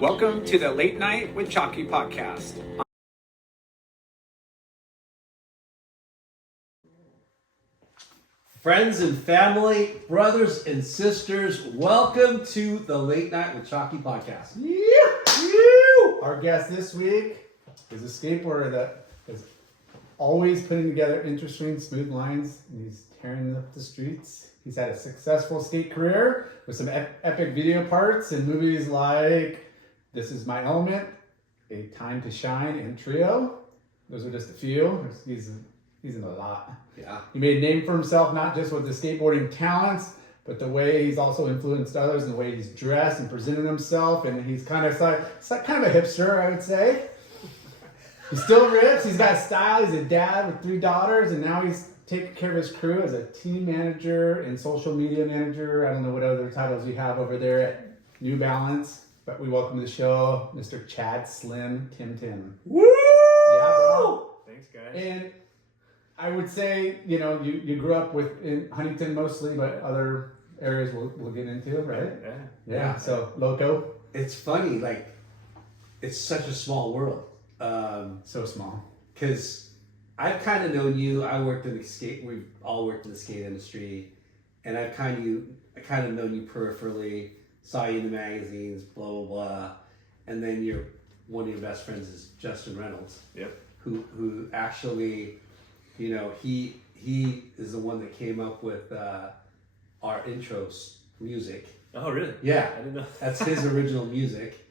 Welcome to the Late Night with Chalky podcast. Friends and family, brothers and sisters, welcome to the Late Night with Chalky podcast. Our guest this week is a skateboarder that is always putting together interesting, smooth lines, and he's tearing up the streets. He's had a successful skate career with some epic video parts in movies like This Is My Element, A Time to Shine, and Trio. Those are just a few. He's in a lot. Yeah. He made a name for himself not just with his skateboarding talents, but the way he's also influenced others and the way he's dressed and presented himself. And he's kind of like kind of a hipster, I would say. He still rips. He's got style. He's a dad with 3 daughters, and now he's taking care of his crew as a team manager and social media manager. I don't know what other titles we have over there at New Balance, but we welcome to the show Mr. Chad Slim Tim. Woo! Yeah. Thanks, guys. And I would say, you grew up in Huntington mostly, but other areas we'll get into, right? Yeah. So Loco, It's funny, like, it's such a small world. so small. Because I've kind of known you. We've all worked in the skate industry, and I kind of known you peripherally. Saw you in the magazines, blah blah blah, and then one of your best friends is Justin Reynolds. Yep. Who actually, he is the one that came up with our intros music. Oh, really? Yeah, I didn't know. that's his original music,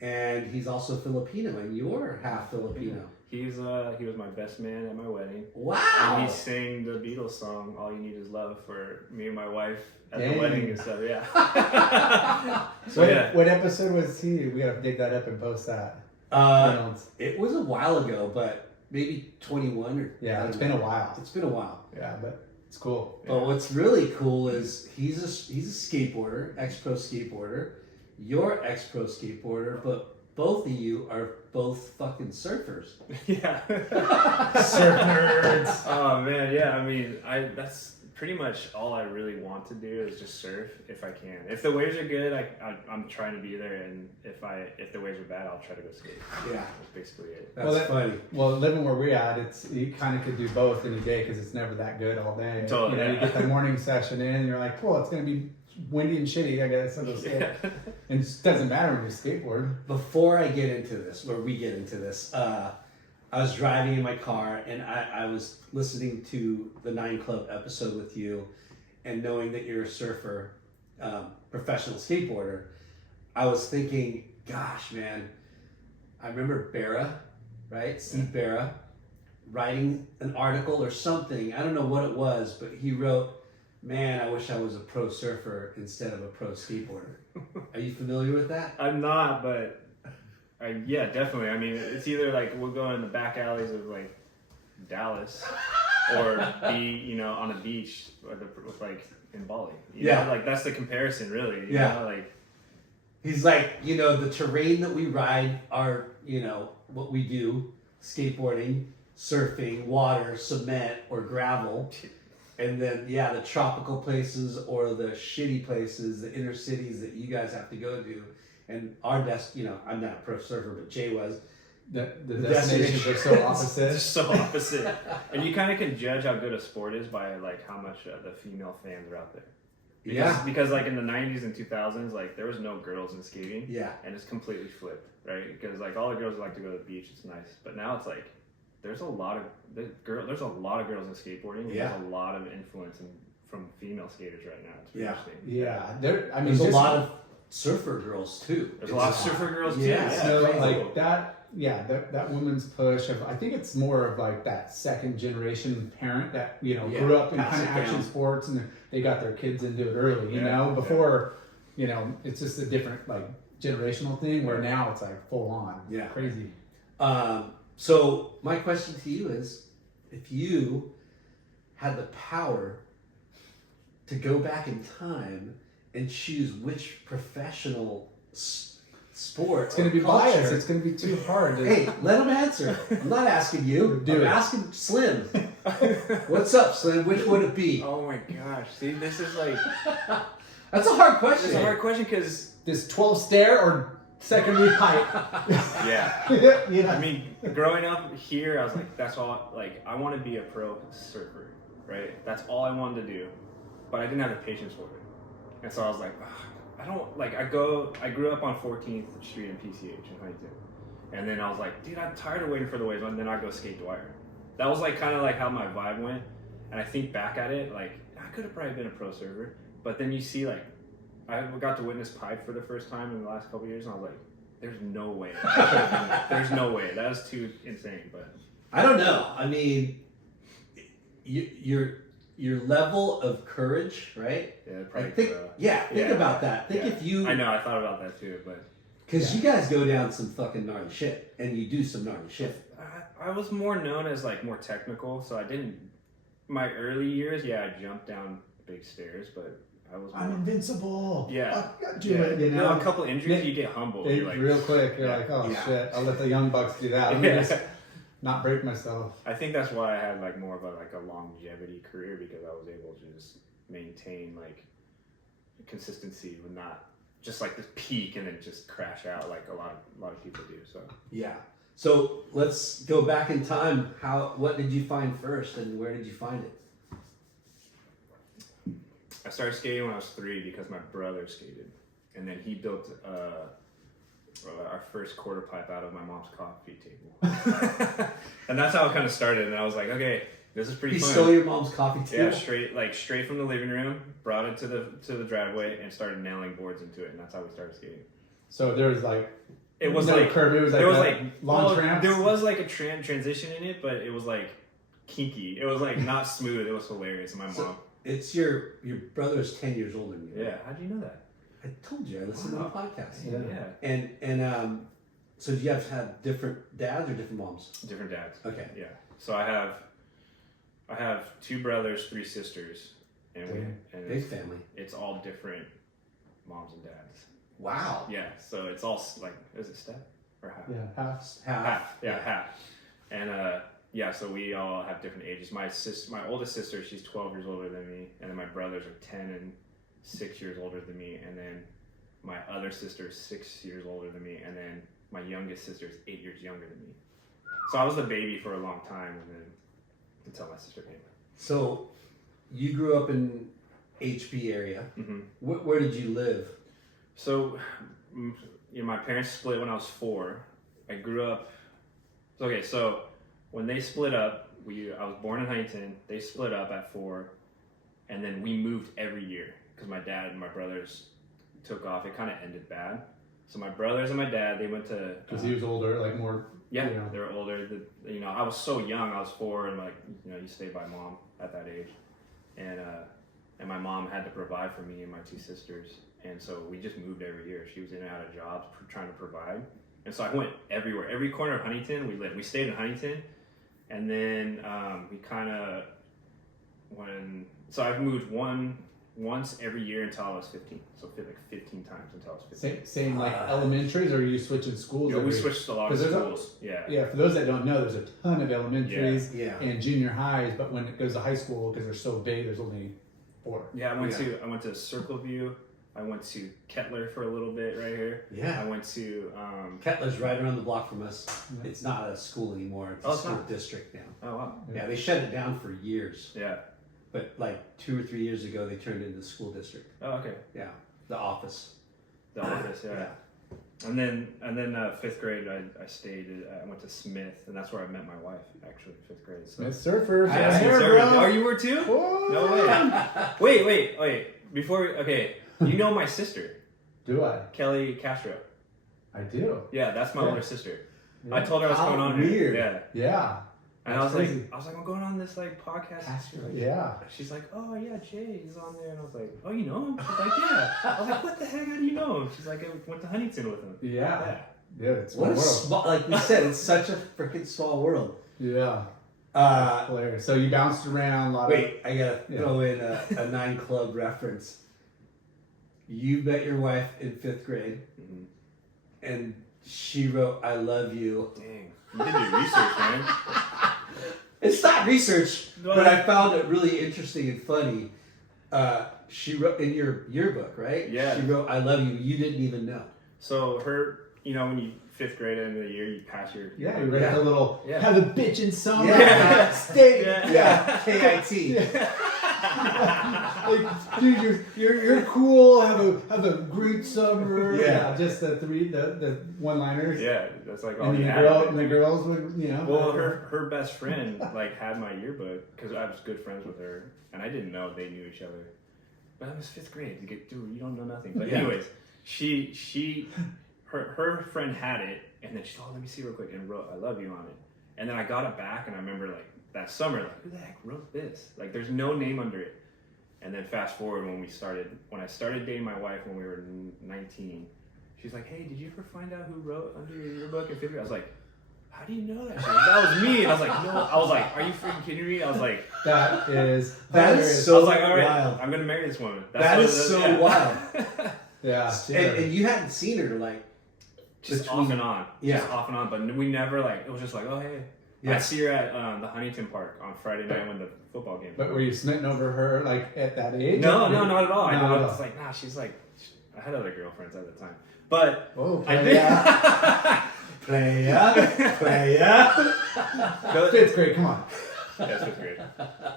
and he's also Filipino, and you're half Filipino. He was my best man at my wedding. Wow! And he sang the Beatles song "All You Need Is Love" for me and my wife at Dang. the wedding and stuff. Yeah. What episode was he? We gotta dig that up and post that. Reynolds. It was a while ago, but maybe 21 or Yeah, it's been a while. It's been a while. Yeah, but it's cool. But what's really cool is he's a skateboarder, ex-pro skateboarder. You're ex-pro skateboarder, but both of you are both fucking surfers. Yeah. Surf nerds. Oh man, yeah. I mean, that's pretty much all I really want to do is just surf if I can. If the waves are good, I'm trying to be there, and if the waves are bad, I'll try to go skate. Yeah. That's basically it. That's funny. Well, living where we're at, you kind of could do both in a day because it's never that good all day. Totally, You yeah. get that morning session in, and you're like, cool, it's gonna be windy and shitty. I guess I'll go skate. Yeah. And it just doesn't matter when you skateboard. Before I get into this, or we get into this, I was driving in my car and I was listening to the 9 Club episode with you, and knowing that you're a surfer, professional skateboarder, I was thinking, gosh, man, I remember Barra, right? Steve Barra, writing an article or something. I don't know what it was, but he wrote, "Man, I wish I was a pro surfer instead of a pro skateboarder." Are you familiar with that? I'm not, but yeah, definitely. I mean, it's either like we'll go in the back alleys of like Dallas, or be on a beach with like in Bali. You know? Like that's the comparison, really. You know? Like he's like, the terrain that we ride are, what we do: skateboarding, surfing, water, cement, or gravel. And then, the tropical places or the shitty places, the inner cities that you guys have to go to. And our I'm not a pro surfer, but Jay was. The destinations are so it's opposite. so opposite, and you kind of can judge how good a sport is by like how much the female fans are out there. Because like in the 90s and 2000s, like there was no girls in skating. Yeah. And it's completely flipped, right? Because like all the girls like to go to the beach. It's nice, but now it's like there's a lot of girls in skateboarding. Yeah. There's a lot of influence from female skaters right now. It's interesting. Yeah, There's a lot of surfer girls too. There's a lot of surfer girls too. Yeah. So it's like cool. that woman's push of, I think it's more of like that second generation parent that grew up in pass kind of it action down. sports, and they got their kids into it early. Before it's just a different like generational thing where now it's like full on. Yeah. Crazy. So my question to you is, if you had the power to go back in time and choose which professional sport, It's gonna be culture, biased. It's gonna be too hard. Hey, let him answer. I'm not asking you. Do I'm it. asking Slim. What's up, Slim? Which would it be? Oh my gosh! See, this is like That's a hard question. it's a hard question because This 12 stair or secondary pipe. Yeah. You know? I mean, growing up here, I was like, that's all. Like, I want to be a pro surfer, right? That's all I wanted to do, but I didn't have the patience for it, and so I was like, ugh, I don't like. I grew up on 14th Street in PCH in Huntington, and then I was like, dude, I'm tired of waiting for the waves, and then I go skate Dwyer. That was like kind of like how my vibe went, and I think back at it, like I could have probably been a pro surfer, but then you see like, I got to witness pipe for the first time in the last couple of years, and I was like, there's no way. There's no way. That was too insane. But I don't know. I mean, your level of courage, right? yeah, probably. Think Yeah. about that. Think Yeah. if you, I know. I thought about that too, but because you guys go down some fucking gnarly shit, and you do some gnarly shit. I was more known as like more technical, so I didn't. My early years, I jumped down big stairs, but I was. I'm More, invincible. Yeah. I do it, you know. A couple injuries, you get humbled. They- You're like, real quick, you're Yeah. like, oh Yeah. shit, I'll let the young bucks do that. Let me Yeah. just not break myself. I think that's why I had like more of a longevity career, because I was able to just maintain like consistency with not just like this peak and then just crash out like a lot of people do. So Yeah. So let's go back in time. What did you find first, and where did you find it? I started skating when I was 3 because my brother skated, and then he built our first quarter pipe out of my mom's coffee table, and that's how it kind of started. And I was like, okay, this is pretty He fun. stole your mom's coffee table. Yeah, straight from the living room, brought it to the driveway, and started nailing boards into it, and that's how we started skating. So there was like, It was no like curve. It was like there was a like launch ramp. There was like a transition in it, but it was like kinky. It was like not smooth. It was hilarious. And my So- mom, It's your brother's 10 years older than you. yeah. How'd you know that? I told you. I listened to the podcast. Yeah. And so do you have different dads or different moms? Different dads. Okay. Yeah. So I have 2 brothers, 3 sisters, and Big family. it's all different moms and dads. Wow. Yeah. So it's all like, is it step or half? Yeah, half. Half. Yeah, half. And so we all have different ages. My oldest sister, she's 12 years older than me, and then my brothers are 10 and 6 years older than me, and then my other sister is 6 years older than me, and then my youngest sister is 8 years younger than me. So I was the baby for a long time, and then until my sister came. So you grew up in HB area. Mm-hmm. Where did you live? So, my parents split when I was 4. I grew up. Okay, so when they split up, I was born in Huntington. They split up at 4, and then we moved every year because my dad and my brothers took off. It kind of ended bad. So my brothers and my dad, they went to. Because he was older, like more. Yeah, you know. they were older. I was so young. I was 4, and you stay by mom at that age, and my mom had to provide for me and my 2 sisters. And so we just moved every year. She was in and out of jobs trying to provide. And so I went everywhere. Every corner of Huntington, we lived. We stayed in Huntington. And then we kind of so I've moved once every year until I was 15. So like 15 times until I was 15. Same like elementaries, or are you switching schools? We switched a lot of 'cause there's schools. Yeah, for those that don't know, there's a ton of elementaries Yeah. and junior highs, but when it goes to high school, because they're so big, there's only 4. Yeah, I went to Circle View. I went to Kettler for a little bit right here. Yeah. I went to Kettler's right around the block from us. It's not a school anymore. It's Oh, a it's school not? district now. oh wow. Yeah, they shut it down for years. Yeah. But like 2 or 3 years ago, they turned it into the school district. Oh okay. Yeah, the office. The office, yeah. And then 5th grade, I stayed. I went to Smith, and that's where I met my wife. Actually, 5th grade. So. Smith surfers. I right asked here, Sarah, bro. oh, you were too? What? No way. Wait. You know my sister, Do I? Kelly Castro. I do. Yeah, that's my Yeah. older sister. Yeah. I told her what's How going on weird. here. Yeah. Yeah. And That's crazy. I was like, I'm going on this like podcast. Castro, Like, yeah. She's like, oh yeah, Jay, he's on there, and I was like, oh, you know him? She's like, yeah. I was like, what the heck? How do you know him? She's like, I went to Huntington with him. Yeah. Yeah, it's What my a world. small, like we said, it's such a freaking small world. Yeah. Uh, Hilarious. So you bounced around a lot wait, I gotta Yeah. throw in a 9 Club reference. You met your wife in 5th grade, Mhm. and she wrote "I love you." Dang, you did your research, man. It's not research, Well, but I found it really interesting and funny. She wrote in your yearbook, right? Yeah. She wrote "I love you." You didn't even know. So you know, when you 5th grade end of the year, you pass your Yeah, you read the little Yeah. have a bitch in summer. Yeah. Stay. Yeah. KIT. Like, dude, you're cool. Have a great summer. Yeah. Just the one-liners. Yeah, that's like all And you the had. girls would, you know. Well, her best friend like had my yearbook because I was good friends with her, and I didn't know they knew each other. But I was 5th grade. Dude, you don't know nothing. But Yeah. anyways, her friend had it, and then she, let me see real quick, and wrote "I love you" on it. And then I got it back, and I remember like that summer, like who the heck wrote this? Like there's no name under it. And then fast forward when I started dating my wife when we were 19, she's like, hey, did you ever find out who wrote under your yearbook in 5th grade? I was like, how do you know that? She's like, that was me. And I was like, no. I was like, are you freaking kidding me? I was like, That is That hilarious. is so I was like, all right, wild. I'm gonna marry this woman. That is so wild. Yeah, sure. And you hadn't seen her like just between- off and on. Yeah. Just off and on. But we never like, it was just like, oh, hey. Yeah. I'd see her at the Huntington Park on Friday night when the football game. But were you smitten over her like at that age? No, not at all. I Not know at it's all. like, nah, she's like, I had other girlfriends at the time. But Whoa, I did. Playa. Fifth grade, come on. That's 5th grade.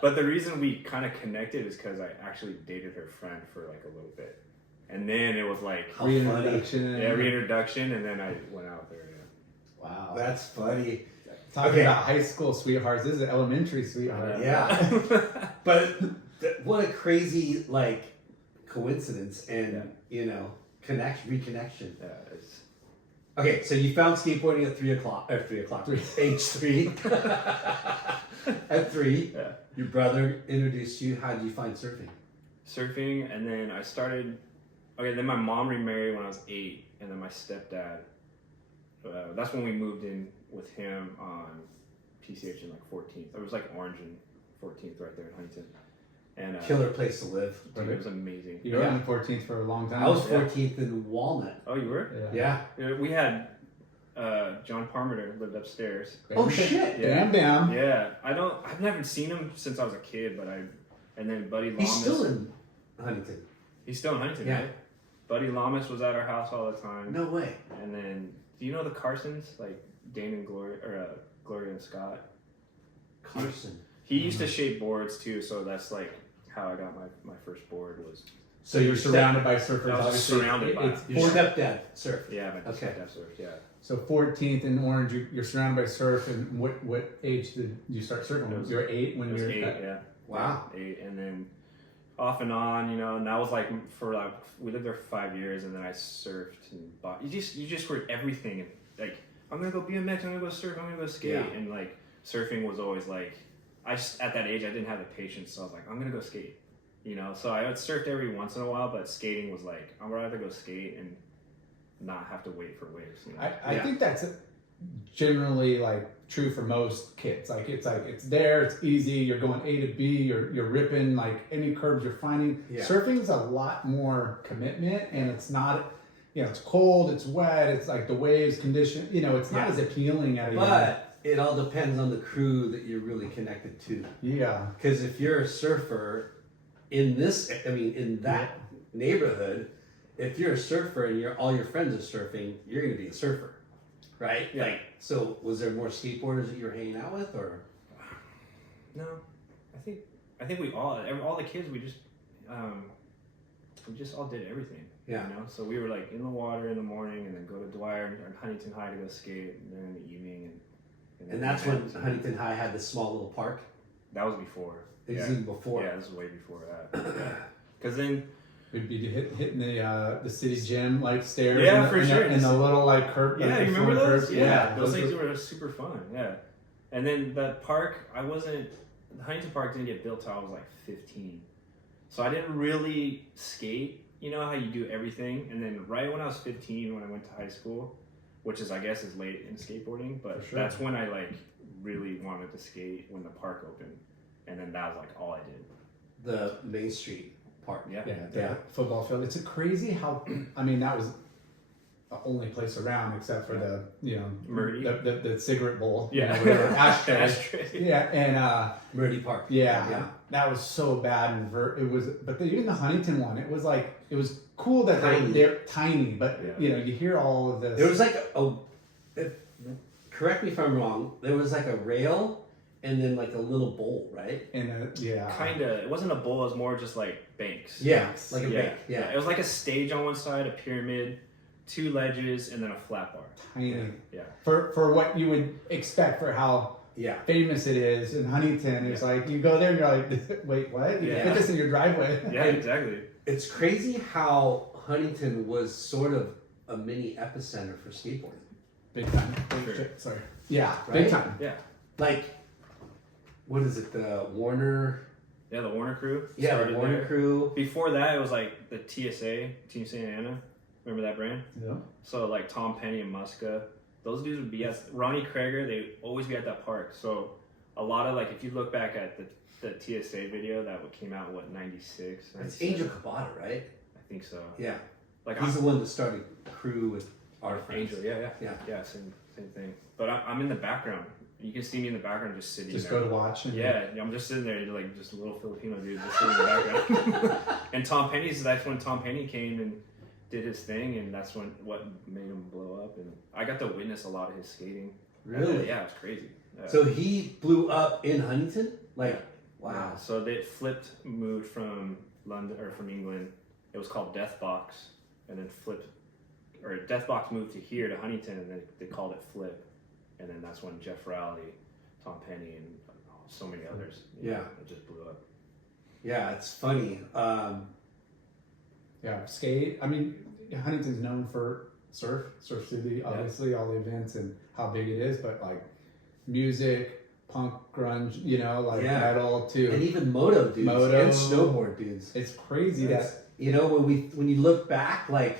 But the reason we kind of connected is because I actually dated her friend for like a little bit. And then it was like, How funny. Reintroduction. reintroduction, and then I went out there. Yeah. Wow. That's funny. Talking Okay. about high school sweethearts. This is an elementary sweetheart. Yeah. But what a crazy like coincidence and you know reconnection. Yeah, it's, Okay, so you found skateboarding at 3 o'clock age 3. At 3, yeah. your brother introduced you. How did you find surfing? Surfing, and then I started. Okay, then my mom remarried when I was 8, and then my stepdad. That's when we moved in with him on PCH in like 14th. It was like Orange and 14th right there in Huntington. And Killer place to live. dude, it was amazing. You were Yeah. on 14th for a long time. I was Yeah. 14th in Walnut. Oh, you were? Yeah. Yeah. We had John Parmenter lived upstairs. Oh shit. Yeah. Damn. Yeah, I've never seen him since I was a kid, but and then Buddy Lamas. He's still in Huntington. He's still in Huntington, Yeah. right? Buddy Lamas was at our house all the time. No way. And then, do you know the Carsons? Like Dane and Gloria, or Gloria and Scott? Carson. He used to shape boards too, so that's like how I got my first board was. So you're your surrounded by surfers. I was Obviously, surrounded by- it's Your four- stepdad surfed. Yeah, my Okay. stepdad surfed, yeah. So 14th in Orange, you're surrounded by surf. And what age did you start surfing? It was- You were 8 when It was you were 8, yeah. Wow. Yeah, 8, and then off and on, you know, and that was like for like we lived there for 5 years, and then I surfed and bought. You just were everything, and like I'm gonna go BMX, I'm gonna go surf, I'm gonna go skate, Yeah. and like surfing was always like I just at that age I didn't have the patience, so I was like I'm gonna go skate, you know. So I had surfed every once in a while, but skating was like I'd rather go skate and not have to wait for waves. You know? I Yeah. think that's generally like true for most kids. Like it's there, it's easy. You're going A to B. You're ripping like any curves you're finding. Yeah. Surfing's a lot more commitment, and it's not. You know, it's cold, it's wet, it's like the waves condition. You know, it's not Yeah. as appealing at a But it all depends on the crew that you're really connected to. yeah. Because if you're a surfer in that neighborhood, if you're a surfer and all your friends are surfing, you're going to be a surfer, right? Yeah. Like, so was there more skateboarders that you were hanging out with, or? No, I think we all the kids we just all did everything. Yeah. You know, so we were like in the water in the morning, and then go to Dwyer and Huntington High to go skate, and then in the evening, then And that's when weekends. Huntington High had this small little park. That was before. It was Yeah. even before. Yeah, this is way before that. Because then We'd be hitting the city gym like stairs. Yeah, and the, for and sure. The, and the little like curb. yeah, like, you the remember floor those? curbs. Yeah, those those things were- were super fun. Yeah, and then the park, the Huntington Park didn't get built till I was like 15, so I didn't really skate. You know how you do everything, and then right when I was 15, when I went to high school, which is I guess is late in skateboarding, but For sure. that's when I like really wanted to skate when the park opened, and then that was like all I did. The Main Street park. Yeah. Yeah, the Yeah. football field. It's crazy how I mean that was the only place around except for the Murdy. the cigarette bowl. Yeah. Whatever, ashtray. Ashtray. Yeah, and Murdy Park. yeah, that was so bad. And it was, but even the Huntington one, it was cool that Tiny. they're tiny, but Yeah. you hear all of this. There was like correct me if I'm wrong. There was like a rail and then like a little bowl, right? and yeah, Kinda. It wasn't a bowl. It was more just like banks. Yeah, like a bank. Yeah. Yeah. It was like a stage on one side, a pyramid, 2 ledges, and then a flat bar. tiny. Yeah. For what you would expect for how Yeah. famous it is in Huntington. It's like you go there and you're like, wait, what? You Yeah. put this in your driveway. Yeah, exactly. It's crazy how Huntington was sort of a mini epicenter for skateboarding. Big time. Sure. Shit, sorry. Yeah, Right? big time. Yeah. Like, what is it? The Warner. Yeah, the Warner crew. Yeah, the started Warner there. crew. Before that, it was like the TSA, Team Santa Ana. Remember that brand? Yeah. So like Tom Penny and Muska, those dudes would be at Ronnie Krager. They always be at that park. So a lot of like, if you look back at the TSA video that came out, what, 96? It's 97? Angel Cabada, right? I think so. Yeah. Like He's the one that started crew with our friends. Angel, yeah. Yeah. Same thing. But I'm in the background. You can see me in the background just sitting Just there. go to watch. And Yeah, I'm just sitting there, like just a little Filipino dude just sitting in the background. And that's when Tom Penny came and did his thing, and that's what made him blow up. And I got to witness a lot of his skating. Really? Yeah, it was crazy. Yeah. So he blew up in Huntington? Like, Yeah. wow. So they moved from London or from England. It was called Deathbox, and then Deathbox moved to here to Huntington, and they called it Flip, and then that's when Jeff Rowley, Tom Penny, and so many others. Yeah. It just blew up. Yeah, it's funny. Yeah, skate. I mean, Huntington's known for Surf City, obviously, all the events and how big it is, but like music, punk, grunge, Yeah. metal too. And even moto dudes Moto. and snowboard dudes. It's crazy It's- that when you look back, like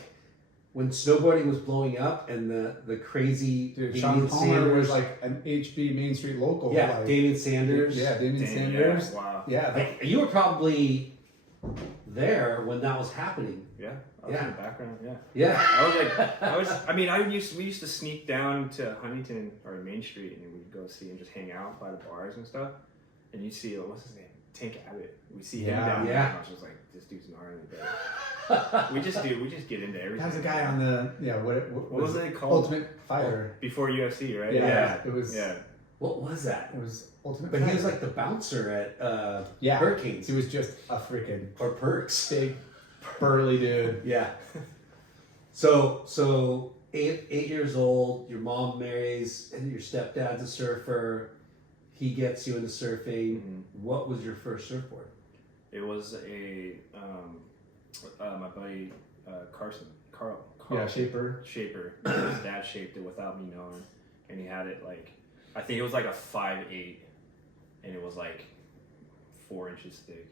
when snowboarding was blowing up and the crazy dude, Damian Sean Palmer Sanders, was like an HB Main Street local. yeah, like, Damian Sanders. Yeah, Damian Damn, Sanders. Yeah, wow. Yeah, Like you were probably there when that was happening. Yeah. I was Yeah. in the background. Yeah. Yeah. We used to sneak down to Huntington or Main Street, and we'd go see and just hang out by the bars and stuff. And you'd see, what's his name? Tank Abbott. We see him Yeah. down there, Yeah. and I was just like, this dude's gnarly. But we just get into everything. that was a guy on the What was it called? Ultimate Fighter. Before UFC, right? Yeah, it was. Yeah. What was that? It was Ultimate But he was Fighter. like the bouncer at Yeah. Hurricanes He was just a freaking or Perks. big, burly dude. Yeah. So 8 years old, your mom marries, and your stepdad's a surfer. He gets you into surfing. Mhm. What was your first surfboard? It was my buddy Carl. Yeah, Shaper. His dad shaped it without me knowing, and he had it like, I think it was like a 5'8", and it was like 4 inches thick,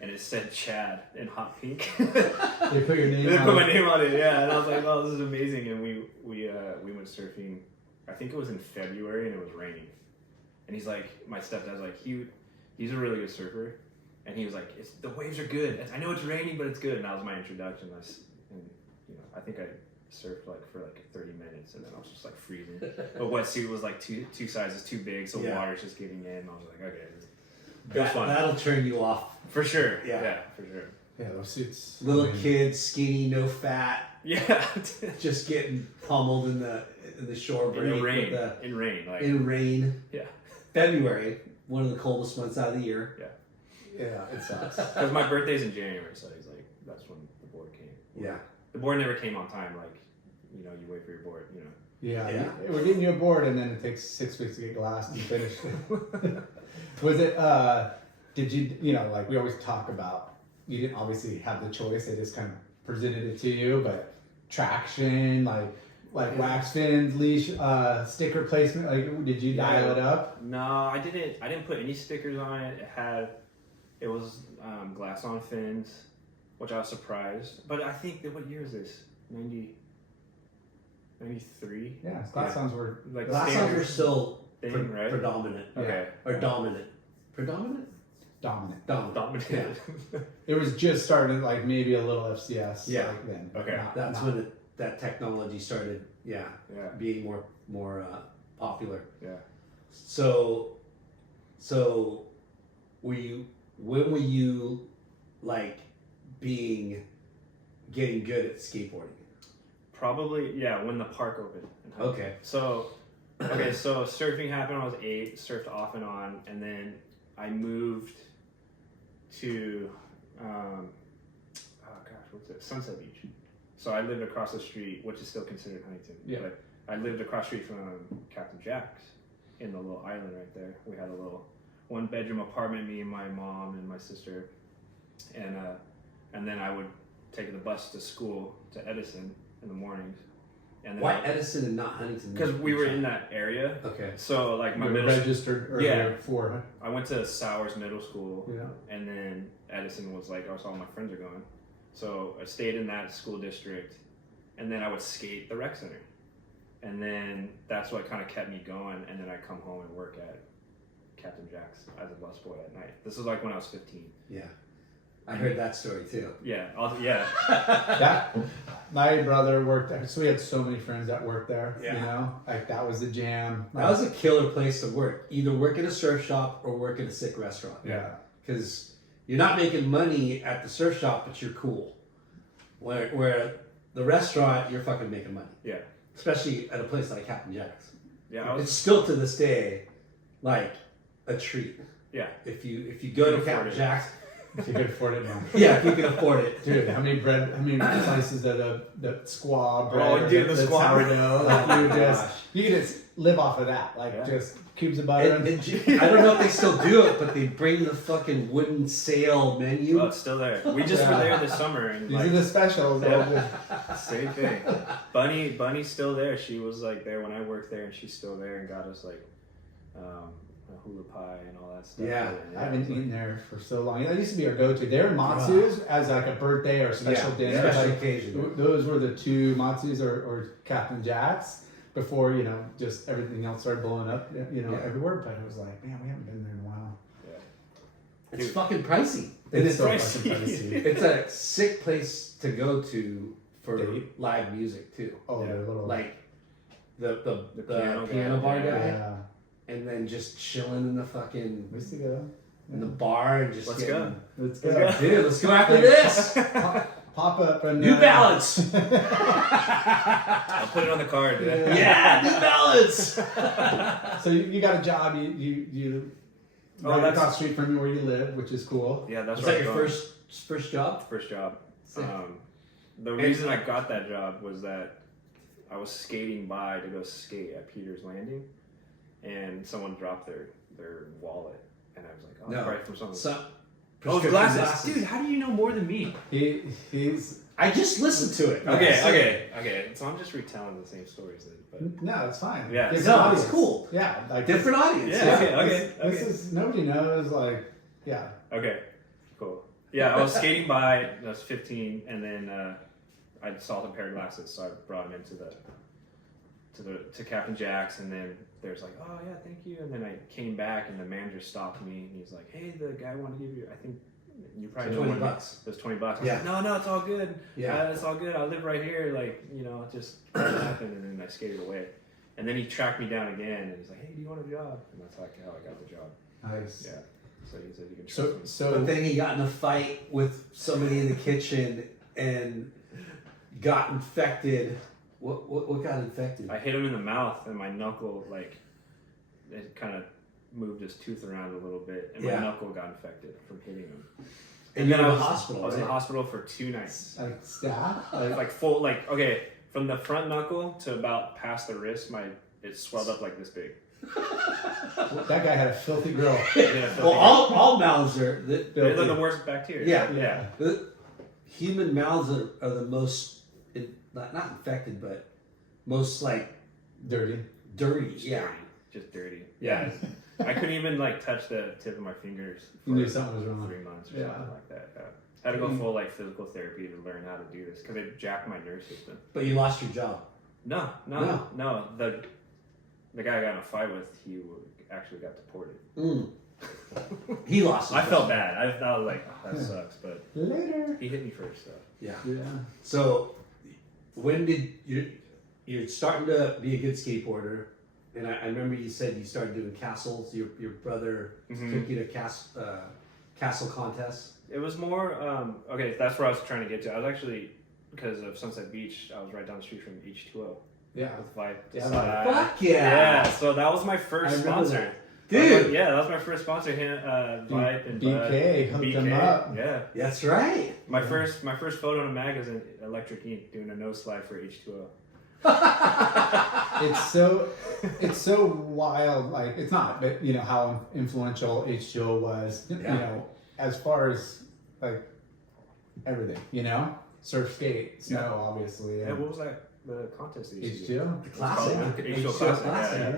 and it said Chad in hot pink. They put your name They on put my it. name on it, yeah, and I was like, oh, this is amazing. And we went surfing. I think it was in February, and it was raining. And he's like, my stepdad's like, he's a really good surfer, and he was like, the waves are good. I know it's raining, but it's good. And that was my introduction. I think I surfed for 30 minutes, and then I was just like freezing. The wetsuit was like two sizes too big, so Yeah. water's just getting in. I was like, okay, it was fun That'll turn you off. for sure. Yeah. Yeah, for sure. Yeah, those suits. Little I mean, kids, skinny, no fat, Yeah, just getting pummeled in the shore break. in the rain, with in rain, like in rain. yeah. February, one of the coldest months out of the year. Yeah, it sucks. Because my birthday's in January, so he's like, that's when the board came. Yeah. The board never came on time. Like, you wait for your board. Yeah, Yeah. we're getting you a board, and then it takes 6 weeks to get glassed and finished. Was it? Did you? We always talk about. You didn't obviously have the choice; they just kind of presented it to you. But traction, like wax fins, leash, sticker placement. Like, did you dial it up? No, I didn't. I didn't put any stickers on it. It was glass on fins, which I was surprised. But I think what year is this? 93. Yeah, glass sounds were. Like Last times standard were still thing, right? predominant. Okay. Or dominant. Predominant? Dominant. Dominant. Dominated. It was just starting maybe a little FCS. Yeah. Then. Okay. Not- That's not- when it that technology started, being more popular. Yeah. So when were you like getting good at skateboarding? Probably, when the park opened. Okay. So surfing happened when I was 8, surfed off and on, and then I moved to, what's it? Sunset Beach. So I lived across the street, which is still considered Huntington. Yeah. But I lived across the street from Captain Jack's in the little island right there. We had a little 1-bedroom apartment, me and my mom and my sister, and then I would take the bus to school to Edison in the mornings. And then Why Edison and not Huntington? because we were in that area. Okay. So like my You were middle, registered earlier for, huh? I went to Sowers Middle School, Yeah. and then Edison was like, oh, so all my friends are going. So I stayed in that school district, and then I would skate the rec center, and then that's what kind of kept me going. And then I come home and work at Captain Jack's as a busboy at night. This was like when I was 15. Yeah. I heard that story too. Yeah, That my brother worked. So we had so many friends that worked there. Yeah. You know, like that was the jam. That was a killer place to work. Either work at a surf shop or work at a sick restaurant. Yeah. Because you're not making money at the surf shop, but you're cool. Where the restaurant, you're fucking making money. Yeah. Especially at a place like Captain Jack's. Yeah. It's still to this day like a treat. Yeah. If you go to Afford Captain it. Jack's, If you could afford it now. yeah, if you can afford it. Dude, how many slices of the squaw bread? Oh, dude, the squaw bread. sourdough, like you Gosh. could just live off of that, like Yeah. just cubes of butter. I don't know if they still do it, but they bring the fucking wooden sail menu. Oh, it's still there. We just were there this summer, and These like are the specials. Yeah. Same thing. Bunny's still there. She was like there when I worked there, and she's still there and got us like a hula pie and all that stuff. Yeah. I haven't eaten there for so long. That used to be our go-to. They're Matsu's as like a birthday or special dinner. special Like, occasion. those were the two Matsu's or Captain Jack's before, just everything else started blowing up, Yeah. everywhere. But it was like, man, we haven't been there in a while. It's Dude. fucking pricey. It's so pricey. fucking pricey. It's a sick place to go to for Date. live music too. Oh, Yeah. they're little. Like the piano piano guy. bar guy, Yeah. and then just chilling in the fucking We used to go. in the bar and just Let's getting, go. Let's Let's go. go. Dude, let's go after this. Pop up and New Balance. I'll put it on the card. Yeah. Yeah, New Balance. So you got a job. You Oh, right that's- across the street from where you live, which is cool. Yeah, that's Was where that I'm your going. first job? First job. Sick. The reason I got that job was that I was skating by to go skate at Peter's Landing, and someone dropped their wallet, and I was like, oh, No. probably from something. So, Oh, prescription glasses. Dude, how do you know more than me? He's I just listened to it. Okay. So I'm just retelling the same stories, but no, it's fine. Yeah. It's No, an it's audience. cool. Yeah, like Different audience. Yeah. This is nobody knows. Like, yeah, okay, cool. Yeah, I was skating by. I was 15, and then I saw the pair of glasses, so I brought them into to Captain Jack's, and then there's like, oh yeah, thank you, and then I came back, and the manager stopped me, and he's like, hey, the guy wanted to give you, I think you probably know $20. what it was $20. I was Yeah. like, no, it's all good. Yeah. It's all good. I live right here. Like, just it happened, and then I skated away. And then he tracked me down again, and he's like, hey, do you want a job? And that's like how I got the job. nice. Yeah. So he said you can trust So me. so But then he got in a fight with somebody in the kitchen and got infected. What got infected? I hit him in the mouth, and my knuckle, like, it kind of moved his tooth around a little bit, and Yeah. my knuckle got infected from hitting him. And you're then in I the was hospital. I was in the right? hospital for 2 nights. like staff. Like full, like, okay, from the front knuckle to about past the wrist, it swelled up like this big. That guy had a filthy grill. Yeah, Well, all mouths are. they're the worst bacteria. Yeah. Yeah. The human mouths are the most, not infected, but most like Dirty. dirty. Just Yeah. dirty. Just dirty. Yeah. I couldn't even like touch the tip of my fingers for You knew something was wrong. 3 months or Yeah. something like that. Yeah. I had to go full like physical therapy to learn how to do this because it jacked my nerve system. But you lost your job. No. The guy I got in a fight with, he actually got deported. He lost his I job. felt bad. I was like, oh, that sucks, but Later. he hit me first. So. Yeah. Yeah. So when did you're starting to be a good skateboarder, and I remember you said you started doing castles. Your brother took you to castle contests. It was more okay. That's where I was trying to get to. I was actually because of Sunset Beach. I was right down the street from H2O. Yeah. With Vibe. Yeah, Fuck yeah! Yeah. So that was my I first remember sponsor. that. Dude, Yeah, that was my first sponsor. Vibe and BK hooked him up. Yeah. that's right. My first photo in a mag is in Electric Ink doing a nose slide for H2O. It's so wild. Like it's not, but you know how influential H2O was. You know, as far as like everything. You know, surf, skate, snow, obviously. Yeah, And what was that? The contest that you used to do? H2O. The classic. H2O H2O Classic,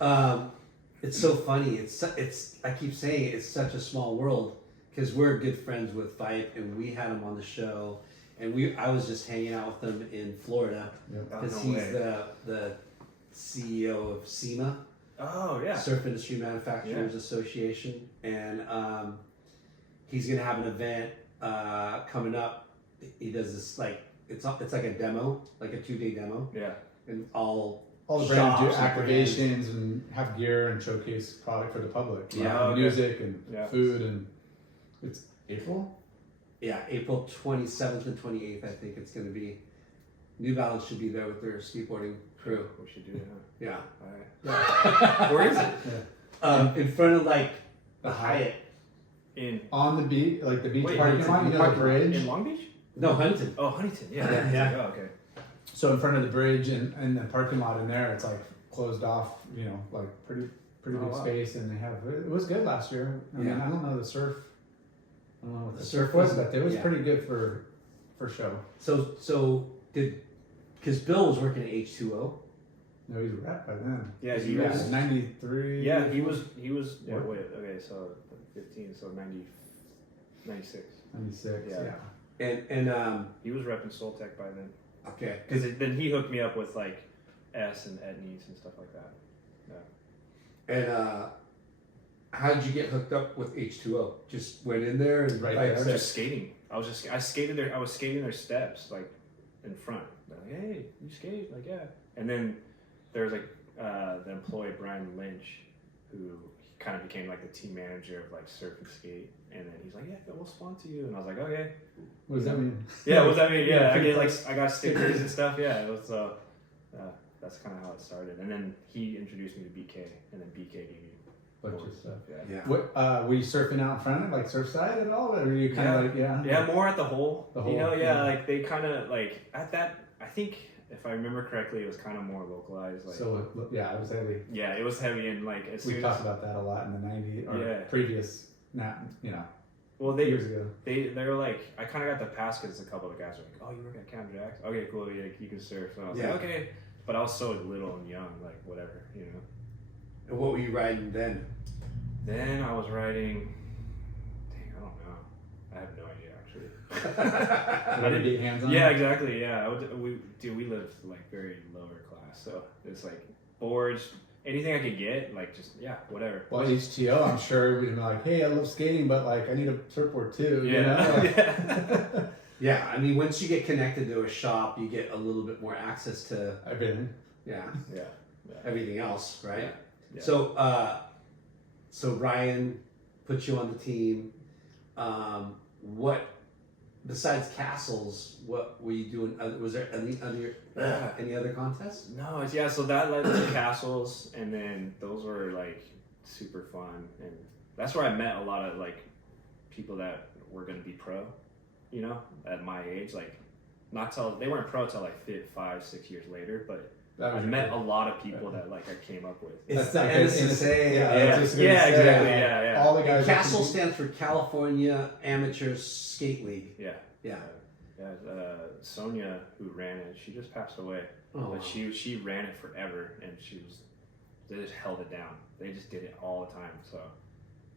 yeah. It's so funny. It's I keep saying it's such a small world because we're good friends with Vipe and we had him on the show and I was just hanging out with him in Florida because no he's way. the CEO of SEMA, Oh yeah. Surf Industry Manufacturers Association, and he's gonna have an event coming up. He does this like it's like a demo, like a 2-day demo, Yeah. and all All the brands do shops and brands. activations and have gear and showcase product for the public. Yeah, Like okay. music and Yeah. food and it's April. Yeah, April 27th and 28th, I think it's going to be. New Balance should be there with their skateboarding crew. We should do it. Yeah. Huh? All right. Where is it? In front of like the Hyatt. In On the beach, like the beach Wait, parking it's lot, a you know, the parking lot. bridge. in Long Beach? No, Huntington. Oh, Huntington. Yeah. Yeah, yeah. Oh, okay. So in front of the bridge and the parking lot in there, it's like closed off. You know, like pretty Oh, big wow. space, and they have it was good last year. I mean, Yeah. I don't know the surf. I don't know what the The surf surf was, was- but it was yeah. pretty good for show. So did, because Bill was working at H2O. No, he's a rep by then. Yeah, he Yeah, was. 93. Yeah, he was. Yeah. What? Wait. Okay. So 15. So 96. 96. Yeah. Yeah. And He was repping Soltech by then. okay, Because then he hooked me up with like S and Etnies and stuff like that. and how did you get hooked up with H2O? Just went in there and Right like, there. said- Just skating. I was skating their steps like in front. They're like, hey, you skate? Like, yeah. And then there was like the employee Brian Lynch, who kind of became like the team manager of like surf and skate. And then he's like, yeah, we'll sponsor you. And I was like, okay. What does that mean? Yeah, what does that mean? Yeah, I Yeah, get like I got stickers and stuff. Yeah, it was. That's kind of how it started. And then he introduced me to BK, and then BK gave me Bunch more of stuff. Yeah. Yeah. What were you surfing out in front of like Surfside at all, or were you kind of like Yeah, more at the hole. The You know, hole, yeah, yeah. like they kind of like at that. I think if I remember correctly, it was kind of more localized. Like, So yeah, it was heavy. yeah, it was heavy and like as We soon talked as about that a lot in the '90s or Yeah. previous, not well years ago. they were like I kind of got the pass because a couple of the guys were like, oh, you work at Cam Jacks? Okay, cool. Yeah, you can surf. And I was Yeah. like, okay, but I was so little and young, like whatever, you know. And what were you riding then? Then I was riding. Dang, I don't know. I have no idea actually. I didn't get hands on. Yeah, exactly. Yeah, we lived like very lower class, so it's like boards, anything I could get, like just whatever. Well, H2O, I'm sure we'd be like, hey, I love skating, but like I need a surfboard too. You know? Like- yeah. Yeah, I mean, once you get connected to a shop, you get a little bit more access to Everything. yeah Yeah. everything else, right? Yeah. So Ryan put you on the team. What besides castles? What were you doing? Was there any other contests? No, so that led to castles, and then those were like super fun, and that's where I met a lot of like people that were gonna be pro, you know, at my age. Like, not till they weren't pro till like 5-6 years later, but That I was met a lot of people that like I came up with. It's That's the like an NSSA. Yeah, Yeah, I was just gonna yeah, say, exactly, yeah. All the guys. that CASTLE compete- stands for California Amateur Skate League. Yeah. Yeah. Sonia, who ran it, she just passed away. Oh, But she ran it forever, and they just held it down. They just did it all the time. So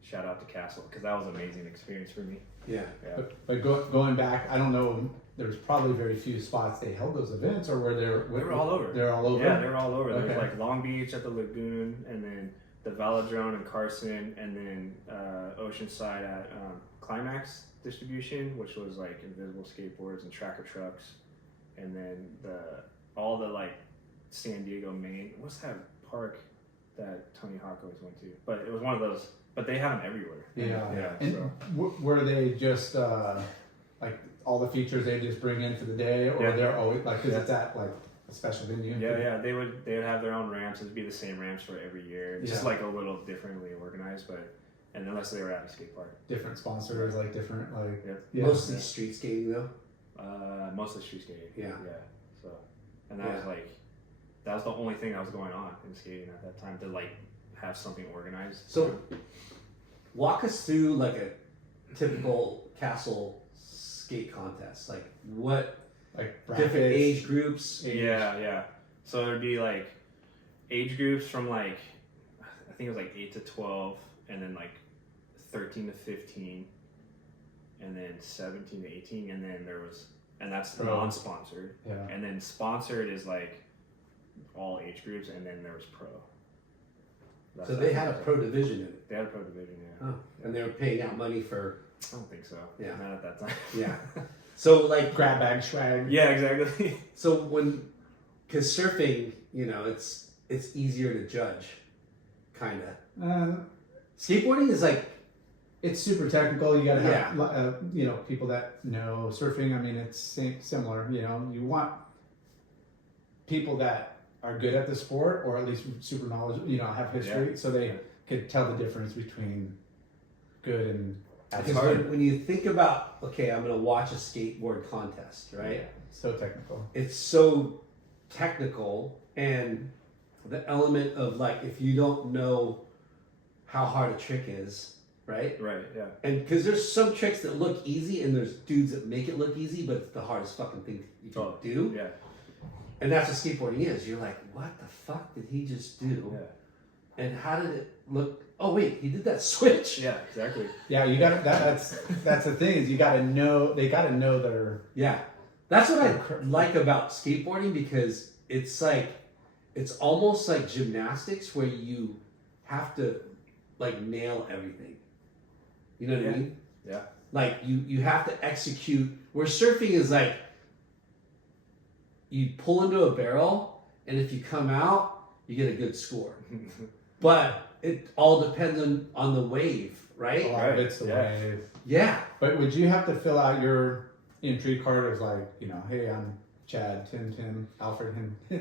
shout out to Castle, because that was an amazing experience for me. yeah. Yeah. But going back, I don't know. There's probably very few spots they held those events, or where They were all over. They're all over. Yeah, they're all over. Okay. There's like Long Beach at the Lagoon, and then the Velodrome in Carson, and then Oceanside at Climax Distribution, which was like Invisible Skateboards and Tracker Trucks. and then all the like San Diego, Maine. What's that park that Tony Hawk always went to? But it was one of those. But they have them everywhere. Yeah. And So. were they just like all the features they just bring in for the day, or Yeah. they're always like because it's at like a special venue? Yeah. They would have their own ramps. It'd be the same ramps for every year. It's just Yeah. like a little differently organized, and unless they were at a skate park. Different sponsors, like different like Yep. yeah. Mostly street skating though. Mostly street skating. Yeah. So, and that was Yeah. like, that was the only thing that was going on in skating at that time, to like have something organized. So, walk us through like a typical castle skate contest. Like what like different brackets. age groups? Yeah. So it'd be like age groups from like, I think it was like 8 to 12, and then like 13 to 15, and then 17 to 18, and then that's Pro. non-sponsored. Yeah. And then sponsored is like all age groups, and then there was pro. That's So they had a pro division in it. They had a pro division, yeah. Huh. And they were paying out money for I don't think so. Yeah. Not at that time. yeah. So like Grab bag swag. Yeah, exactly. so because surfing, you know, it's easier to judge, kind of. Skateboarding is like It's super technical. You got to have Yeah. people that know surfing. I mean, it's similar. You know, you want people that are good at the sport, or at least super knowledgeable. You know, have history, so they could tell the difference between good and because when you think about, okay, I'm going to watch a skateboard contest, right? Yeah, so technical. It's so technical, and the element of like if you don't know how hard a trick is, right? Right, yeah. And because there's some tricks that look easy, and there's dudes that make it look easy, but it's the hardest fucking thing you can do. Yeah. And that's what skateboarding is. You're like, what the fuck did he just do? Yeah. And how did it look? Oh wait, he did that switch. Yeah, exactly. Yeah, you got that's the thing is you got to know. They got to know their. Yeah, that's what I like about skateboarding, because it's like, it's almost like gymnastics where you have to like nail everything. You know what I mean? Yeah. Like you have to execute. Where surfing is like, you pull into a barrel, and if you come out, you get a good score. But it all depends on the wave, A right? lot of it's the Yeah. wave. Yeah. But would you have to fill out your entry card as like, hey, I'm Chad, Tim, Alfred,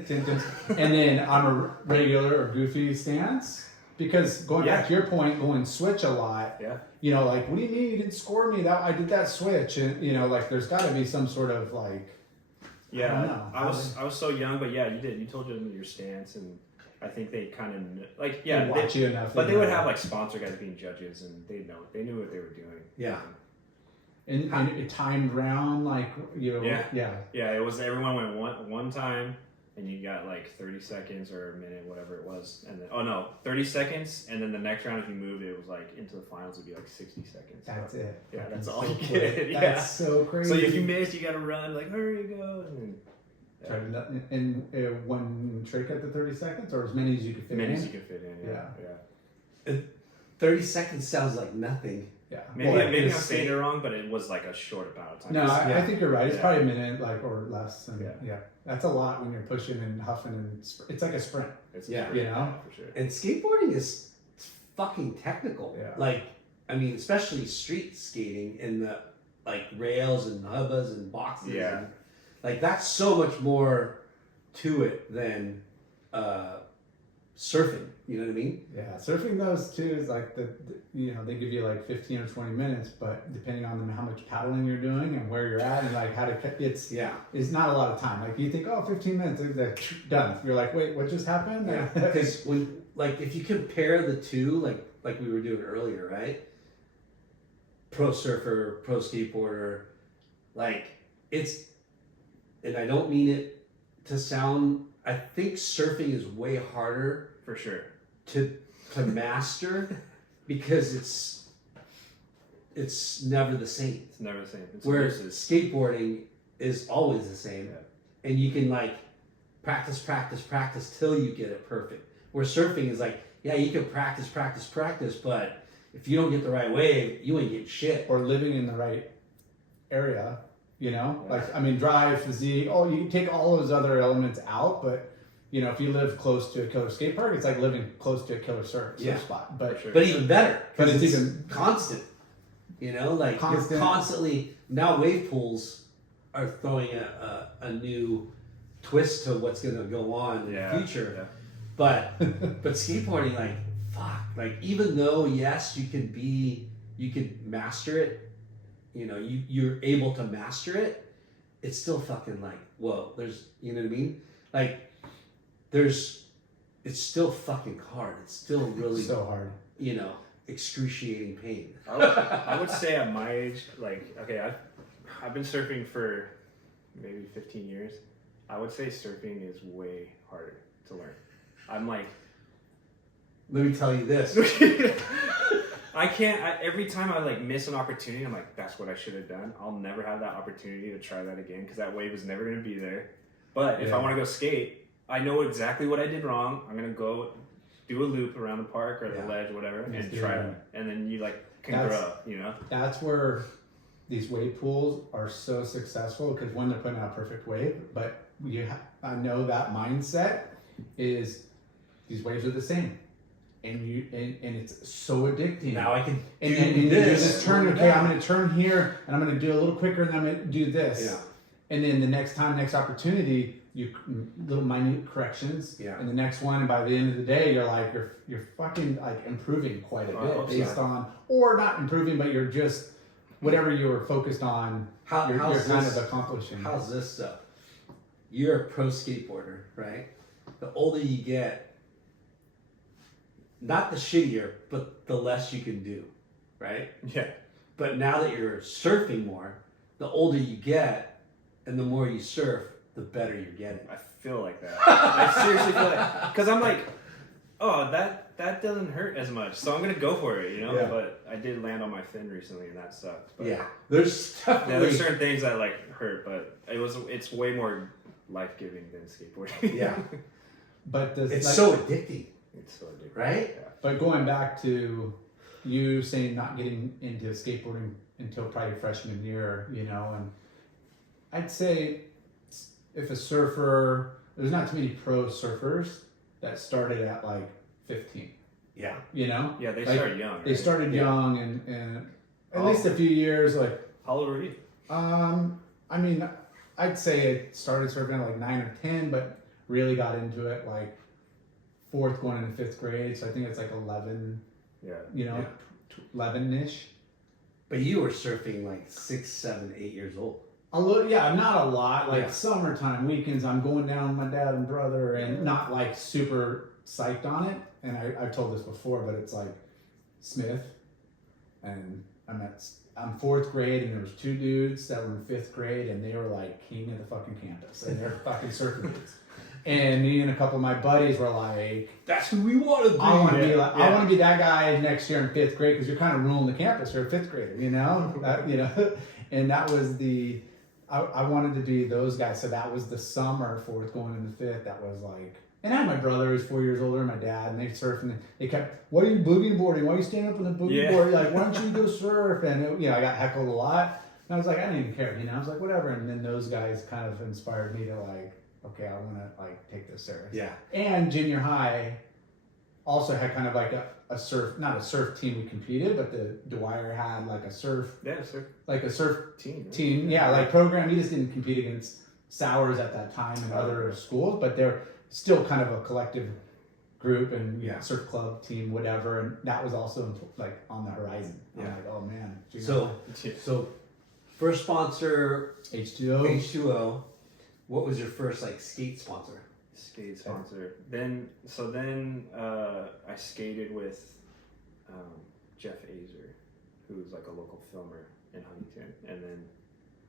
Tim, and then I'm a regular or goofy stance? Because going back to your point, going switch a lot, Yeah. like, what do you mean you didn't score me? I did that switch. And, like, there's got to be some sort of, like, Yeah, I don't know. I was so young, but yeah, you did. You told them your stance, and I think they kind of like they watch you enough. but they would have like sponsor guys being judges, and they knew what they were doing. Yeah. And it timed round, like, Yeah. Yeah. It was everyone went one time, and you got like 30 seconds or a minute, whatever it was, and then 30 seconds, and then the next round if you moved, it was like into the finals, it'd be like 60 seconds. That's it. Yeah, that's So all you quick. get. Yeah. That's so crazy. So if you miss, you got to run like hurry, go, and then Try to, and one trick at the 30 seconds, or as many as you could fit many in? as you can fit in. Yeah. Yeah. 30 seconds sounds like nothing. Yeah. Maybe Well, maybe I'm it's- saying it wrong, but it was like a short amount of time. No, I Yeah. think you're right. It's Yeah. probably a minute, like, or less. And, Yeah. yeah, that's a lot when you're pushing and huffing, and it's like a sprint. It's Yeah. true, You know? for sure. And skateboarding is fucking technical. Yeah. Like, I mean, especially street skating and the like rails and hubbas and boxes. Yeah. And, like, that's so much more to it than surfing. You know what I mean? Yeah, surfing those too is like they give you like 15 or 20 minutes, but depending on how much paddling you're doing and where you're at and like how to it's not a lot of time. Like you think, 15 minutes, they're done. You're like, wait, what just happened? Yeah. Because when, like, if you compare the two, like we were doing earlier, right? Pro surfer, pro skateboarder, like it's, and I don't mean it to sound, I think surfing is way harder For sure. to master because it's never the same. It's never the same. It's Whereas versus- skateboarding is always the same, Yeah. and you can like practice till you get it perfect. Where surfing is like, yeah, you can practice, but if you don't get the right wave, you ain't getting shit. or living in the right area, You know, Yeah. like I mean, drive, physique. Oh, you take all those other elements out, but you know, if you live close to a killer skate park, it's like living close to a killer surf Yeah. spot. But For sure. But even better, But 'cause it's even- constant. You know, like Constant. you're constantly now. Wave pools are throwing a new twist to what's going to go on in the future. Yeah. But skateboarding, like fuck, like even though yes, you could master it. You know, you're able to master it. It's still fucking like whoa. There's you know what I mean? Like it's still fucking hard. It's still really so hard. you know excruciating pain. I would say at my age, like, okay, I've been surfing for maybe 15 years. I would say surfing is way harder to learn. I'm like, Let me tell you this. every time I like miss an opportunity, I'm like, that's what I should have done. I'll never have that opportunity to try that again because that wave is never going to be there. But if I Yeah. want to go skate, I know exactly what I did wrong. I'm going to go do a loop around the park or Yeah. the ledge, whatever, Just and do try it. it. And then you like can That's- grow, you know? That's where these wave pools are so successful because one, they're putting out a perfect wave, but I know that mindset is these waves are the same, and it's so addicting. Now I can and do then you do this. this turn. Okay, I'm going to turn here, and I'm going to do a little quicker, and I'm going to do this. Yeah. And then the next opportunity, you little minute corrections. Yeah. And the next one, and by the end of the day, you're like you're fucking like improving quite a I bit hope so. based on, or not improving, but you're just whatever you were focused on. You're how's kind this? of accomplishing. How's this stuff? You're a pro skateboarder, right? The older you get, not the shittier, but the less you can do, right? Yeah. But now that you're surfing more, the older you get, and the more you surf, the better you're getting. I feel like that. I seriously feel like, because I'm like, oh, that doesn't hurt as much, so I'm gonna go for it, you know. Yeah. But I did land on my fin recently, and that sucked. But Yeah, there's yeah, definitely there's certain things that like hurt, but it's way more life giving than skateboarding. yeah. But does It's like, so addicting, It's so addictive. right? Yeah. But going back to you saying not getting into skateboarding until probably your freshman year, you know, and I'd say if a surfer, there's not too many pro surfers that started at like 15, Yeah. you know? Yeah, they Like, start young. Right? They started Yeah. young and at Oh. least a few years, like, How old were you? I mean, I'd say I started surfing at like 9 or 10, but really got into it like fourth going into fifth grade. So I think it's like 11, Yeah. you know, 11-ish. But you were surfing like 6, 7, 8 years old. A little, yeah, not a lot. Like Yeah. summertime weekends, I'm going down with my dad and brother, and not like super psyched on it. And I've told this before, but it's like Smith, and I'm fourth grade, and there was two dudes that were in fifth grade, and they were like king of the fucking campus, and they're fucking surfing dudes. And me and a couple of my buddies were like, That's who we want to be. I want to be like, I Yeah. want to be that guy next year in fifth grade because you're kind of ruling the campus. You're a fifth grader, you know, and that was I wanted to be those guys. So that was the summer fourth going into fifth. That was like, and I had my brother who's 4 years older, and my dad, and they surfed, and they kept, what are you boogie boarding? Why are you standing up on the boogie Yeah. board? Like, why don't you go surf? And I got heckled a lot. And I was like, I didn't even care, I was like, whatever. And then those guys kind of inspired me to like, okay, I want to like take this serious. Yeah. And junior high also had kind of like a surf, not a surf team we competed, but the Dwyer had like a surf Yeah, sir. team. Team. Yeah, like program. We just didn't compete against Sours at that time and other schools, but they're still kind of a collective group and Yeah. surf club team, whatever. And that was also like on the horizon. I'm Yeah. like, oh man. junior So, high. so first sponsor H2O. H2O. What was your first like skate sponsor? Skate sponsor. Then I skated with Jeff Azer, who's like a local filmer in Huntington, and then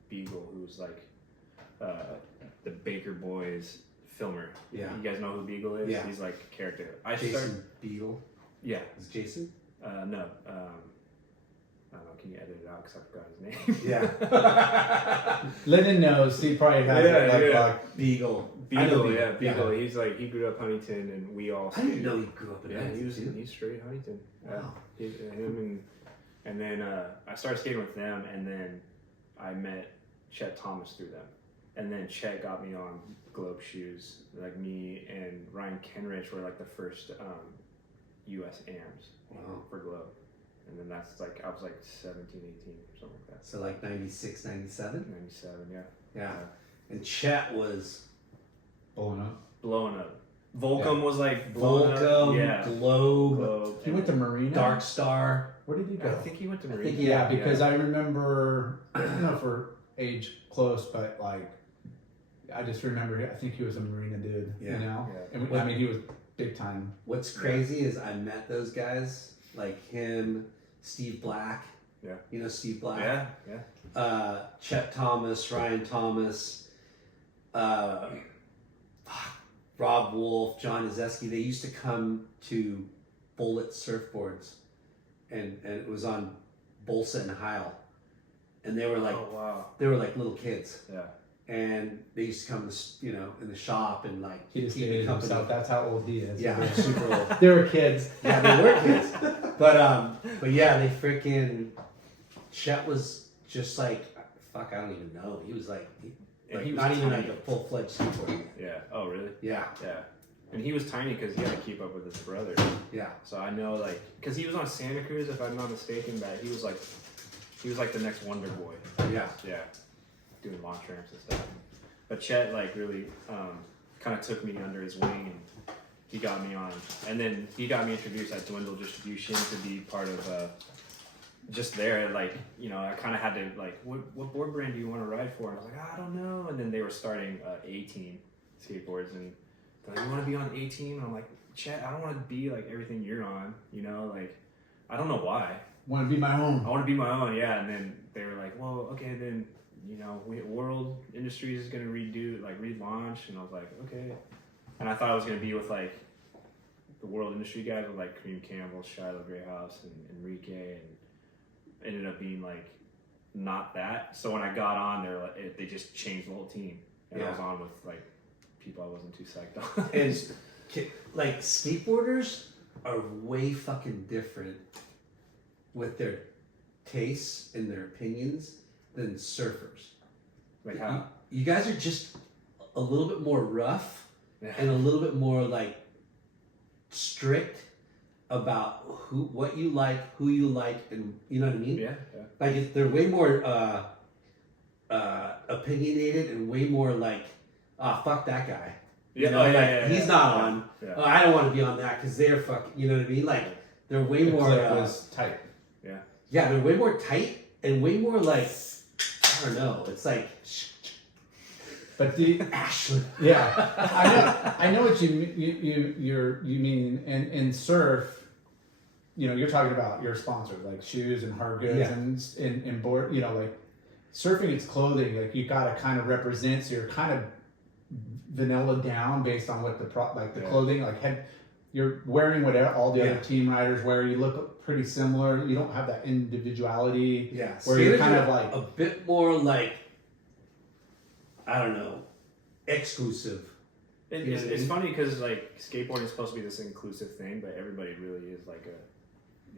Beagle, who's like the Baker Boys filmer. Yeah. You guys know who Beagle is? Yeah. He's like a character. Jason Beagle. Yeah. Is it Jason? No. I don't know. Can you edit it out? Because I forgot his name. Yeah. Lennon knows. He probably has Yeah, it like, yeah. like Beagle. I know Beagle, yeah, Beagle. Yeah. He's like, he grew up Huntington, and we all I didn't skated. know he grew up in Yeah, Huntington. he's straight Huntington. Yeah. Wow. Him and then I started skating with them, and then I met Chet Thomas through them, and then Chet got me on Globe shoes. Like me and Ryan Kenrich were like the first U.S. AMs Wow. for Globe, and then that's like I was like 17, 18, something like that. So like 96, 97? 97, yeah. Yeah. And Chet was Blowing up. Blowing up. Volcom was like blowing Volcom, up. Yeah. Globe, Globe. He went to Marina. Dark Star. Where did he go? I think he went to I Marine. think Yeah, because I remember, I don't know if we're age close, but like, I just remember, I think he was a Marina dude, Yeah. you know? Yeah. And I mean, he was big time. What's crazy is I met those guys, like him, Steve Black. Yeah. You know Steve Black? Yeah, yeah. Chet Thomas, Ryan Thomas, Rob Wolf, John Izeski. They used to come to Bullet Surfboards, and it was on Bolsa and Heil, and they were like Oh wow. little kids, Yeah. and they used to come, in the shop and like He just keep dated me company. himself. That's how old he is. Yeah, super old. They were kids. Yeah, they were kids. But yeah, they freaking Chet was just like fuck. I don't even know. He was like, And like he was not even tiny. like a full-fledged skateboarder. Yeah. Oh really? Yeah, Yeah. And he was tiny because he had to keep up with his brother. yeah, So I know like because he was on Santa Cruz, if I'm not mistaken, that he was like the next Wonder Boy. yeah. Yeah. Doing launch ramps and stuff. But Chet like really kind of took me under his wing and he got me on. And then he got me introduced at Dwindle Distribution to be part of just there. Like, you know, I kind of had to like, what board brand do you want to ride for? And I was like, I don't know. And then they were starting 18 skateboards and they're like, you want to be on 18? And I'm like, Chet, I don't want to be like everything you're on, you know, like, I don't know why. Want to be my own. I want to be my own, yeah. And then they were like, well, okay, then, you know, World Industries is going to relaunch. And I was like, okay. And I thought I was going to be with, like, the World Industry guys with, like, Kareem Campbell, Shiloh Greyhouse, and Enrique. And ended up being, like, not that. So when I got on, they just changed the whole team. And I was on with, like, people I wasn't too psyched on. And like skateboarders are way fucking different with their tastes and their opinions than surfers. Like how? You guys are just a little bit more rough Yeah. and a little bit more like strict about what you like, who you like, and you know what I mean. Yeah. Like they're way more opinionated and way more like, fuck that guy. You know, like, he's not on. Yeah. I don't want to be on that because they're fucking. You know what I mean? Like they're way more. It was tight. Yeah, they're way more tight and way more like. I don't know. It's like. But the Ashley. yeah, I know what you mean. In surf, you know, you're talking about your sponsors like shoes and hard goods Yeah. and board. You know, like surfing, it's clothing. Like you got to kind of represent. So you're kind of vanilla down based on what the clothing like you're wearing what all the other team riders wear. You look pretty similar. You don't have that individuality. Yeah, where you're skaters kind are of like a bit more like. I don't know, exclusive. You know what I It's mean? funny because like skateboarding is supposed to be this inclusive thing, but everybody really is like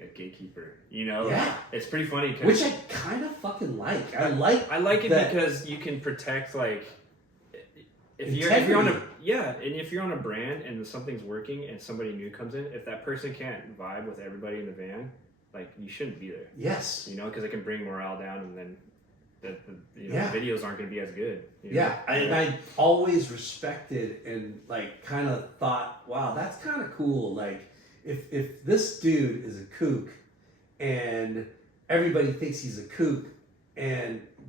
a gatekeeper. You know, Yeah. It's pretty funny Which because I kind of fucking like. I like it that- because you can protect like if you're on a and if you're on a brand and something's working and somebody new comes in, if that person can't vibe with everybody in the van, like you shouldn't be there. Yes. You know, because it can bring morale down, and then the Yeah. videos aren't going to be as good. You know? Yeah, and I always respected and like kind of thought, wow, that's kind of cool. Like, if this dude is a kook, and everybody thinks he's a kook,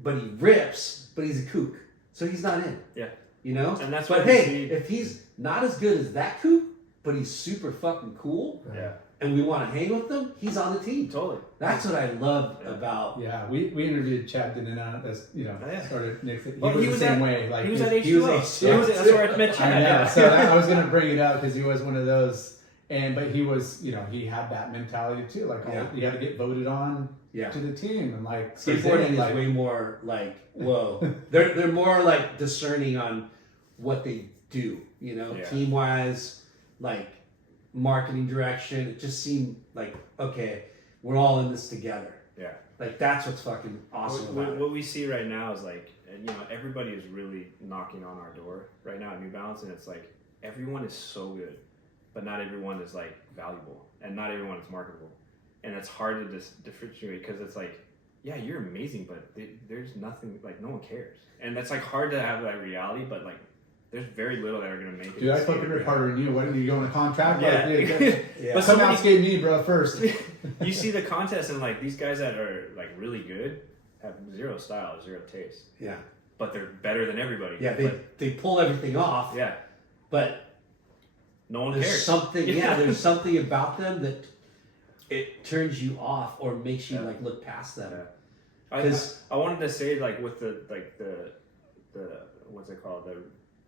but he rips, but he's a kook, so he's not in. Yeah. You know. And that's but what we hey, see. if he's not as good as that kook, but he's super fucking cool, Yeah, and we want to hang with him, he's on the team. totally. That's what I love Yeah. about. yeah. We interviewed Chad Denina as you know Oh, yeah. started Nixon. He Well, was he the was same at- way. Like He was at his- H2O. H2O. That's where I met I Chad. know. Yeah. So I was gonna bring it up because he was one of those, but he was, he had that mentality too. Like you got to get voted on Yeah. to the team, and like Skateboarding is like, way more like, whoa. they're more like discerning on what they do, Yeah. team wise, like marketing direction. It just seemed like, okay, we're all in this together. Yeah. Like that's what's fucking awesome about it. What we see right now is like, everybody is really knocking on our door right now at New Balance, and it's like everyone is so good, but not everyone is like valuable, and not everyone is marketable, and it's hard to differentiate because it's like, yeah, you're amazing, but there's nothing, like no one cares, and that's like hard to have that reality, but like there's very little that are gonna make it. Dude, I fucking rip harder than you. What, are you going to contract? Yeah. Like, dude, Yeah. But come somebody- out skate me, bro, first. You see the contest, and like these guys that are like really good have zero style, zero taste, Yeah. but they're better than everybody. Yeah, they pull everything off. Yeah, But no one there's cares. something, there's something about them that it turns you off or makes you Yeah. like look past them. Yeah. 'Cause- I wanted to say like with the what's it called,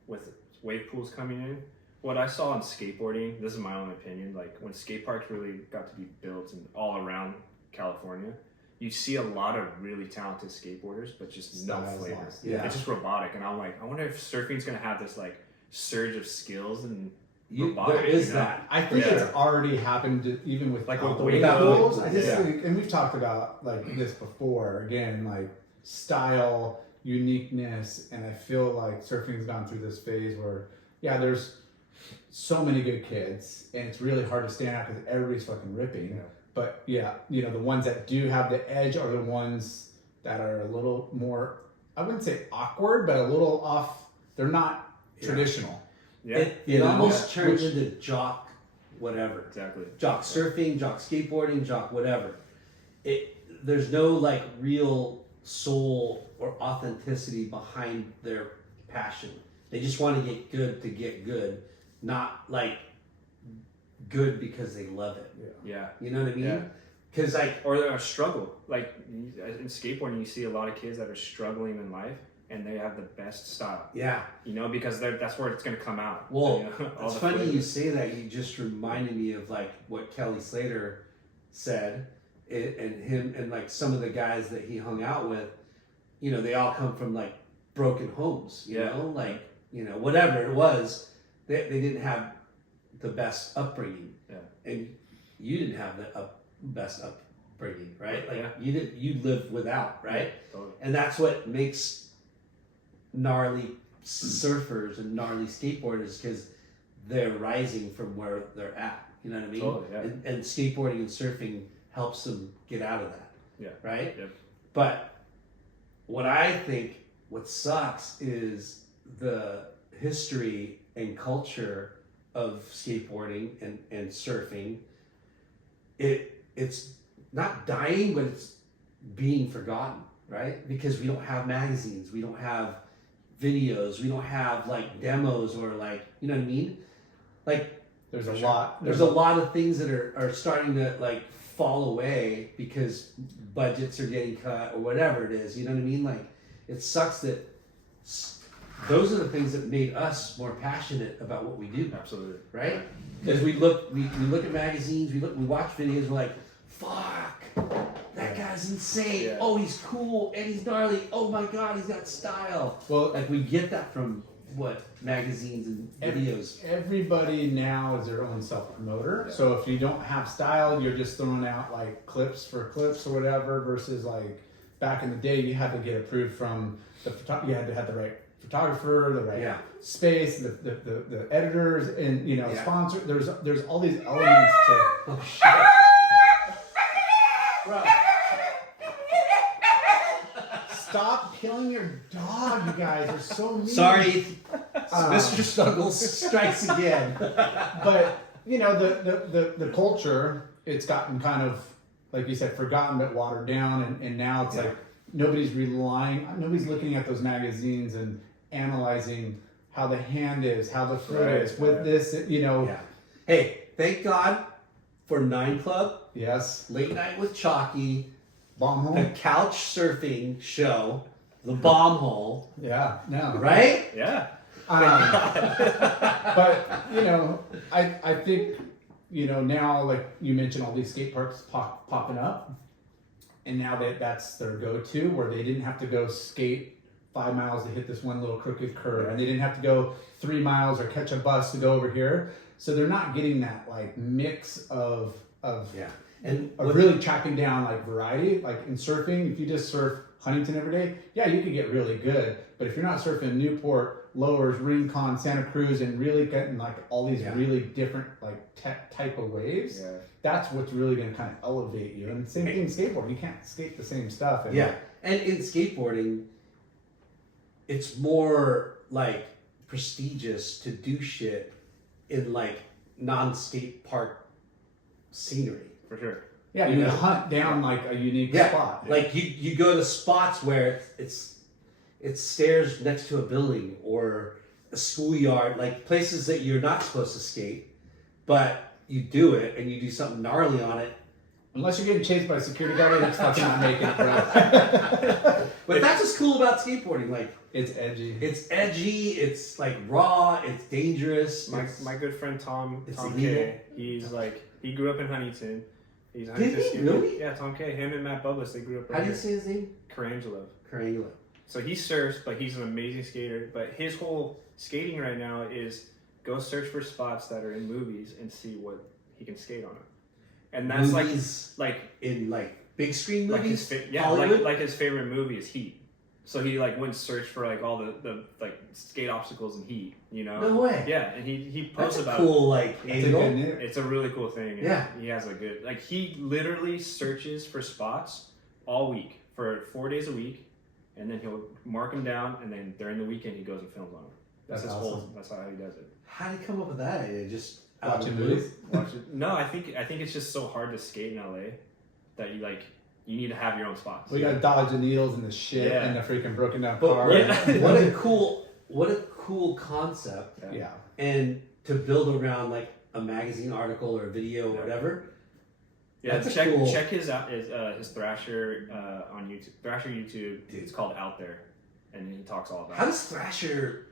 with wave pools coming in, what I saw in skateboarding, this is my own opinion, like when skate parks really got to be built and all around California, you see a lot of really talented skateboarders, but just no Styles flavor. lost. Yeah. It's just robotic, and I'm like, I wonder if surfing's gonna have this like surge of skills and There robotic, is you know? that. I think Yeah. it's already happened even with Like the with wave wave pools. pools, I just yeah. think, and we've talked about like this before. Again, like style, uniqueness, and I feel like surfing's gone through this phase where, yeah, there's so many good kids, and it's really hard to stand out because everybody's fucking ripping. Yeah. But yeah, the ones that do have the edge are the ones that are a little more, I wouldn't say awkward, but a little off. They're not Yeah. traditional. Yeah, It almost turns into jock whatever. exactly. Jock surfing, jock skateboarding, jock whatever. There's no like real soul or authenticity behind their passion. They just want to get good, not like good because they love it. Yeah. You know what I Yeah. mean? Because like Or they're a struggle. Like in skateboarding, you see a lot of kids that are struggling in life, and they have the best style. yeah. Because that's where it's gonna come out. Well, you know, all it's the funny flavors. you say that. You just reminded me of like what Kelly Slater said, and him and like some of the guys that he hung out with. They all come from like broken homes. Yeah. Like whatever it was, they didn't have the best upbringing. Yeah. And you didn't have the best upbringing, right? Like Yeah. you lived without, right? Totally. And that's what makes gnarly surfers and gnarly skateboarders, because they're rising from where they're at. You know what I mean? Totally, yeah. And skateboarding and surfing helps them get out of that. Yeah. Right? Yep. But what sucks is the history and culture of skateboarding and surfing. It's not dying, but it's being forgotten, right? Because we don't have magazines, we don't have videos, we don't have like demos or like, you know what I mean? Like There's For a sure. lot. there's a lot of things that are starting to like fall away because budgets are getting cut or whatever it is. You know what I mean? Like it sucks that those are the things that made us more passionate about what we do, Absolutely. right? Because we look at magazines, we watch videos, we're like, fuck, that guy's insane. Yeah. Oh, he's cool and he's gnarly. Oh my god, he's got style. Well, Like we get that from what magazines and videos. everybody now is their own self-promoter. Yeah. So if you don't have style, you're just throwing out like clips for clips or whatever. Versus like back in the day, you had to get approved from you had to have the right photographer, the right Yeah. space, the editors, and Yeah. sponsor. There's all these elements to. Oh shit. Bro. Stop killing your dog, you guys. You're so mean. Sorry, Um, Mr. Snuggles strikes again. But the culture, it's gotten kind of, like you said, forgotten but watered down, and now it's Yeah. like nobody's looking at those magazines and analyzing how the hand is, how the foot Right, is with right. this, Yeah. Hey, thank God for 9 Club, yes, Late Night with Chalky, bomb the hole, couch surfing show, the bomb hole, yeah, no, right? Yeah. But I think now, like you mentioned, all these skate parks popping up, and now that's their go-to, where they didn't have to go skate 5 miles to hit this one little crooked curve, and they didn't have to go 3 miles or catch a bus to go over here. So they're not getting that like mix of Yeah. And of really tracking down like variety. Like in surfing, if you just surf Huntington every day, yeah, you can get really good. But if you're not surfing Newport, Lowers, Rincon, Santa Cruz, and really getting like all these really different like type of waves, that's what's really going to kind of elevate you. And same thing skateboarding, you can't skate the same stuff. And and in skateboarding, it's more like prestigious to do shit in like non-skate park scenery. For sure. yeah, you hunt down like a unique spot. Like you go to spots where it's stairs next to a building or a schoolyard, like places that you're not supposed to skate, but you do it and you do something gnarly on it. Unless you're getting chased by a security guard, it's fucking not making it, bro. But that's what's cool about skateboarding. Like It's edgy. it's like raw, it's dangerous. My good friend Tom illegal. K, he's like, he grew up in Huntington. He's a Did Huntington he? skater. Really? Yeah, Tom K. Him and Matt Bublis, they grew up. How do you say his name? Carangelo. Carangelo. So he surfs, but he's an amazing skater. But his whole skating right now is go search for spots that are in movies and see what he can skate on them. And that's Movies like in like big screen like movies. his Hollywood? like his favorite movie is Heat. So he like went and searched for like all the like skate obstacles in Heat, you know? No way. Yeah, and he That's posts a about cool like It's a angle. good name. It's a really cool thing. And Yeah. he has a good like he literally searches for spots all week for 4 days a week, and then he'll mark them down, and then during the weekend he goes and films on them. That's his whole. awesome. That's how he does it. How did he come up with that idea? Just out of Watching the blue? movies. Watch it. No, I think it's just so hard to skate in LA that you need to have your own spots. We got to dodge the needles and the shit Yeah. and the freaking broken down But car. what a cool concept. Yeah. And to build around like a magazine article or a video or Yeah. whatever. Yeah, That's a check cool- his Thrasher on YouTube. Thrasher YouTube. It's called Out There, and he talks all about. How does Thrasher?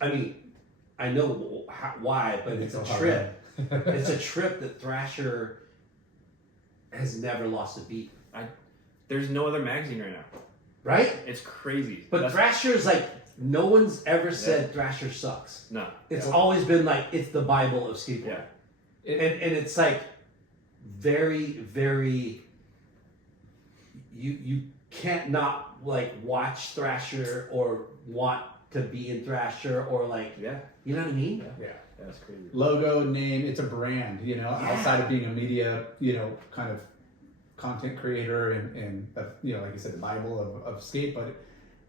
I mean, I know why, but it's a trip. It's a trip that Thrasher has never lost a beat, There's no other magazine right now. right? It's crazy. But That's- Thrasher's like no one's ever said Thrasher sucks. no. It's always been like it's the Bible of skateboarding. Yeah. And it's like very, very you can't not like watch Thrasher or want to be in Thrasher or like Yeah. you know what I mean? Yeah. That's crazy. Logo, name, it's a brand, outside of being a media, kind of content creator and like you said, the Bible of skate, but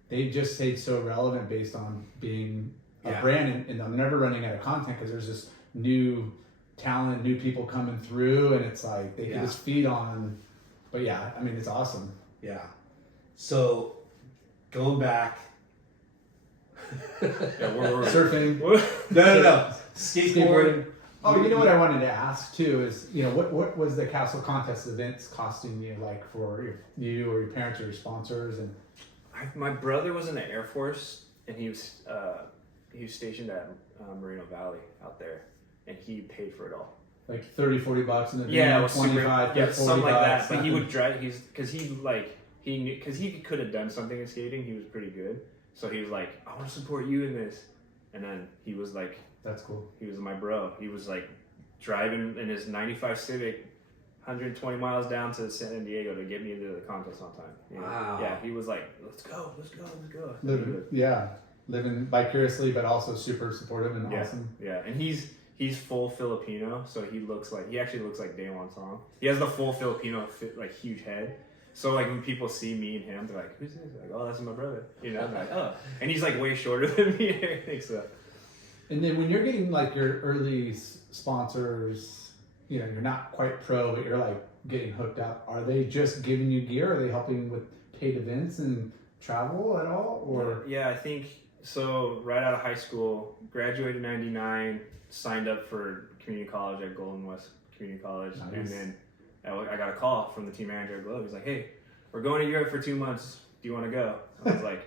they just stayed so relevant based on being a brand and they're never running out of content because there's this new talent, new people coming through and it's like they can just feed on, but yeah, I mean, it's awesome. Yeah. So going back Yeah, we're Surfing, No. Skateboarding. Oh, you know what I wanted to ask too is, what was the Castle Contest events costing you, like for you or your parents or your sponsors? And My brother was in the Air Force, and he was stationed at Moreno Valley out there, and he paid for it all. like $30-$40 in the Yeah, it van, was super, 25 yeah, $40, something like that. But he something. would drive. Because he knew because he could have done something in skating. He was pretty good, so he was like, I want to support you in this. And then he was like, That's cool. he was my bro. He was like driving in his '95 Civic, 120 miles down to San Diego to get me into the contest on time. You know? Wow. Yeah, he was like, let's go. Living vicariously, but also super supportive and Yeah, awesome. yeah, and he's full Filipino, so he actually looks like Daewon Song. He has the full Filipino like huge head. So like when people see me and him, they're like, "Who's this?" Like, "Oh, that's my brother." You know, I'm like, "Oh," and he's like way shorter than me and everything. So And then when you're getting like your early sponsors, you're not quite pro, but you're like getting hooked up. Are they just giving you gear? Are they helping with paid events and travel at all? Or yeah, I think so. Right out of high school, graduated in '99, signed up for community college at Golden West Community College, Nice. and then I got a call from the team manager at Globe. He's like, "Hey, we're going to Europe for 2 months. Do you want to go?" I was like,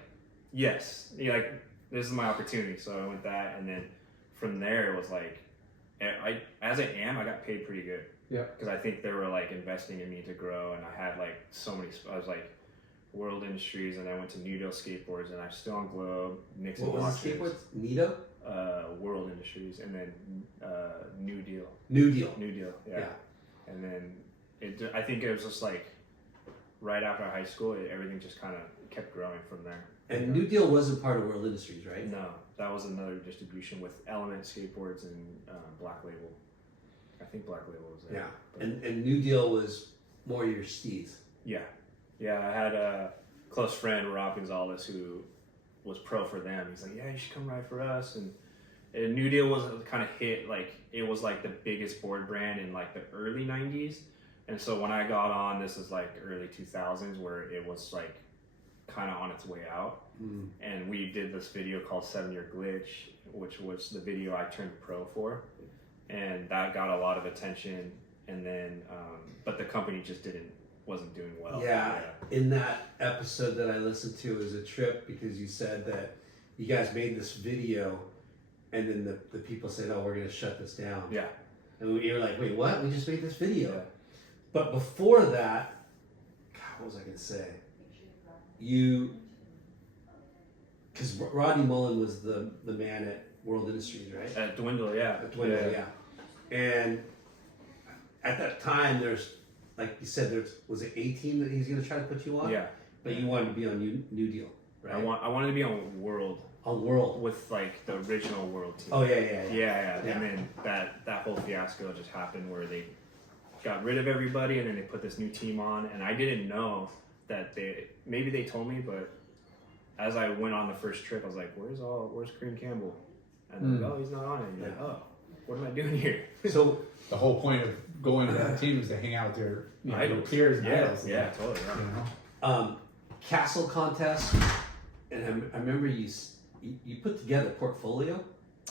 "Yes." He like, "This is my opportunity." So I went that, and then from there it was like, I got paid pretty good. Yeah. Because I think they were like investing in me to grow, and I had like so many. I was like World Industries, and I went to New Deal Skateboards, and I'm still on Globe. Nixon What was the Watches, skateboards? Nito? World Industries, and then New Deal. New Deal. New Deal, yeah. Yeah. And then I think it was just like right after high school, everything just kind of kept growing from there. And New Deal wasn't part of World Industries, right? No, that was another distribution with Element Skateboards and Black Label. I think Black Label was there. Yeah. But And New Deal was more your steez. yeah. I had a close friend, Rob Gonzalez, who was pro for them. He's like, yeah, you should come ride for us. And New Deal was kind of hit, like, it was like the biggest board brand in like the early 90s. And so when I got on, this is like early 2000s, where it was like kind of on its way out. And we did this video called 7 Year Glitch, which was the video I turned pro for. And that got a lot of attention. And then, but the company just wasn't doing well. Yeah. In that episode that I listened to, it was a trip because you said that you guys made this video and then the people said, oh, we're going to shut this down. Yeah. And you were like, wait, what? We just made this video. Yeah. But before that, God, what was I going to say? Because Rodney Mullen was the man at World Industries, right? At Dwindle, yeah. At Dwindle, yeah. And at that time, there's, like you said, was it 18 that he's going to try to put you on? Yeah. But you wanted to be on New Deal, right? I wanted to be on World On World. with like the original World team. Oh, yeah. Yeah. And then that whole fiasco just happened where they got rid of everybody and then they put this new team on, and I didn't know that maybe they told me, but as I went on the first trip, I was like, where's Kareem Campbell? And they're like, oh, he's not on it. And you're like, oh, what am I doing here? So The whole point of going to that team is to hang out with your, your peers and idols. Yeah, totally. You Yeah. know? Castle contest, and I remember you put together a portfolio.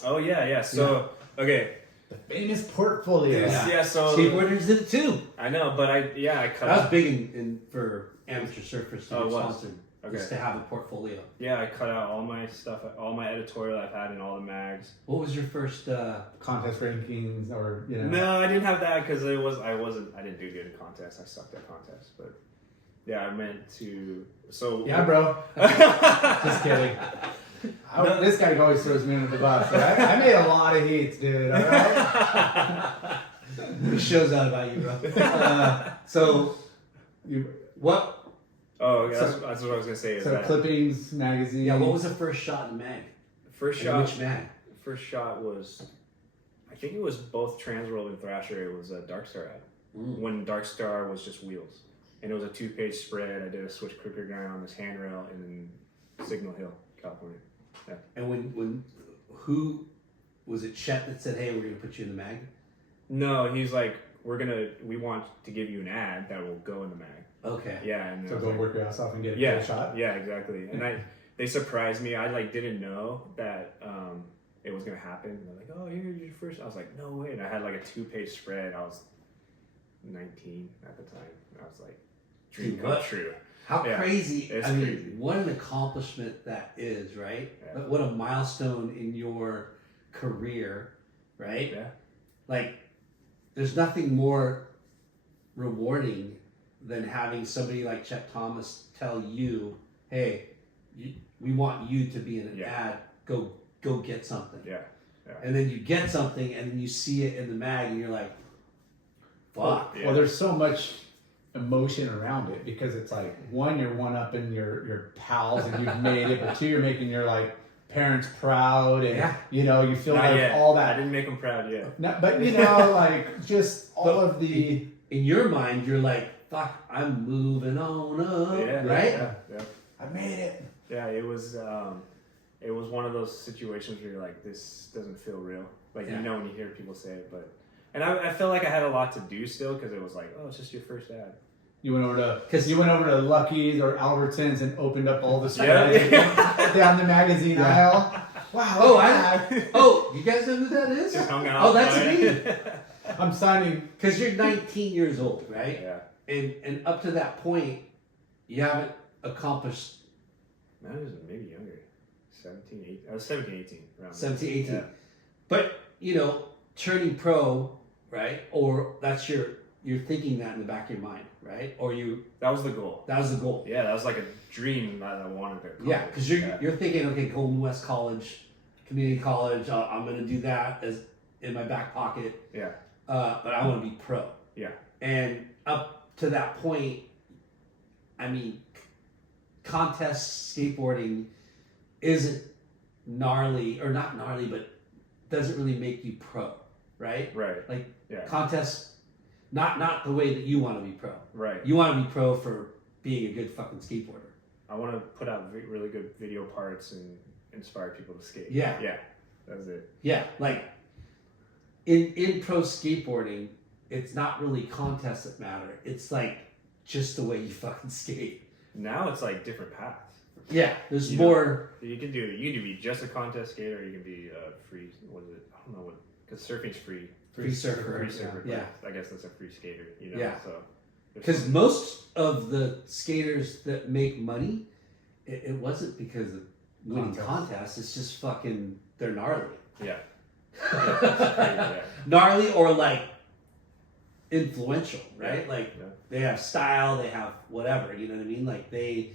Oh yeah. So okay. The famous portfolio. Yeah. So Skateboarders did it too. I know, but I cut. That was big in for amateur surfers to Oh, it be was? sponsored. Okay. Just to have a portfolio. Yeah, I cut out all my stuff, all my editorial I've had in all the mags. What was your first? Contest rankings or, No, I didn't have that because I didn't do good in contests. I sucked at contests, but yeah, I meant to. So Yeah, bro. Just kidding. This guy always throws me under the bus. Right? I made a lot of heats, dude. All right. It shows out about you, bro. So, what? Oh, yeah, that's what I was gonna say. Is So that Clippings magazine. Yeah, what was the first shot in mag? first And shot? which mag? First shot was, I think it was both Transworld and Thrasher. It was a Darkstar ad when Darkstar was just wheels, and it was a 2-page spread. I did a switch quicker grind on this handrail in Signal Hill, California. Yeah. And when who was it? Chet that said, "Hey, we're gonna put you in the mag." No, he's like, we want to give you an ad that will go in the mag. Okay. Yeah, and I So was go like, work your ass off and get a yeah, full shot. Yeah, exactly. And they surprised me. I didn't know that it was gonna happen. And they're like, "Oh, here's your first." I was like, "No way!" And I had like a 2-page spread. I was 19 at the time. And I was like, "Dream Dude, come what? true." How Yeah, crazy! it's I mean, crazy. what an accomplishment that is, right? Yeah. What a milestone in your career, right? Yeah. Like, there's nothing more rewarding than having somebody like Chet Thomas tell you, "Hey, we want you to be in an Yeah. ad. Go get something." Yeah. And then you get something, and then you see it in the mag, and you're like, "Fuck." Yeah. Well, there's so much emotion around it because it's like, one, you're one-upping your pals and you've made it, but two, you're making your like parents proud, and Yeah. you feel Not like yet. all I that. didn't make them proud yet. No, but like just all of the. In your mind, you're like, "Fuck, I'm moving on up," Yeah. right? Yeah. I made it. Yeah. It was one of those situations where you're like, "This doesn't feel real." Like Yeah. when you hear people say it, but. And I felt like I had a lot to do still because it was like, oh, it's just your first ad. You went over to Lucky's or Albertsons and opened up all the Yeah. spreads down the magazine aisle. Wow. Oh, look at that. You guys know who that is? Just hung out. Oh, that's right? me. I'm signing. Because you're 19 years old, right? Yeah. And up to that point, you haven't accomplished I was maybe younger. 17, 18. I was 17, 18. Around 17, 18. Yeah. But, turning pro, right? Or you're thinking that in the back of your mind, right? Or That was the goal. that was the goal. Yeah, that was like a dream that I wanted to accomplish. Yeah, because you're thinking, okay, Golden West College, community college, I'm going to do that as in my back pocket. Yeah. But I want to be pro. Yeah. And up to that point, I mean, contest skateboarding isn't gnarly, or not gnarly, but doesn't really make you pro, right? Right. Like Yeah. contests, not the way that you want to be pro. Right. You want to be pro for being a good fucking skateboarder. I want to put out really good video parts and inspire people to skate. Yeah. Yeah. That's it. Yeah, like in pro skateboarding, it's not really contests that matter. It's like just the way you fucking skate. Now it's like different paths. Yeah, there's You know, more. You can be just a contest skater, or you can be a free. What is it? I don't know what. Because surfing's free. Free surfer. Free surfer. Yeah. I guess that's a free skater. You know. Yeah. So. there's Because some- most of the skaters that make money, it wasn't because of winning contests. It's just fucking they're gnarly. Yeah. Yeah, it's crazy, yeah. Gnarly or like influential, right? Yeah, Like yeah. they have style, they have whatever. You know what I mean? Like they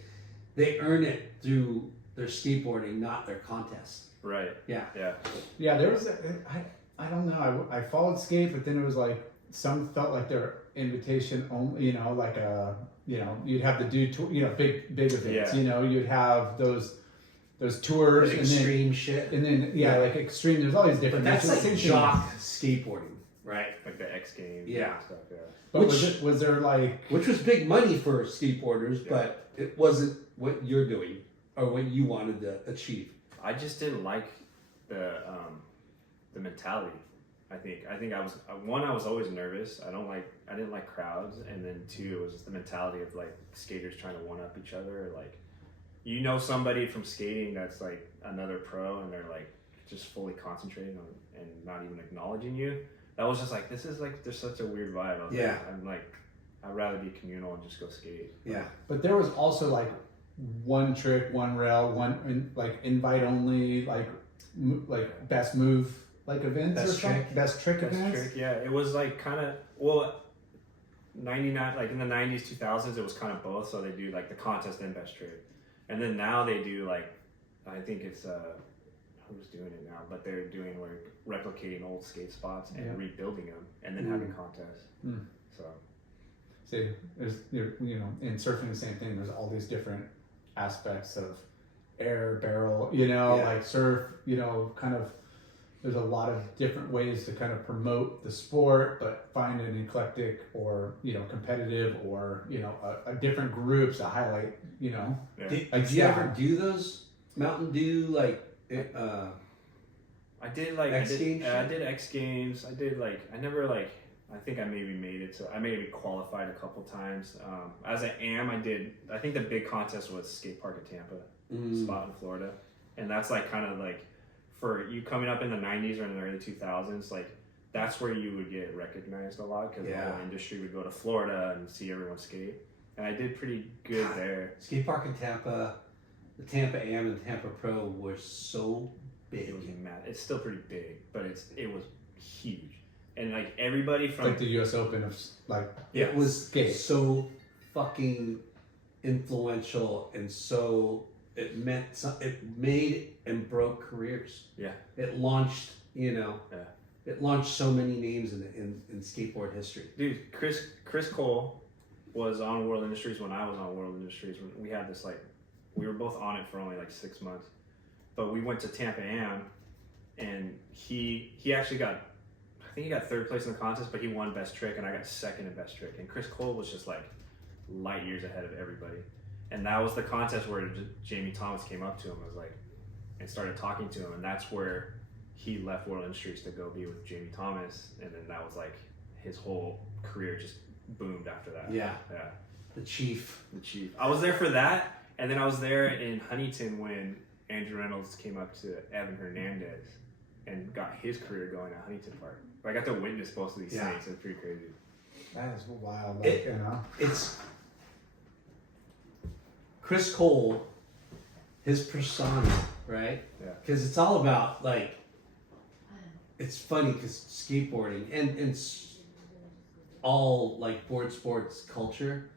earn it through their skateboarding, not their contest. Right. Yeah. Yeah. Yeah, there was I don't know. I followed skate, but then it was like some felt like their invitation only. You know, like you'd have the big events. Yeah. You know, you'd have those tours and then Extreme shit. like extreme. There's all these But different. that's it's the like same thing. jock skateboarding, right? Like the X Games. Yeah. And stuff. Yeah. But Which- was there like Which was big money for skateboarders, Yeah. but it wasn't what you're doing or what you wanted to achieve. I just didn't like the mentality. I think I was I was always nervous. I didn't like crowds, and then two, it was just the mentality of like skaters trying to one up each other. Like, you know, somebody from skating that's like another pro, and they're like just fully concentrating on and not even acknowledging you. That was just like, this is like, there's such a weird vibe. I was Yeah. like, I'm like, I'd rather be communal and just go skate. Yeah. But there was also like one trick, one rail, like invite only, like best move like events Best or something. trick. Best trick Best events. trick, yeah. It was like kind of, well, 99, like in the 90s, 2000s, it was kind of both. So they do like the contest and best trick. And then now they do like, I think it's, who's doing it now, but they're doing like replicating old skate spots and Yeah. rebuilding them and then having contests. Mm. So, See, there's in surfing the same thing. There's all these different aspects of air, barrel, Yeah. like surf, kind of. There's a lot of different ways to kind of promote the sport, but find an eclectic or competitive or a different groups to highlight. yeah. Did you ever do those Mountain Dew I did like X I Games did X Games. I did like I never like I think I maybe made it to I maybe qualified a couple times. As I am, I think the big contest was skate park at Tampa, spot in Florida, and that's like kind of like for you coming up in the 90s or in the early 2000s, like that's where you would get recognized a lot because the whole industry would go to Florida and see everyone skate, and I did pretty good there. skate park in Tampa, the Tampa Am and Tampa Pro were so big. It was mad. It's still pretty big, but it was huge, and like everybody from like the U.S. Open of like It was skate. so fucking influential and so it made and broke careers. Yeah. It launched, Yeah. it launched so many names in skateboard history. Dude, Chris Cole was on World Industries when I was on World Industries. We had this like, we were both on it for only like 6 months, but we went to Tampa Am, and he actually got, I think he got third place in the contest, but he won best trick, and I got second in best trick. And Chris Cole was just like light years ahead of everybody, and that was the contest where Jamie Thomas came up to him, was like, and started talking to him, and that's where he left World Industries to go be with Jamie Thomas, and then that was like his whole career just boomed after that. Yeah. Yeah. The Chief. The Chief. I was there for that, and then I was there in Huntington when Andrew Reynolds came up to Evan Hernandez and got his career going at Huntington Park. I got to witness both of these Yeah. things. It's pretty crazy. That is wild. It's Chris Cole, his persona, right? Yeah. Because it's all about like, it's funny because skateboarding and all like board sports culture,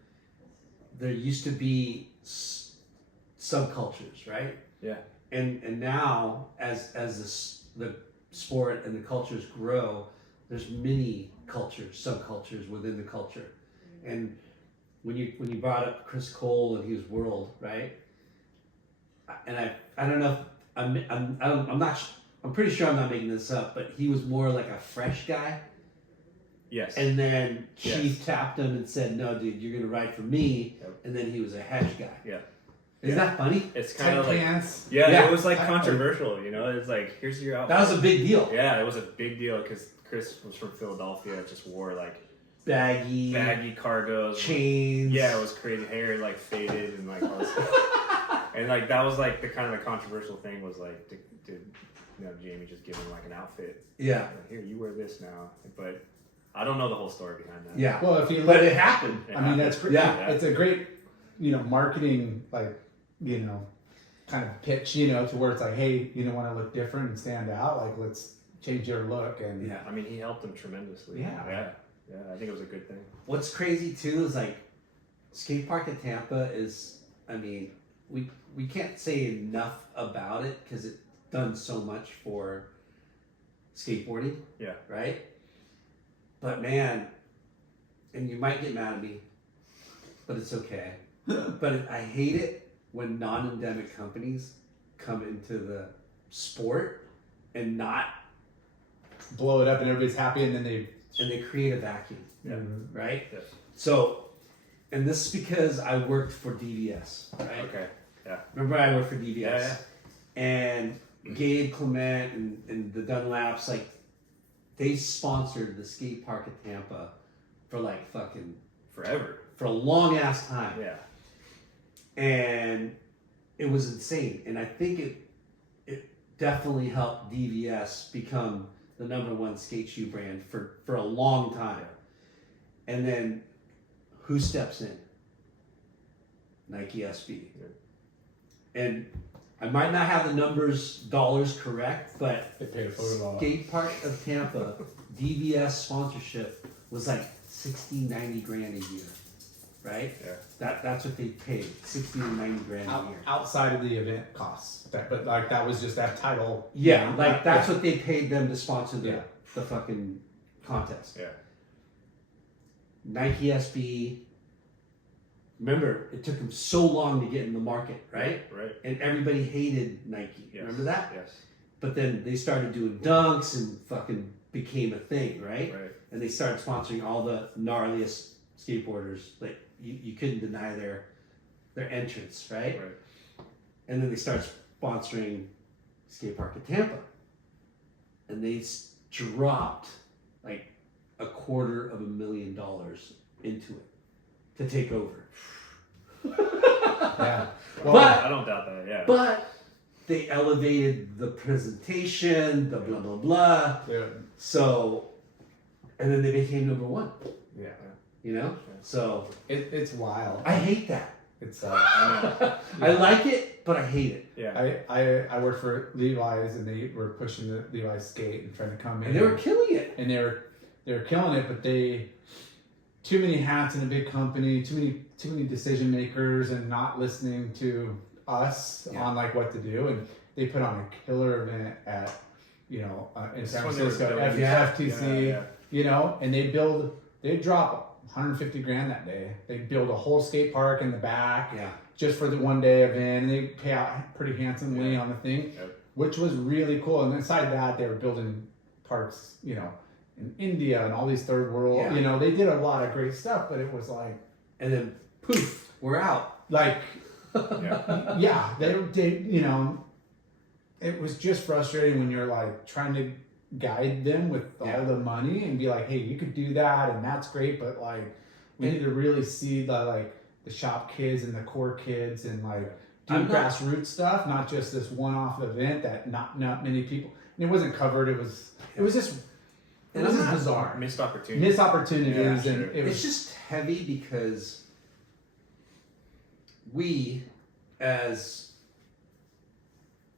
there used to be subcultures, right? Yeah. And now as the sport and the cultures grow, there's many cultures, subcultures within the culture, And when you brought up Chris Cole and he was World, right? And I don't know if I'm pretty sure I'm not making this up, but he was more like a fresh guy. Yes. And then Chief Yes. tapped him and said, "No, dude, you're gonna ride for me." Yep. And then he was a hedge guy. Yeah. Isn't that funny? It's kind Tight of like pants. yeah, it was like Exactly. controversial, you know. It's like here's your outfit. That was a big deal. Yeah, it was a big deal because Chris was from Philadelphia, just wore like Baggy cargos, chains. Yeah, it was crazy. Hair like faded and like all this stuff. And like that was like the kind of the controversial thing was like, did Jamie just give him like an outfit? Yeah. Like, here, you wear this now. But I don't know the whole story behind that. Yeah. Well, if you But look, it happened. It I mean, that's happened. great. Yeah. It's a great, marketing, like, kind of pitch, to where it's like, hey, you want to look different and stand out. Like, let's change your look. And Yeah. I mean, he helped him tremendously. Yeah. Yeah. I think it was a good thing. What's crazy too is like skate park at Tampa is, I mean, we can't say enough about it because it's done so much for skateboarding. Yeah. Right. But man, and you might get mad at me, but it's okay. But I hate it when non-endemic companies come into the sport and not, blow it up and everybody's happy, and then they and they create a vacuum. Yeah. Right. Yes. So, and this is because I worked for DVS, right? Okay. Remember I worked for DVS? Yeah. And Gabe Clement and the Dunlaps, like, they sponsored the skate park at Tampa for like fucking, Forever. for a long ass time. Yeah. And it was insane. And I think it definitely helped DVS become the #1 skate shoe brand for a long time. And then who steps in? Nike SB. And I might not have the dollars correct, but They paid a photo op. Skate Park of Tampa DVS sponsorship was like 60, 90 grand a year, right? Yeah. That's what they paid, 60 to 90 grand a year. outside of the event costs. But like that was just that title. Yeah, like that's yeah. what they paid them to sponsor Yeah. the fucking contest. Yeah. Nike SB. Remember, it took them so long to get in the market, right? Right. And everybody hated Nike. Yes. Remember that? Yes. But then they started doing dunks and fucking became a thing, right? Right. And they started sponsoring all the gnarliest skateboarders. Like you couldn't deny their entrance, right? Right. And then they started sponsoring Skate Park at Tampa, and they dropped like $250,000 into it to take over. Yeah. Well, But- I don't doubt that. Yeah. But they elevated the presentation, the blah blah blah. Yeah. So, and then they became #1. Yeah. You know. So It's wild. I hate that. It's I know. I like it, but I hate it. Yeah. I worked for Levi's, and they were pushing the Levi's skate and trying to come in. And they were killing it. and they were killing it, but they too many hats in a big company, too many decision makers, and not listening to us Yeah. on like what to do. And they put on a killer event at in San when they were Francisco, building FTC, Yeah. and they drop 150 grand that day. They build a whole skate park in the back Yeah. just for the one day event, and they pay out pretty handsomely Yeah. on the thing, Yep. which was really cool. And inside that, they were building parks, in India and all these third world. Yeah. They did a lot of great stuff, but it was like, And then poof, we're out. Yeah. yeah, they it was just frustrating when you're like trying to guide them with Yeah. all the money and be like, hey, you could do that, and that's great, but like we need to really see the shop kids and the core kids and like do I'm not- grassroots stuff, not just this one-off event that not many people. And it wasn't covered. It was just And I'm not- bizarre. Missed opportunity. Missed opportunities, Yeah, and sure. it It's was just heavy because we, as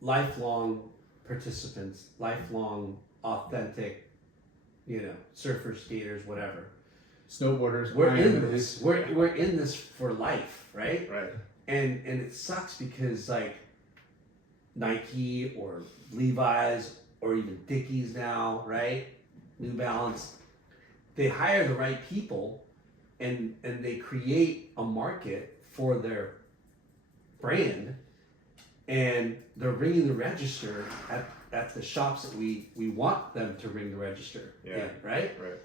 lifelong participants, lifelong authentic, surfers, skaters, whatever. snowboarders. We're in climbers. this. We're in this for life, right? Right. And it sucks because like Nike or Levi's or even Dickies now, right? New Balance, they hire the right people and they create a market for their brand, and they're ringing the register at the shops that we want them to ring the register in, right? Right.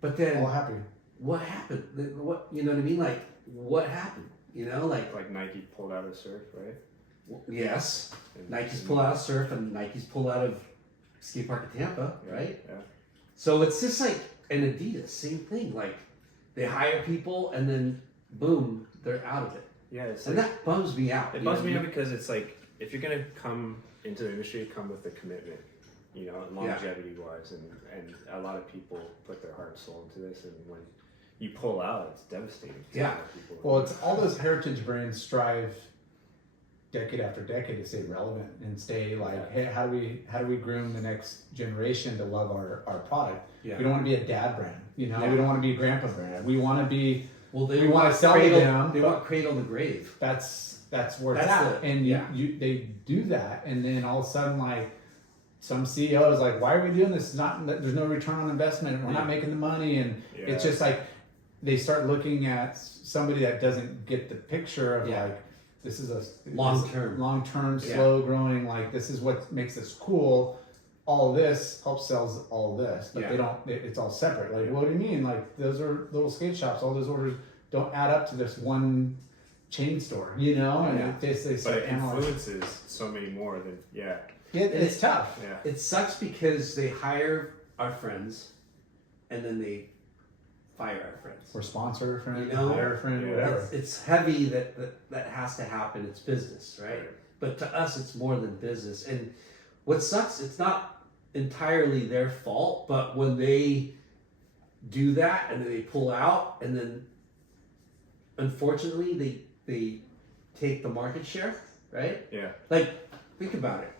But then All happy. what happened? What, you know what I mean? Like, what happened? You know, like Nike pulled out of surf, right? yes, And- Nike's pull out of surf and Nike's pull out of skate park at Tampa, right? Yeah. So it's just like an Adidas, same thing. Like they hire people and then boom, they're out of it, Yeah. It's and like, that bums me out. it you know bums what me I out mean? because it's like if you're gonna come into the industry, come with a commitment, you know, longevity wise, and a lot of people put their heart and soul into this, and when you pull out, it's devastating. to Yeah. a lot of people. Well, it's all those heritage brands strive decade after decade to stay relevant and stay like, hey, how do we groom the next generation to love our product? Yeah. We don't want to be a dad brand, you know. Yeah. We don't want to be a grandpa brand. We want to be. Well, we want to sell cradle, to them. They but want cradle to grave. that's where it's That's at. the- And yeah. they do that, and then all of a sudden, like some CEO is like, why are we doing this? It's not there's no return on investment. We're not making the money, and it's just like they start looking at somebody that doesn't get the picture of Yeah. like this is a Long term. Yeah. slow growing. Like this is what makes us cool. All this helps sells all this, but Yeah. they don't. It's all separate. Like, what do you mean? Like those are little skate shops. All those orders don't add up to this one chain store, you know. And Yeah. they but start it analyzing. influences so many more than It's tough. yeah. It sucks because they hire our friends, and then they fire our friends. Or sponsor a friend, You know? hire a friend, Yeah. whatever. It's heavy that has to happen. It's business, right? Right. But to us, it's more than business. And what sucks, it's not entirely their fault, but when they do that and then they pull out, and then unfortunately they take the market share, right? Yeah. Like, think about it.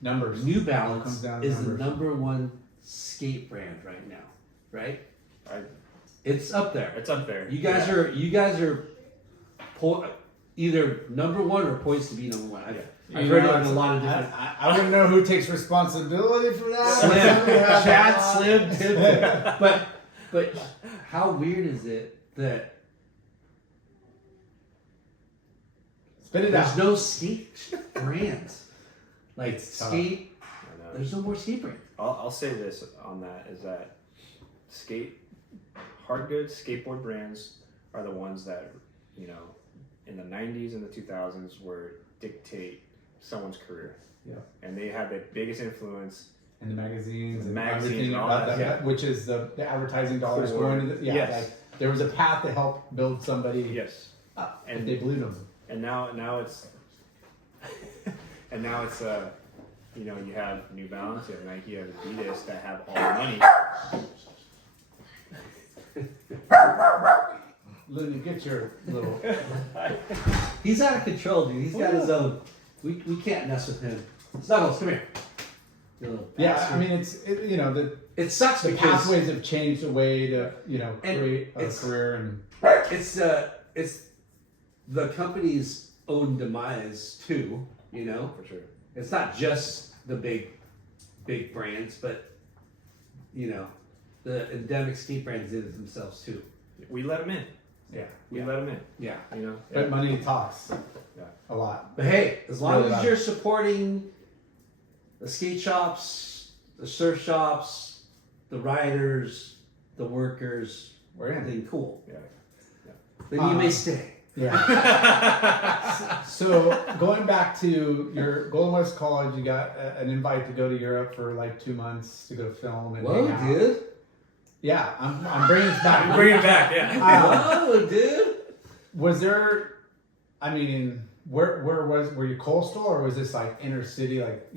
Numbers. New All comes Balance down to is the numbers. #1 skate brand right now, right? I, It's up there. it's up there. You guys are either #1 or poised to be #1. I've You heard know, it in a lot of different. I wouldn't know who takes responsibility for that. Slim, Somebody has Chad, that. Slim, Tim. But how weird is it that Spit it there's out. no skate brands like tough. skate? I know. There's no more skate brands. I'll say this on that is that hard goods skateboard brands are the ones that, you know, in the 90s and the 2000s were dictate someone's career. Yeah. And they had the biggest influence. And the magazines and Magazines everything and all about that, that, which is the advertising dollars Core. going to the Yes. like there was a path to help build somebody Yes. up, And- and they believed them. And now it's and now it's you know, you have New Balance, you have Nike, you have Adidas that have all the money. Looney, get your little. He's out of control, dude. He's got his own. We can't mess with him. Snuggles, come here. You little Yeah, bastard. I mean you know the sucks the because pathways have changed a way to And create a it's- career and it's the company's own demise too. You know, For sure. it's not just the big brands, but you know, the endemic skate brands did it themselves too. We let them in. yeah. We Yeah. let them in. Yeah. You know. But money talks Yeah. a lot. But hey, as long Really as loud. you're supporting the skate shops, the surf shops, the riders, the workers, We're in. then cool. Yeah. Then you may stay. Yeah. So going back to your Golden West College, you got an invite to go to Europe for like 2 months to go film and Whoa, hang out. dude. Yeah, I'm bringing this back. Bring it back. Yeah. Whoa, dude. Was there? I mean, were you coastal or was this like inner city? Like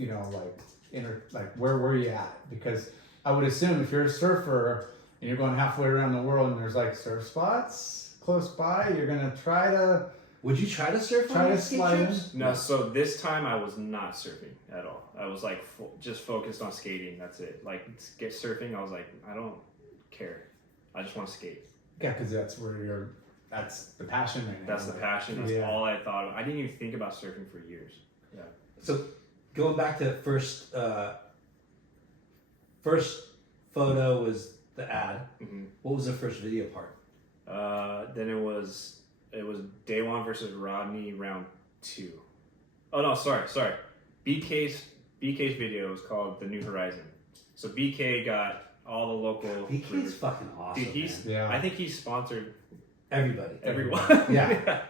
where were you at? Because I would assume if you're a surfer and you're going halfway around the world and there's like surf spots close by, you're gonna try to Would you try to surf Try on to these skate slide in? trips? No, so this time I was not surfing at all. I was like just focused on skating. That's it. Like get surfing, I was like, I don't care. I just want to skate. Yeah, because that's the passion right now. That's the passion. That's Yeah. all I thought of. I didn't even think about surfing for years. Yeah. So going back to first photo was the ad. Mhm. What was the first video part? Then it was Day One versus Rodney round 2. Oh no, sorry. BK's video was called The New Horizon. So BK got all the local. BK's fucking awesome. Dude, he's. Yeah. I think he sponsored Everybody. everyone. Yeah.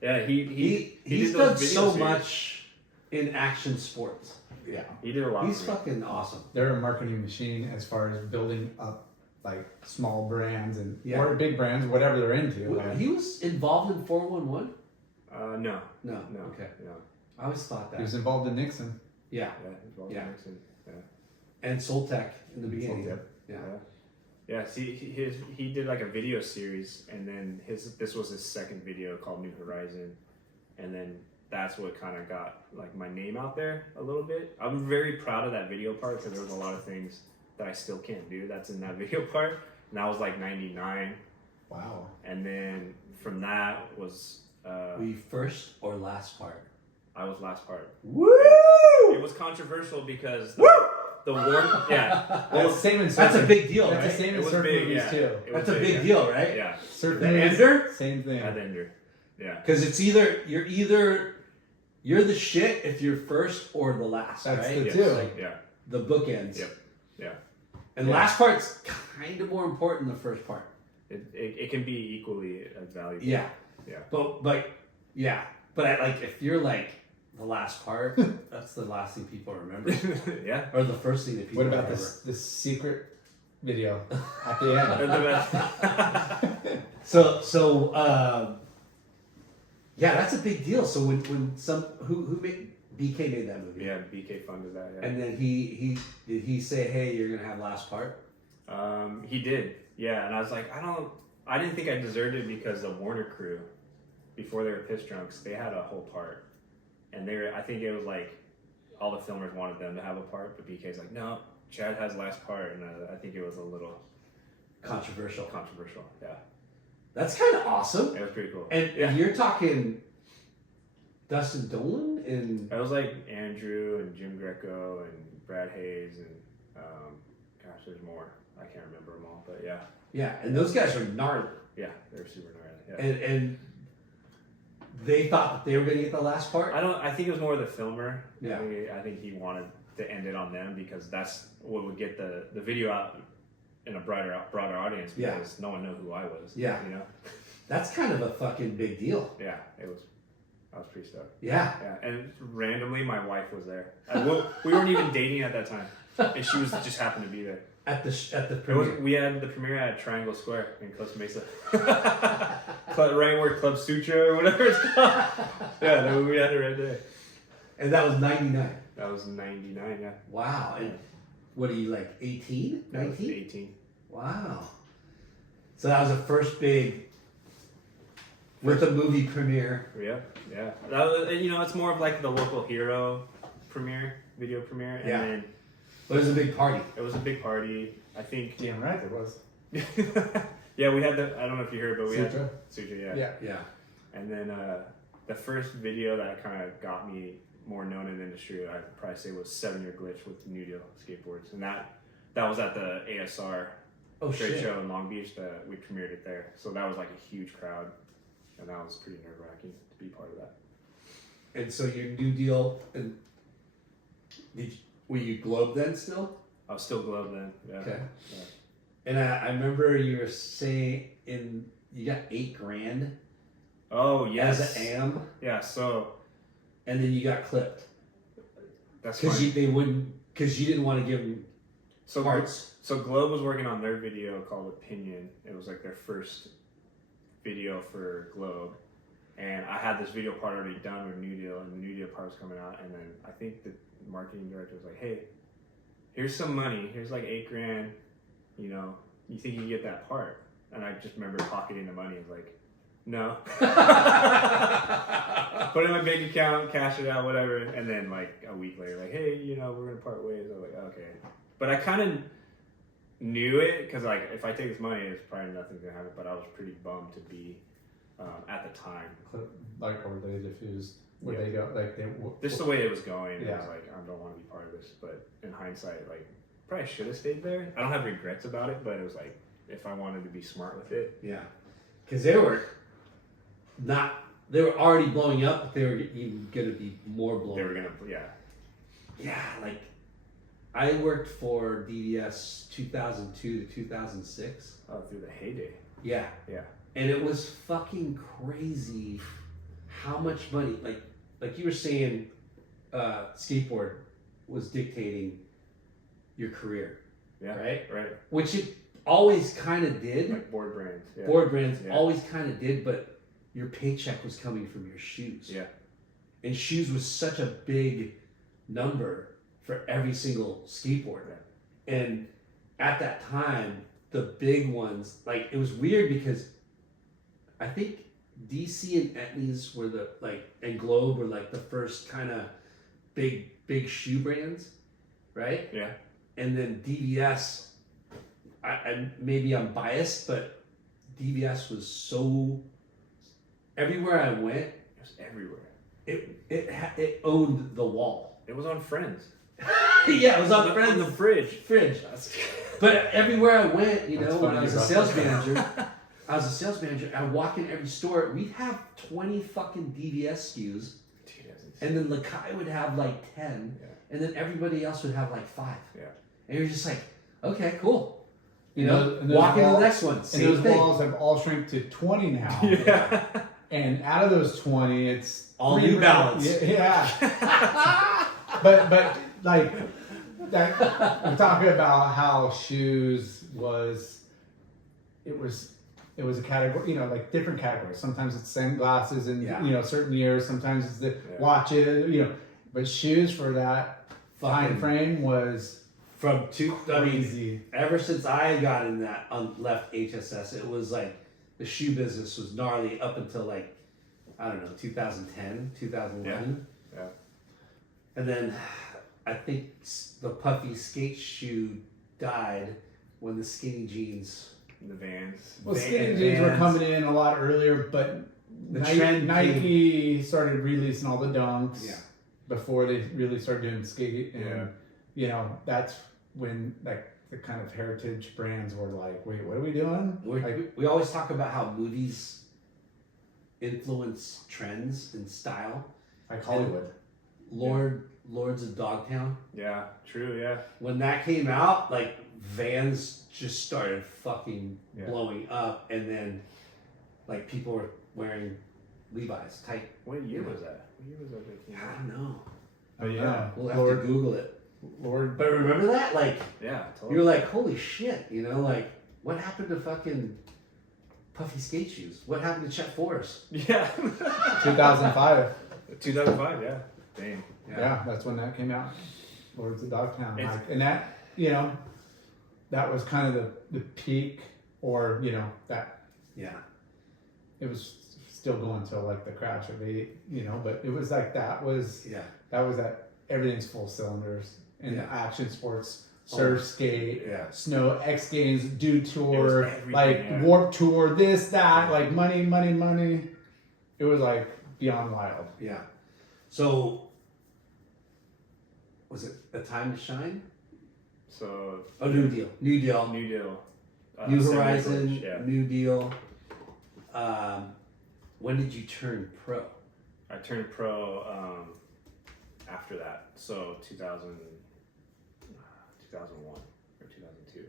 Yeah. He He's did those done video so series. much in action sports. Yeah. He did a lot. He's for me. fucking awesome. They're a marketing machine as far as building up like small brands and Yeah. or big brands, whatever they're into. Like, He was involved in 411? No. No. No. Okay. No. I always thought he that. was involved in Nixon. Yeah. Yeah. Involved Yeah. in Nixon. Yeah. And Soltec in the beginning. Soltec. Yeah. Yeah, see, he did like a video series, and then this was his second video called New Horizon, and then that's what kind of got like my name out there a little bit. I'm very proud of that video part because there was a lot of things that I still can't do that's in that video part, and that was like 99, Wow. and then from that was Were you first or last part? I was last part. Woo! It was controversial because the war, yeah, That's the same in surfing. That's a big deal, That's right? the same It in was surf big, movies yeah. too. It was That's a big yeah. deal, right? Yeah, Surf The movies, ender? same thing. at the ender. Yeah. Because it's either you're the shit if you're first or the last, That's right? the Yes. two. Like Yeah. the bookends. Yep. Yeah. And Yeah. last part's kind of more important than the first part. It can be equally as valuable. Yeah. Yeah. But yeah. But like if you're like the last part, that's the last thing people remember. Yeah. Or the first thing that people What about remember. this secret video at the end? Yeah, that's a big deal. So when some who made BK made that movie, Yeah, BK funded that. Yeah. and then he did he say, hey, you're gonna have last part? He did. Yeah, and I was like, I didn't think I deserved it because the Warner crew, before they were piss drunks, they had a whole part, and I think it was like all the filmers wanted them to have a part, but BK's like, no, Chad has last part, and I think it was a little Controversial. controversial. Yeah, That's kind of awesome. it was pretty cool. And yeah, you're talking Dustin Dolan and it was like Andrew and Jim Greco and Brad Hayes and gosh, there's more. I can't remember them all, but yeah, and those guys are gnarly. yeah, they're super gnarly. Yeah. And they thought that they were gonna get the last part. I think it was more the filmer. Yeah. I think he wanted to end it on them because that's what would get the video out in a broader audience Yeah. because no one knew who I was. Yeah. You know? That's kind of a fucking big deal. Yeah, I was pretty stoked. Yeah. Yeah. And randomly my wife was there. We weren't even dating at that time. And she was just happened to be there. At the It was, premiere. we had the premiere at Triangle Square in Costa Mesa. Right where Club Sutra or whatever it's called. Yeah, we had it right there. And that was 99. That was 99, yeah. Wow. And what are you like 18? That was 19? 18. Wow. So that was the first big with the movie premiere. Yeah, yeah. That was, it's more of like the local hero video premiere. And Yeah. then But it was a big party. it was a big party. I think, Damn right it was. yeah, we had I don't know if you heard, but we Sutra? had Sutra, yeah. Yeah. Yeah. And then the first video that kind of got me more known in the industry, I'd probably say was 7 Year Glitch with New Deal Skateboards. And that was at the ASR Oh trade shit. show in Long Beach that we premiered it there. So that was like a huge crowd. And that was pretty nerve wracking to be part of that. And so your New Deal, and were you Globe then still? I was still gloved then. Yeah. Okay. Yeah. And I remember you were saying you got $8,000 Oh yes. as an AM, Yeah. So and then you got clipped that's because fine. you didn't want to give them So parts. So Globe was working on their video called Opinion. It was like their first video for Globe, and I had this video part already done with New Deal, and the New Deal part was coming out, and then I think the marketing director was like, "Hey, here's some money. Here's like $8,000. You think you can get that part?" And I just remember pocketing the money. I was like, "No." Put it in my bank account, cash it out, whatever. And then like a week later, like, "Hey, we're gonna part ways." I was like, "Okay," but I kind of knew it because like if I take this money, it's probably nothing's gonna happen. But I was pretty bummed to be at the time. Like, or they diffused. Where Yeah. they go? Like they. Just the way it was going, I Yeah. was like, I don't want to be part of this. But in hindsight, like probably should have stayed there. I don't have regrets about it, but it was like if I wanted to be smart with it. Yeah, because they were already blowing up, but they were even gonna be more blown. They were gonna, yeah. Yeah, like I worked for DVS 2002 to 2006. Oh, through the heyday. Yeah, Yeah. and it was fucking crazy how much money, like you were saying, skateboard was dictating your career, Yeah. right? Right. Which it always kind of did. Like board brands. Yeah. Board brands Yeah. always kind of did, but your paycheck was coming from your shoes. Yeah. And shoes was such a big number for every single skateboarder. And at that time, the big ones, like, it was weird because I think DC and Etnies were and Globe were like the first kind of big shoe brands, right? Yeah. And then DVS, I maybe I'm biased, but DVS was so, everywhere I went, It was everywhere. it owned the wall. It was on Friends. Yeah, it was on On the fridge. fridge. That's, But everywhere I went, That's when funny I was a about sales that. manager, I would walk in every store. We'd have 20 fucking DVS SKUs, dude, that's insane. and then Lakai would have like 10, Yeah. and then everybody else would have like 5. Yeah. And you're just like, okay, cool. And those Walk into the walls- next one. And Same those thing. walls have all shrunk to 20 now. Yeah. And out of those 20, it's All 3 New brands. Balance. Yeah. but like that, we're talking about how shoes was a category, like different categories. Sometimes it's sunglasses and Yeah. certain years. Sometimes it's the Yeah. watches. But shoes for that time Fucking frame was from crazy. ever since I got in left HSS, it was like the shoe business was gnarly up until like, I don't know, 2010, 2011. Yeah. And then I think the puffy skate shoe died when the skinny jeans. The Vans. Well, Van- skinny jeans were Vans. coming in a lot earlier, but The trend Nike started releasing all the dunks Yeah. before they really started doing skate, and Yeah. that's when the kind of heritage brands were like, wait, what are we doing? We always talk about how movies influence trends and style. Like Hollywood. Lords of Dogtown. Yeah. True. Yeah. When that came out, like Vans just started fucking Yeah. blowing up, and then like people were wearing Levi's tight. What year was that? What year was that that came I out? don't know. Oh yeah, We'll have to Google it. Lord. But remember that? Like Yeah. you Totally. were like, holy shit, like what happened to fucking puffy skate shoes? What happened to Chet Forrest? Yeah. 2005. 2005. Yeah. Dang. Yeah, that's when that came out. Lords of Dogtown. It's- And that, that was kind of the peak, or that Yeah. it was still going till like the crash of 8, but it was like that was Yeah. that everything's full cylinders in Yeah. action sports, surf, skate, Yeah. snow, X Games, Dew It was Tour, everything, like yeah. Warp Tour, this, that, Yeah. like money. It was like beyond wild. Yeah. So was it A Time to Shine? So. Oh, New Deal. New Deal. New Deal. New Semi Horizon. Village, Yeah. New Deal. When did you turn pro? I turned pro after that. So 2001 or 2002.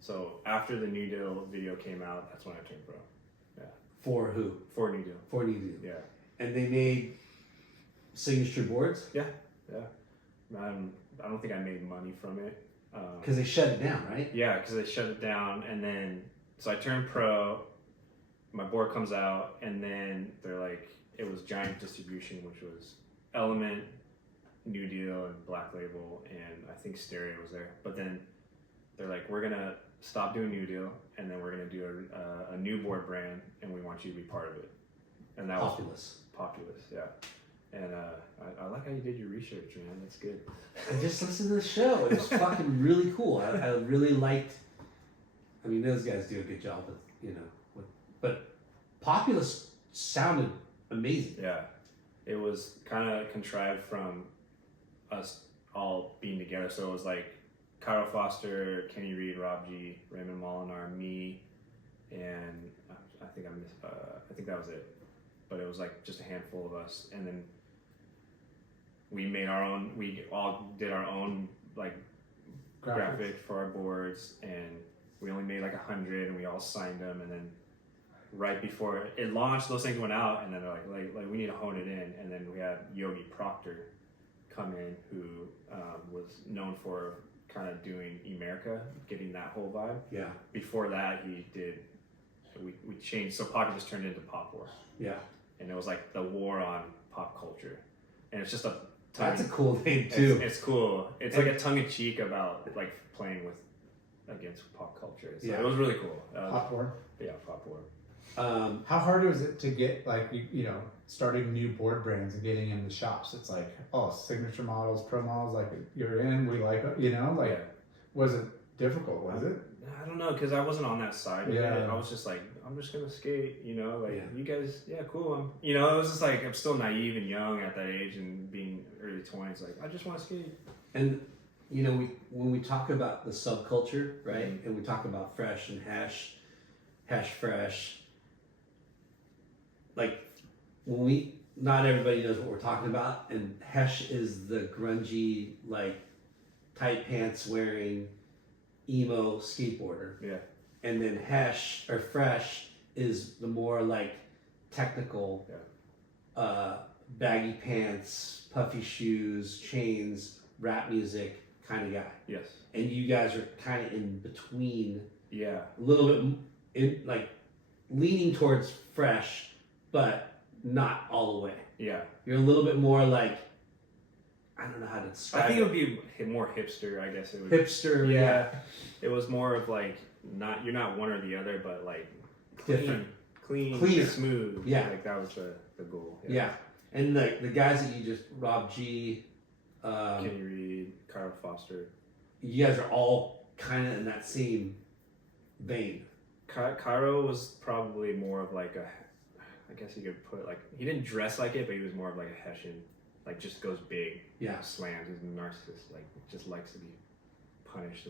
So after the New Deal video came out, that's when I turned pro. For who? For New Deal. For New Deal. Yeah. And they made signature boards Yeah. I don't think I made money from it. because they shut it down, right? Yeah, because they shut it down, and then so I turned pro. My board comes out, and then they're like, it was Giant Distribution, which was Element, New Deal, and Black Label, and I think Stereo was there. But then they're like, we're gonna stop doing New Deal, and then we're gonna do a new board brand, and we want you to be part of it. And that was Populous. Populous, yeah. And I like how you did your research, man. That's good. I just listened to the show. It was fucking really cool. I really liked. I mean, those guys do a good job with but Populous sounded amazing. Yeah, it was kind of contrived from us all being together. So it was like Kyle Foster, Kenny Reed, Rob G, Raymond Molinar, me, and I think I think that was it. But it was like just a handful of us, and then we made our own. We all did our own like graphic for our boards, and we only made like 100, and we all signed them, and then right before it launched, those things went out, and then they're like we need to hone it in, and then we had Yogi Proctor come in, who was known for kind of doing Emerica, getting that whole vibe. Yeah. Before that, he did. We changed, so Populous turned into Pop War, Yeah. and it was like the war on pop culture, and it's just a. That's a cool name too. It's cool. It's like a tongue in cheek about like playing with against pop culture. So Yeah. it was really cool. Pop War. Yeah, Pop War. How hard was it to get like you know starting new board brands and getting in the shops? It's like signature models, pro models. Like you're in, we like you know like Yeah. was it difficult? Was it? I don't know, because I wasn't on that side of Yeah. it. I was just like, I'm just gonna skate, you know, like Yeah. you guys, yeah, cool. You know, it was just like I'm still naive and young at that age and being early 20s. Like I just want to skate. And you know, when we talk about the subculture, right, and we talk about fresh and hash fresh, like when not everybody knows what we're talking about, and Hesh is the grungy, like tight pants wearing emo skateboarder, Yeah. and then Hesh or Fresh is the more like technical, baggy pants, puffy shoes, chains, rap music kind of guy. Yes. And you guys are kind of in between, Yeah. a little bit like leaning towards Fresh, but not all the way. Yeah. You're a little bit more like, I don't know how to describe I think it would be more hipster. I guess it would. hipster. Yeah. It was more of like you're not one or the other, but like Different. clean, Cleaner. smooth. Yeah. Like that was the goal. Yeah. And the guys that you just, Rob G, Kenny Reed, Kyle Foster. you guys are all kind of in that same vein. Cairo was probably more of like I guess you could put like, he didn't dress like it, but he was more of like a Hessian, like just goes big, Yeah. slams, he's a narcissist, like just likes to be punished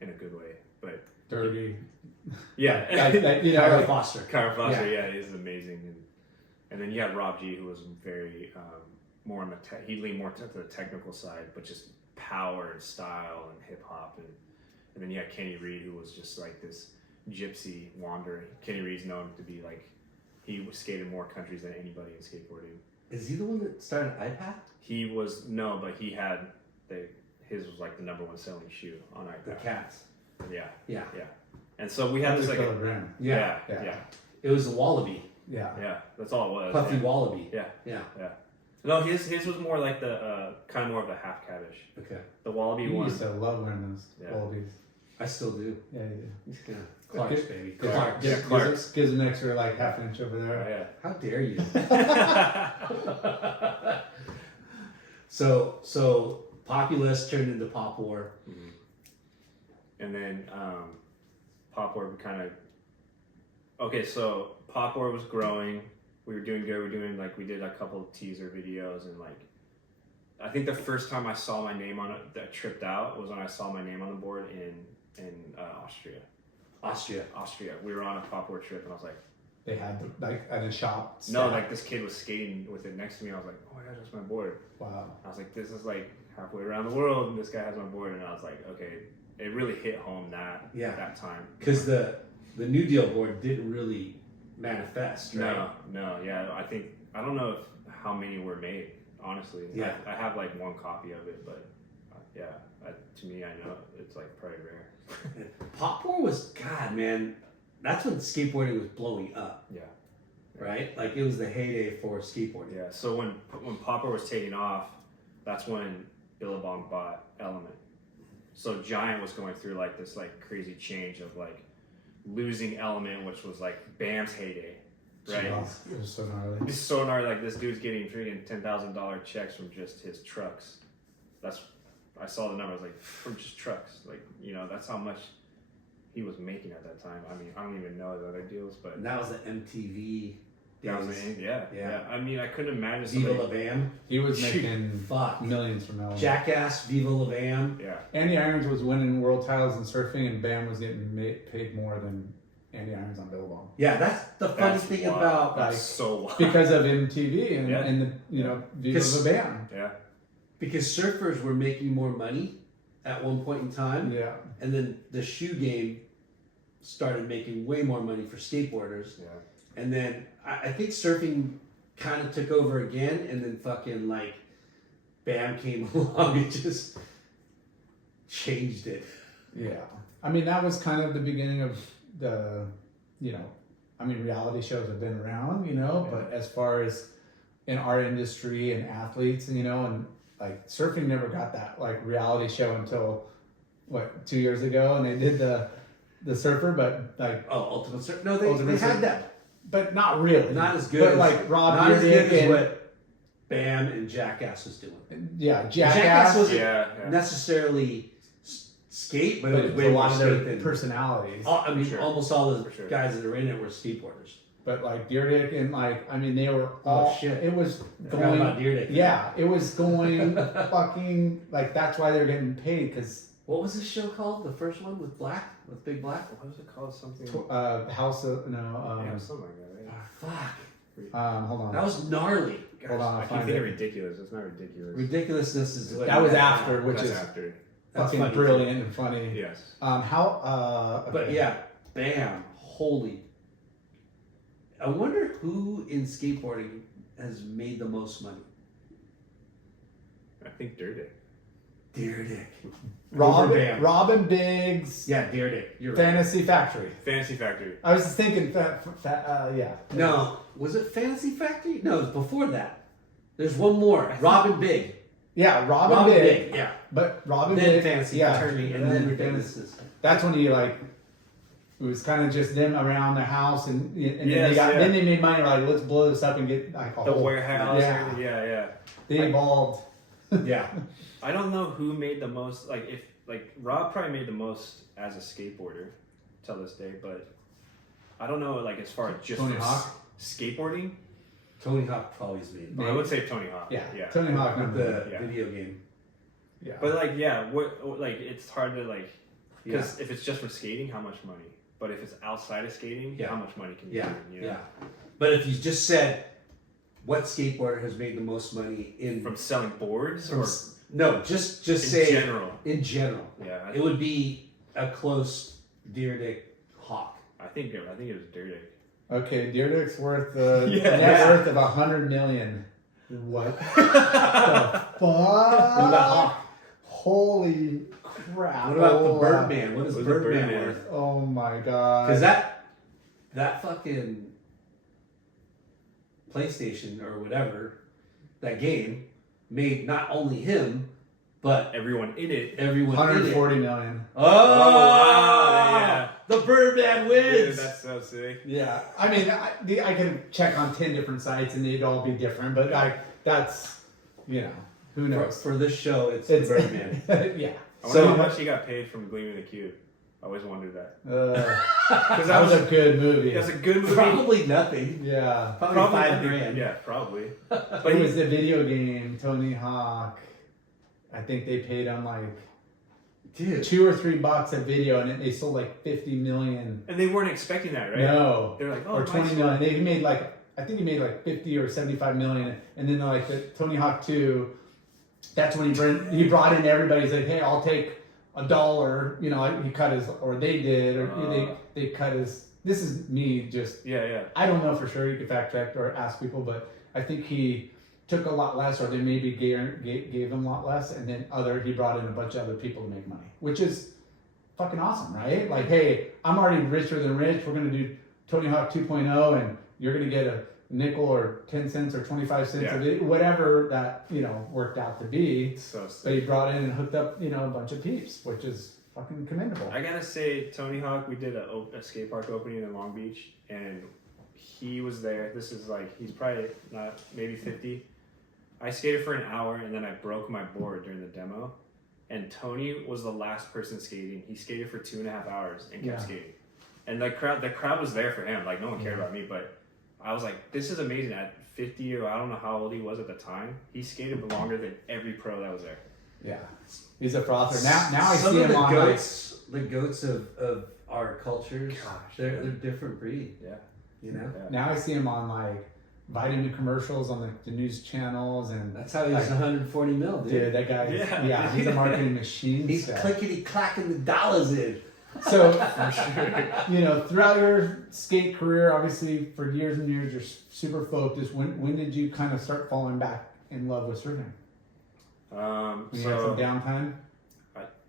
in a good way. But Derby. yeah, Like, you know, Kyle like, Foster. Kyle Foster, yeah, he's amazing. And then you had Rob G, who was very more on the he leaned more to the technical side, but just power and style and hip hop, and then you had Kenny Reed, who was just like this gypsy wanderer. Kenny Reed's known to be like, he skated more countries than anybody in skateboarding. Is he the one that started iPad? He was but he had his was like the #1 selling shoe on The iPad. Cats. Yeah, Yeah. and so we had this like Undercolor brand. yeah, Yeah. yeah, It was a wallaby. Yeah. that's all it was. Puffy yeah. wallaby. Yeah. Yeah. No, his was more like the kind of more of the half cabish. Okay. The wallaby You one. used to love wearing those Yeah. wallabies. I still do. Yeah, you do. Yeah. Clark's, Good- baby. Clark. Clark's. Yeah, Clark's. Gives an extra like half an inch over Oh, there. How dare you? yeah. So Populous turned into Pop War. And then Pop War kind of. Okay, so Pop War was growing. We were doing good. We did a couple of teaser videos, and like, I think the first time I saw my name on it that tripped out was when I saw my name on the board in Austria. Austria. We were on a Pop War trip, and I was like, They had like at a shop. no, staff. like this kid was skating with it next to me. I was like, oh my gosh, that's my board. Wow. I was like, this is like halfway around the world, and this guy has my board, and I was like, okay, it really hit home that time. Because the New Deal board didn't really manifest, right? No, yeah, I don't know how many were made, honestly. Yeah. I have like one copy of it, but to me, I know it's like probably rare. Pop War was, God, man, that's when skateboarding was blowing up, Yeah. right? Like it was the heyday for skateboarding. Yeah, so when Popper was taking off, that's when Billabong bought Element. So Giant was going through like this like crazy change of like losing Element, which was like Bam's heyday, right? Wow, it was so gnarly. It's so gnarly. Like this dude's getting freaking $10,000 checks from just his trucks. I saw the number. I was like, from just trucks. Like, you know, that's how much he was making at that time. I mean, I don't even know the other deals, but And that was the MTV days. Yeah. I mean, I couldn't imagine Viva La somebody. Bam. He was making Fuck. millions from that. Jackass, Viva La Bam. Yeah. Andy Irons was winning world titles in surfing, and Bam was getting paid more than Andy Irons on Billabong Yeah, that's the funny That's thing wild. about That's like so wild. because of MTV and, Yeah. and the Viva Because- La Bam. Yeah. because surfers were making more money at one point in time, Yeah, and then the shoe game started making way more money for skateboarders, Yeah. and then I think surfing kind of took over again, and then fucking like Bam came along and just changed it. yeah. I mean, that was kind of the beginning of the, reality shows have been around, but as far as in our industry and athletes, and like surfing never got that like reality show until 2 years ago, and they did the surfer, but like, Oh, Ultimate Surf? No, they Ultimate had Surf? that. but not really, Not as good But as, like Rob not as Dyrdek good as and what Bam and Jackass was doing. yeah, Jackass Jackass, wasn't Yeah. necessarily skate, but but it was it's way a more lot of skate their than. personalities. I mean, Sure. almost all the For sure. guys that are in it were skateboarders. But like Dyrdek and they were all shit. It was Forgot going. about Dyrdek. Yeah, it was going fucking like that's why they're getting paid because What was this show called? The first one with Big Black? What was it called? Something. House of Yeah, something like that. Yeah. Fuck. hold on. That was gnarly. Hold on, I'll I keep find thinking it. ridiculous. It's not ridiculous. Ridiculousness is what That was after, which That's is after. That's fucking funny, too. brilliant and funny. Yes. But Okay. yeah, Bam. Holy. I wonder who in skateboarding has made the most money. I think Dyrdek. Dyrdek. Over Bam. Robin Biggs, Yeah, Dyrdek. You're right. Fantasy Factory. Fantasy Factory. I was just thinking, yeah. No, was it Fantasy Factory? No, it was before that. There's one more. Robin Big. Yeah, Robin Big. Yeah. But Robin Then Big, Fantasy yeah, Factory, and then Ridiculousness. That's when he like. It was kind of just them around the house, and then Yes, then they made money. Like, let's blow this up and get like a The whole warehouse. Yeah, Yeah. they evolved. Yeah. I don't know who made the most. Rob probably made the most as a skateboarder till this day, but I don't know. Like as far as just Tony for Hawk? skateboarding, Tony Hawk probably is made. I would say Tony Hawk. Yeah, Yeah. Tony Hawk. With the Yeah. video game. Yeah, But it's hard to because if it's just for skating, how much money? But if it's outside of skating, Yeah. how much money can you Yeah. earn? You know? Yeah. But if you just said, what skateboarder has made the most money in From selling boards from or s- no, just in say general. in general. Yeah. It would be a close Dyrdek Hawk. I think it was Dyrdek. okay. Dyrdek's worth Yeah. net worth of $100 million. What the fuck? What about Hawk? Holy crap! What about the Oh, Birdman? What is What is the Birdman Birdman? worth? Oh my god! Because that fucking PlayStation or whatever, that game made not only him, but Everyone in it. everyone in it. $140 million. Oh, wow, yeah. The Birdman Dude, wins. that's so sick. Yeah, I mean, I can check on 10 different sites and they'd all be different, but that's who for, knows? for this show, it's, It's the Birdman. yeah. I wonder So- how much he got paid from Gleaming the Cube. I always wondered that. Because that was a good movie. That's a good movie. Probably nothing. Yeah. Probably $5,000. Yeah, probably. But But it was the video game, Tony Hawk. I think they paid him like Dude. $2 or $3 a video, and they sold like 50 million. and they weren't expecting that, right? No, They're like, oh, or nice 20 one. million. They made I think he made like 50 or 75 million, and then like the Tony Hawk 2. That's when he brought in everybody. He's like, hey, I'll take $1. He cut his, or they did, or they cut his. This is me just. Yeah. I don't know for sure. You could fact check or ask people, but I think he took a lot less, or they maybe gave him a lot less, and then he brought in a bunch of other people to make money, which is fucking awesome, right? Like, hey, I'm already richer than rich. We're gonna do Tony Hawk 2.0, and you're gonna get a nickel or 10 cents or 25 cents of it, whatever that worked out to be. So But sick. he brought in and hooked up a bunch of peeps, which is fucking commendable. I gotta say, Tony Hawk, we did a skate park opening in Long Beach, and he was there. This is he's probably not, maybe 50. I skated for an hour, and then I broke my board during the demo. And Tony was the last person skating. He skated for 2.5 hours and kept Yeah. skating. And the crowd was there for him. Like, no one cared about me, but I was like, this is amazing. At 50 or I don't know how old he was at the time, he skated longer than every pro that was there. Yeah, he's a frother. Now I Some see of him the on goats, the goats of our cultures. Gosh, they're yeah. different breed. Yeah. You know. like, now I see him on like vitamin commercials on the news channels, and That's how he's like, 140 mil, dude. dude, that guy. Yeah. He's a marketing machine. He's so. clickety clacking the dollars in. So, For sure. you know, throughout your skate career, obviously for years and years, you're super focused. When did you kind of start falling back in love with surfing? When you had some So downtime?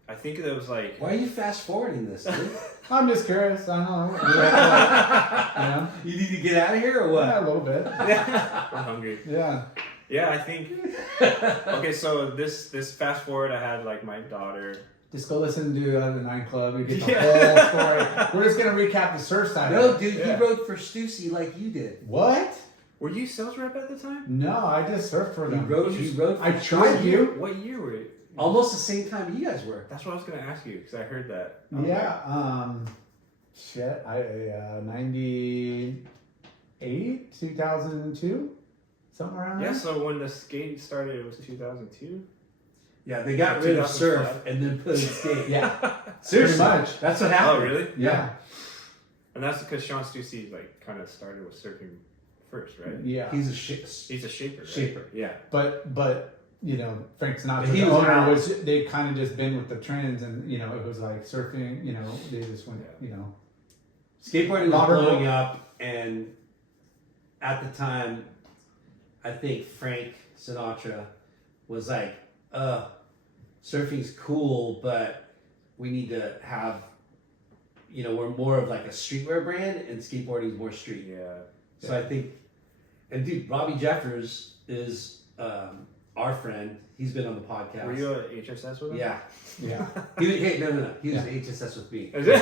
I think it was like, Why are you fast forwarding this, dude? I'm just curious. I don't know. You know? You need to get out of here or what? Yeah, a little bit. I'm hungry. Yeah. Yeah, I think. Okay, so this fast forward, I had like my daughter. Just go listen to the Nine Club. You get the Yeah. whole story. We're just gonna recap the surf side. No, of it. dude, Yeah. he rode for Stussy like you did. What? Were you sales rep at the time? No, I just surfed for He them. rode for I tried you. What year were you? almost the same time you guys were. That's what I was gonna ask you because I heard that. I was Yeah. Shit. 98, 2002, something around like, there. yeah. So when the skate started, it was 2002. Yeah, they got Like rid of surf 2005. and then put in skate. Yeah. Seriously, Pretty much. that's what Oh, happened. really? Yeah. And that's because Sean Stussy like kind of started with surfing first, right? Yeah. He's a He's a shaper. Right? Shaper. Yeah. But you know, Frank Sinatra, But he the was owner, out. was they kind of just been with the trends, and you know, it was like surfing. You know, they just went. Yeah. You know, Skateboarding was Robert blowing Bo- up, and at the time, I think Frank Sinatra was like, surfing's cool, but we need to have, you know, we're more of like a streetwear brand, and skateboarding's more street. Yeah. So I think, and dude, Robbie Jeffers is our friend. He's been on the podcast. Were you at HSS with him? Yeah. yeah. Hey, no. He was Yeah. at HSS with me. Is it?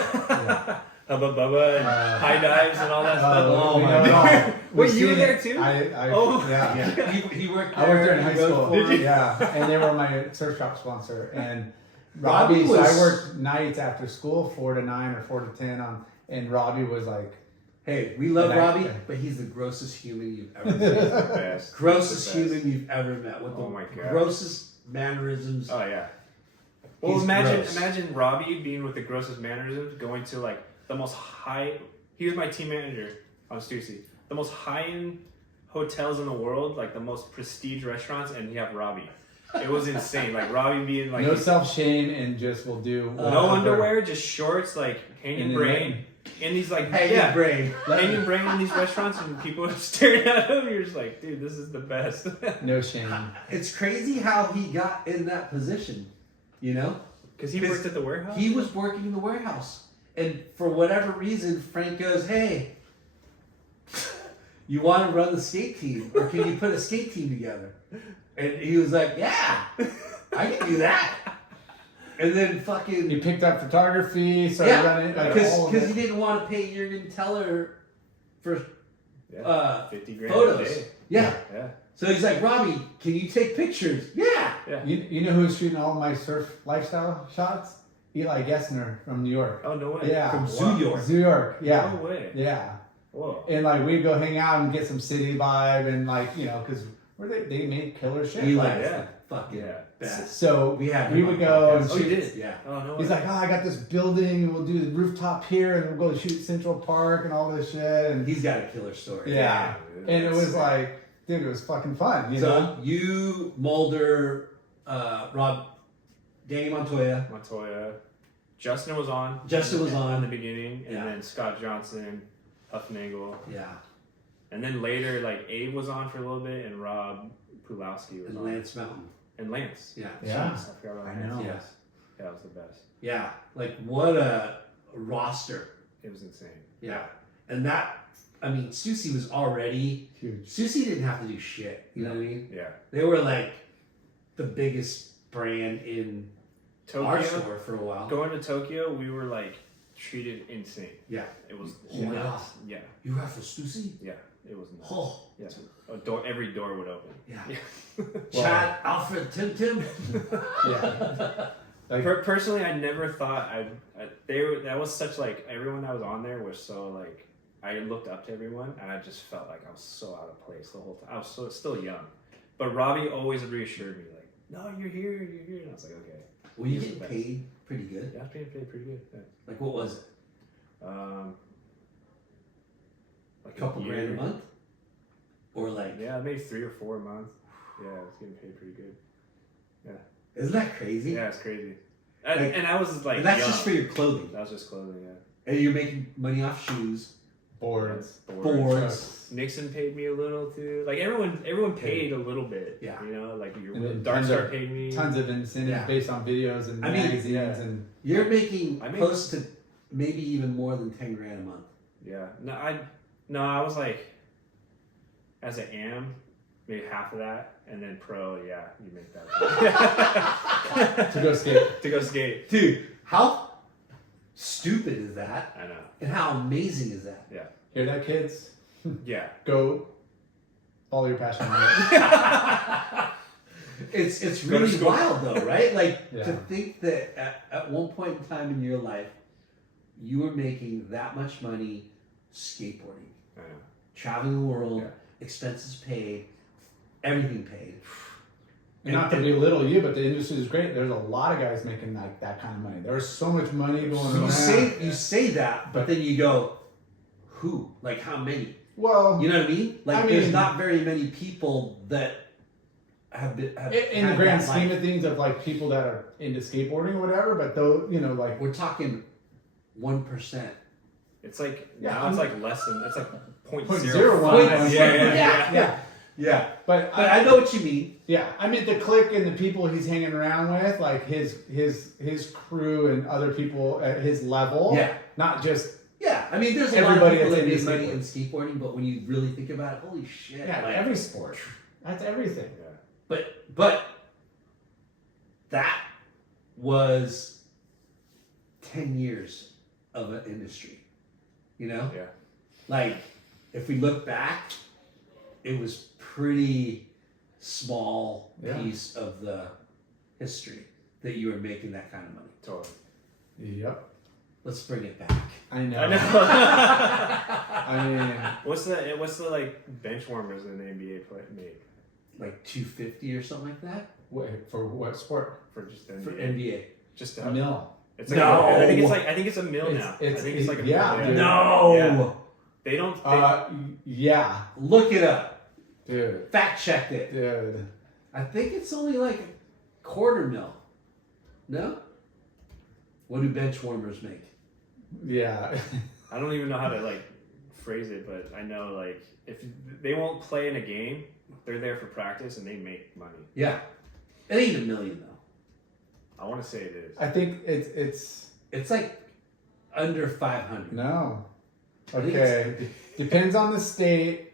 Hubba Bubba and high dives and all that stuff. oh we my know it God. all. Were We've you seen there it. too? I Oh. yeah. Yeah, he worked there. I worked there in high he rode school. for me. Yeah, and they were my surf shop sponsor. And Robbie Robbie, so was- I worked nights after school, 4 to 9 or 4 to 10 on. And Robbie was like, Hey, we love And I- Robbie, but he's the grossest human you've ever met. The best. grossest The best. human you've ever met. With Oh the my God. grossest mannerisms. Oh yeah. Well, He's imagine gross. Robbie being with the grossest mannerisms, going to like the most high. He was my team manager on Stussy. The most high-end hotels in the world, like the most prestige restaurants, and you have Robbie. It was insane. Like Robbie being like no self shame and just will do. no whatever. underwear, just shorts, like hanging And then brain. In these like Hanging brain. hanging brain in these restaurants, and people are staring at him. You're just like, dude, this is the best. No shame. It's crazy how he got in that position. You know, Because he 'Cause worked at the warehouse. he was working in the warehouse, and for whatever reason, Frank goes, "Hey, you want to run the skate team, or can you put a skate team together?" And he was like, "Yeah, I can do that." And then fucking He picked up photography, started Yeah, running like all of because it. he didn't want to pay Jürgen Teller for yeah, 50 grand a photos. day. Yeah. Yeah. So he's like, "Robbie, can you take pictures?" Yeah. You know who's shooting all my surf lifestyle shots? Eli Gessner from New York. Oh no way. Yeah. From Wow. Zoo York. Zoo York, yeah. No way. Yeah. Whoa. And like we'd go hang out and get some city vibe and like, you know, because they made killer shit. Eli Like, is yeah. the fucking Yeah. best. so We had we him would on the go podcast. and Oh, you shoot. did? Yeah. Oh no. He's way. like, I got this building and we'll do the rooftop here and we'll go shoot Central Park and all this shit. And He's got a killer story. yeah. dude, And it that's was sick. like, dude, it was fucking fun. You So know? you, Mulder, Danny Montoya. Montoya. Justin was on. Justin was on. in the beginning, and Yeah. then Scott Johnson, Huffnagel, Yeah. and then later like Abe was on for a little bit, and Rob Pulowski was And on, Lance Mountain. and Lance. Yeah. Yeah. I forgot about I Lance. know. Yeah. That was the best. Yeah. Like what a roster. It was insane. Yeah. And that, I mean, Stussy was already, Huge. Stussy didn't have to do shit. You know what I mean? Yeah. They were like the biggest brand in our Tokyo. store for a while. Going to Tokyo, we were like treated insane. Yeah. It was Oh my nuts. God. Yeah. You have for Stussy? Yeah. It was nuts. Oh. Yeah. A door, every door would open. Yeah. Yeah. Chad, Alfred, Tim. Yeah. Like, Personally, I never thought that was such like everyone that was on there was so like I looked up to everyone, and I just felt like I was so out of place the whole time. I was still young, but Robbie always reassured me, like, "No, you're here, you're here." And I was like, "Okay." Well, you He's get the best. paid pretty good. Yeah, I was being paid pretty good. Yeah. Like, what was it? Like A couple year. grand a month? Or like, Yeah, maybe 3 or 4 a month. Yeah, I was getting paid pretty good. isn't that crazy? Yeah, it's crazy. Like- And I was like, And that's young. just for your clothing. That was just clothing. Yeah. And you're making money off shoes, Boards. boards. Nixon paid me a little too. Like everyone paid a little bit. Yeah. You know, like your And then Dark tons Star of- paid me. Tons of incentives Yeah. based on videos and I mean, magazines yeah. and You're making I made- close to maybe even more than 10 grand a month. Yeah. I was like, as an AM, maybe half of that, and then pro. Yeah, you make that to go skate. to go skate. Dude, how stupid is that? I know. And how amazing is that? Hear that, kids? Yeah. Go follow your passion. It's Go to really school. wild though, right? Like to Yeah. think that at one point in time in your life, you were making that much money skateboarding, I know. traveling the world, Yeah. expenses paid, everything paid. And not to belittle you, but the industry is great. There's a lot of guys making like that kind of money. There's so much money going You around. say that, but then you go, who? Like how many? Well, You know what I mean? Like I there's mean- not very many people that have been have in the had grand that scheme life. of things, of like people that are into skateboarding or whatever, but though like We're talking 1%. It's like Yeah, now it's like less than it's like 0.01. Yeah. Yeah. But But I know what you mean. yeah, I mean the clique and the people he's hanging around with, like his crew and other people at his level. Yeah. Not just Yeah, I mean, there's a Everybody lot of people that's that into make money in skateboarding, but when you really think about it, holy shit! yeah, like, every sport. That's everything. but that was 10 years of an industry. You know, Yeah. like if we look back, it was pretty small Yeah. piece of the history that you were making that kind of money. Totally. Yep. Let's bring it back. I know. I know. I mean, what's the like bench warmers in the NBA play make Like 250 or something like that for what sport? for just for NBA? NBA. Just A mill. It's like, No. I think it's a mill It's- now. it's- I think it's like a yeah, mill. dude. No, Yeah. They don't. Yeah, look it up. dude, Fact checked it. dude. I think it's only like a quarter mil. No? What do bench warmers make? Yeah. I don't even know how to like phrase it, but I know like if they won't play in a game, they're there for practice and they make money. Yeah. It ain't $1 million though. I want to say it is. I think it's It's like under 500. no. I think Okay. Depends on the state.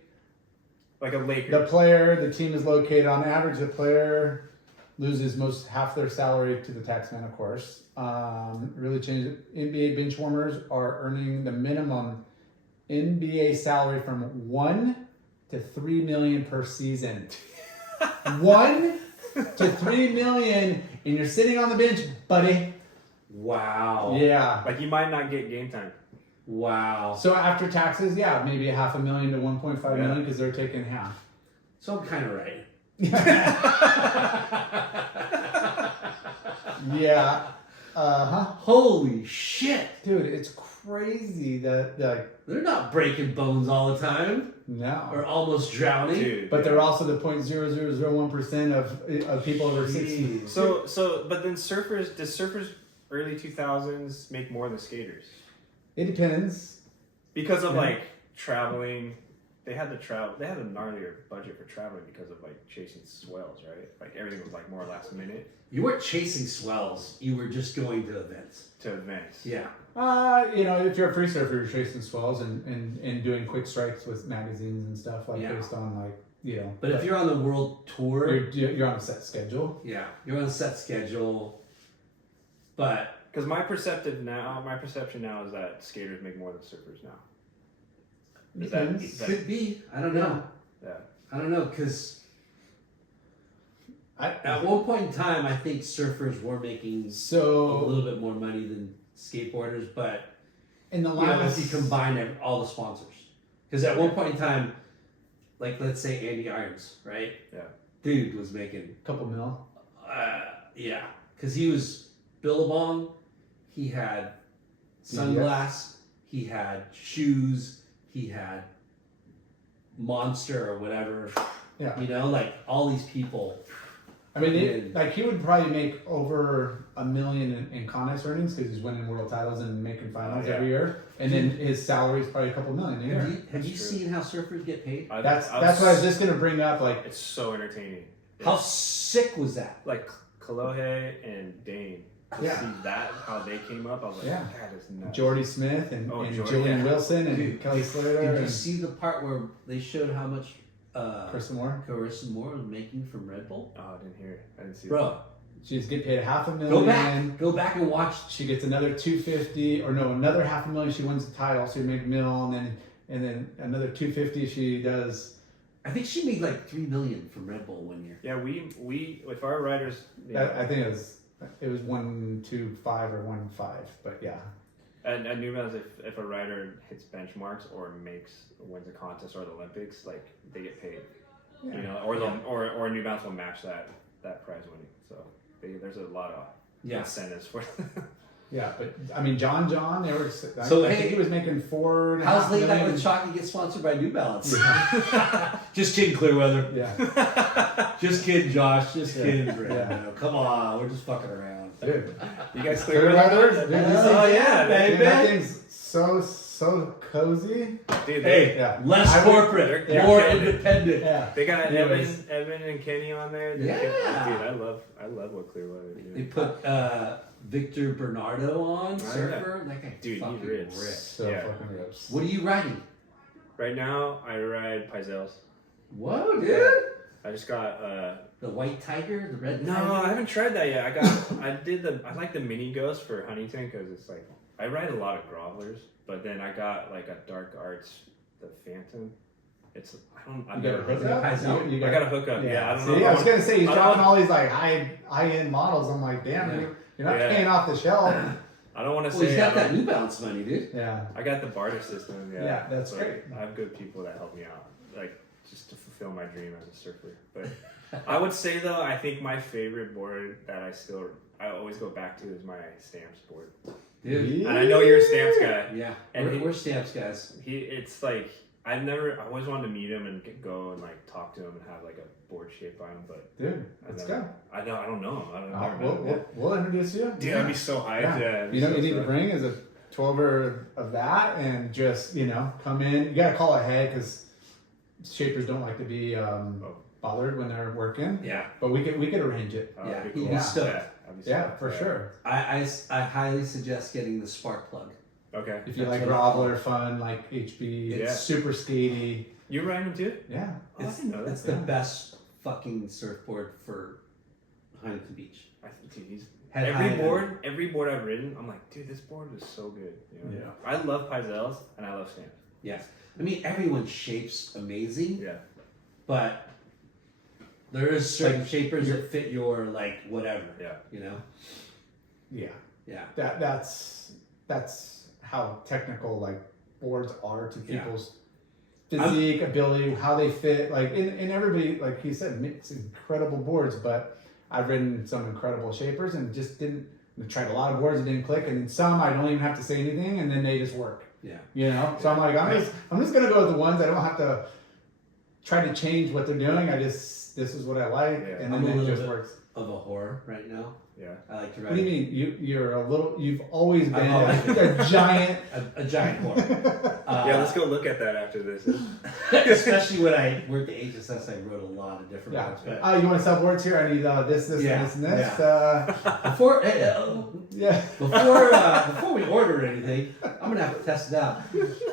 Like a Laker. The player, the team is located. On average, the player loses most half their salary to the taxman, of course. Really changed it. NBA bench warmers are earning the minimum NBA salary from 1 to 3 million per season. 1 to 3 million, and you're sitting on the bench, buddy. Wow. Yeah. Like you might not get game time. Wow. So after taxes, yeah, maybe $500,000 to 1.5 Yeah. million because they're taking half. So I'm kind of right. Yeah. Holy shit. Dude, it's crazy that They're not breaking bones all the time no. or almost drowning. Dude. But they're also the 0.0001% of people over 60. Jeez. So but then surfers early 2000s make more than skaters It depends. because of Yeah. like traveling. They had a gnarlier budget for traveling because of like chasing swells, right? Like everything was like more last minute You weren't chasing swells. You were just going to events. to events. Yeah. If you're a free surfer, you're chasing swells and doing quick strikes with magazines and stuff like Yeah. based on like, But if you're on the world tour, you're on a set schedule. yeah, you're on a set schedule. But Because my perception now is that skaters make more than surfers now. Is that- Depends. is that- could be. I don't know. Yeah. I don't know because at I, one point in time, I think surfers were making a so little bit more money than skateboarders. But in the you know, last if you combine all the sponsors, Because at one point in time, like let's say Andy Irons, right? Yeah. Dude was making, Couple mil. yeah, because he was Billabong. He had sunglass. He had shoes. He had Monster or whatever. Yeah. You know, like all these people. I mean, like he would probably make over $1 million in contest earnings because he's winning world titles and making finals Yeah. every year, and then his salary is probably a couple million a year. Have you true. seen how surfers get paid? That's what I was just gonna bring up. Like, It's so entertaining. How sick was that? Like Kalohe and Dane. To Yeah. see that, how they came up, I was like, Yeah. that is nuts. Jordy Smith and Jordy, Jillian yeah. Wilson and Dude, Kelly Slater Did you and see the part where they showed how much Kristen Moore. Carissa Moore was making from Red Bull? Oh, I didn't hear it. I didn't see Bro, She just get paid $500,000. go back and watch. She gets another 250, or no, another $500,000. She wins the title, so you make $1 million, and then another 250. She does. I think she made like $3 million from Red Bull one year. it. Yeah, we with our riders, you know, I think it was 125 or 15, but yeah. at New Balance, if a rider hits benchmarks or wins a contest or the Olympics, like they get paid. Yeah. You know, or New Balance will match that prize winning. So there's a lot of incentives for. Yeah, but I mean, John, they were. So, I hey, think he was making $4.5 How's Late Night million. with Chalky get sponsored by New Balance? Just kidding, Clearweather. Yeah, Just kidding, Josh. Just Yeah. kidding, Brad. Yeah. Come on, we're just fucking around. dude. You guys Clear clear weather? weather? Dude, this Oh thing- yeah, Dude, baby. that thing's so cozy. Dude, Hey, Yeah. less I would- corporate, they're more killing it. independent. Yeah, they got Anyways. Evan and Kenny on there. They're Yeah. killing- dude, I love what Clearwater is They doing. put Victor Bernardo on, yeah. surfer. That guy Dude, he fucking rips. rips. so Yeah. fucking rips. What are you riding? Right now, I ride Pizels. Whoa, dude. I just got The white tiger, the red no, tiger. I haven't tried that yet. I like the mini ghost for Huntington because it's like I ride a lot of grovelers, but then I got like a Dark Arts, the Phantom. I've You never got a heard of hookup? that. You I got a hookup. Yeah, I don't See, know. I was gonna say he's I don't dropping know. all these like high end models. I'm like, damn, Yeah. you're not Yeah. paying off the shelf. I don't want to Well, he's say. got I that don't- New Balance money, dude. Yeah, I got the barter system. Yeah, Yeah, that's but great. I have good people that help me out, like just to fulfill my dream as a surfer. But I would say though, I think my favorite board that I always go back to is my Stamps board. Dude. And I know you're a Stamps guy. Yeah. And We're stamps guys. It's like I always wanted to meet him and go and like talk to him and have like a board shape on him, but dude, let's go. I don't know him. I don't know. We'll introduce you. Dude, I'd be so hyped. Yeah. Yeah. I'd be You know so what you need to stoked. bring is a 12er of that, and just come in. You gotta call ahead because shapers don't like to be bothered when they're working. Yeah. But we could arrange it. Oh, Yeah, that'd be he'd cool. be stoked. Yeah, I'd be Yeah, stoked, for sure. I highly suggest getting the spark plug. Okay. If you That's like what groveler fun, like HB, it's Yeah. super skatey. You ride them too? Yeah. Oh, I didn't know that. It's the best fucking surfboard for Huntington Beach. I think dude, he's Head every high board I've ridden, I'm like, dude, this board is so good. You know? Yeah. I love Pizels and I love Stamps. Yes. I mean, everyone's shape's amazing, Yeah. but there is certain Like, shapers that fit your, like, whatever. Yeah. You know? Yeah. Yeah. That's how technical like boards are to Yeah. people's physique, ability, how they fit. Like in everybody, like he said, it's incredible boards, but I've ridden some incredible shapers and just didn't. I tried a lot of boards and didn't click, and then some I don't even have to say anything, and then they just work. Yeah. You know, so I'm like, I'm just gonna go with the ones I don't have to try to change what they're doing. This is what I like, Yeah. and I'm then a it little just bit works. Of a horror right now. Yeah. I like to What ride do you mean? You're a little. You've always been I've always a giant. a giant horror. Yeah, let's go look at that after this. Especially when I worked at HSS, I wrote a lot of different Yeah. ones. But Oh, you want to sell boards here? I need this, Yeah, and this, and this. before Yeah. before we order anything, I'm gonna have to test it out.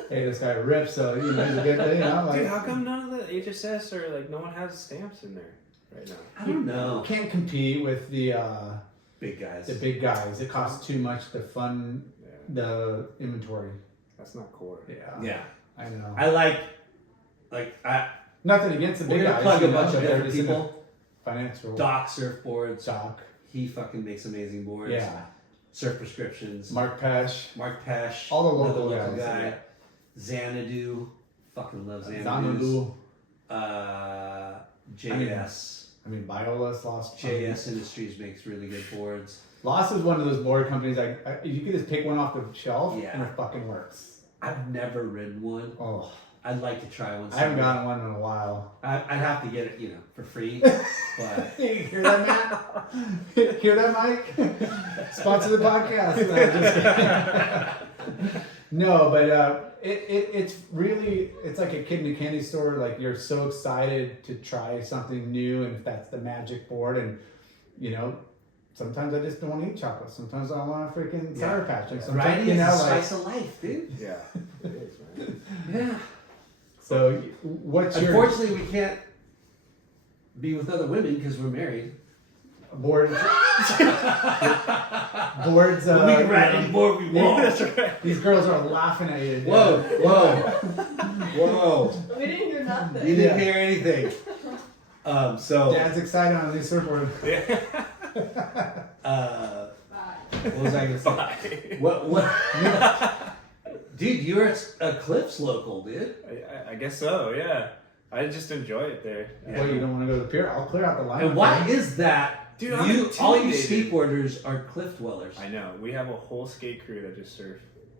Hey, this guy rips, so he's a good thing. Dude, how come none of the HSS or like no one has Stamps in there right now? I don't know. Can't compete with the Big guys. big guys. It costs too much to fund Yeah. the inventory. That's not core. Yeah. Yeah. I know. I like Nothing against the we're big gonna guys. plug a you know, bunch of but they're different just in a people. Financial. Doc surfboards. Doc. He fucking makes amazing boards. Yeah. Surf prescriptions. Mark Pesh. Mark Pesh. All the local another guys, guy. yeah. Xanadu. fucking love Xanadu. Xanadu. JS. I mean, Biolas lost. JS Industries makes really good boards. Lost is one of those board companies. You could just pick one off the shelf Yeah. and it fucking works. I've never ridden one. Oh, I'd like to try one. I haven't someday. gotten one in a while. I'd have to get it, for free. But You hear that, Matt? Hear that, Mike? Sponsor the podcast. No, just kidding. No, but it's really, it's like a kid in a candy store. Like, you're so excited to try something new, and if that's the magic board, and sometimes I just don't want to eat chocolate. Sometimes I want a freaking Sour Patch. Like, sometimes, variety is a slice of life, dude. Yeah. It is, man. Yeah. So what's your Unfortunately, we can't be with other women because we're married. board? Boards. We can ride any board we want. That's right. These girls are laughing at you. Whoa, whoa. We didn't hear nothing. You didn't Yeah. hear anything. So, Dad's excited on a new surfboard. uh, Bye. what was I going to say? Bye. What? Dude, you're a Cliffs local, dude. I guess so. Yeah. I just enjoy it there. Well, you don't want to go to the pier? I'll clear out the line. And why is that? Dude, I'm all you intimidated. skateboarders are cliff dwellers. I know. We have a whole skate crew that just surf.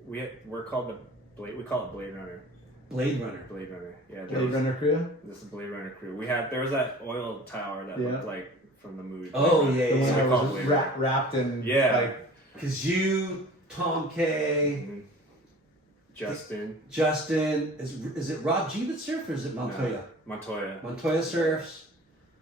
We're called the Blade. We call it Blade Runner. Blade Runner. Blade Runner. Yeah. Blade Runner crew? This is Blade Runner crew. There was that oil tower that Yeah. looked like from the movie. Oh, Blade yeah, The Runner. one So that we call it was Blade Runner. wrapped in Yeah. like Because you, Tom K, Mhm. Justin. Justin, is it Rob G that surf or is it Montoya? Montoya. Montoya surfs.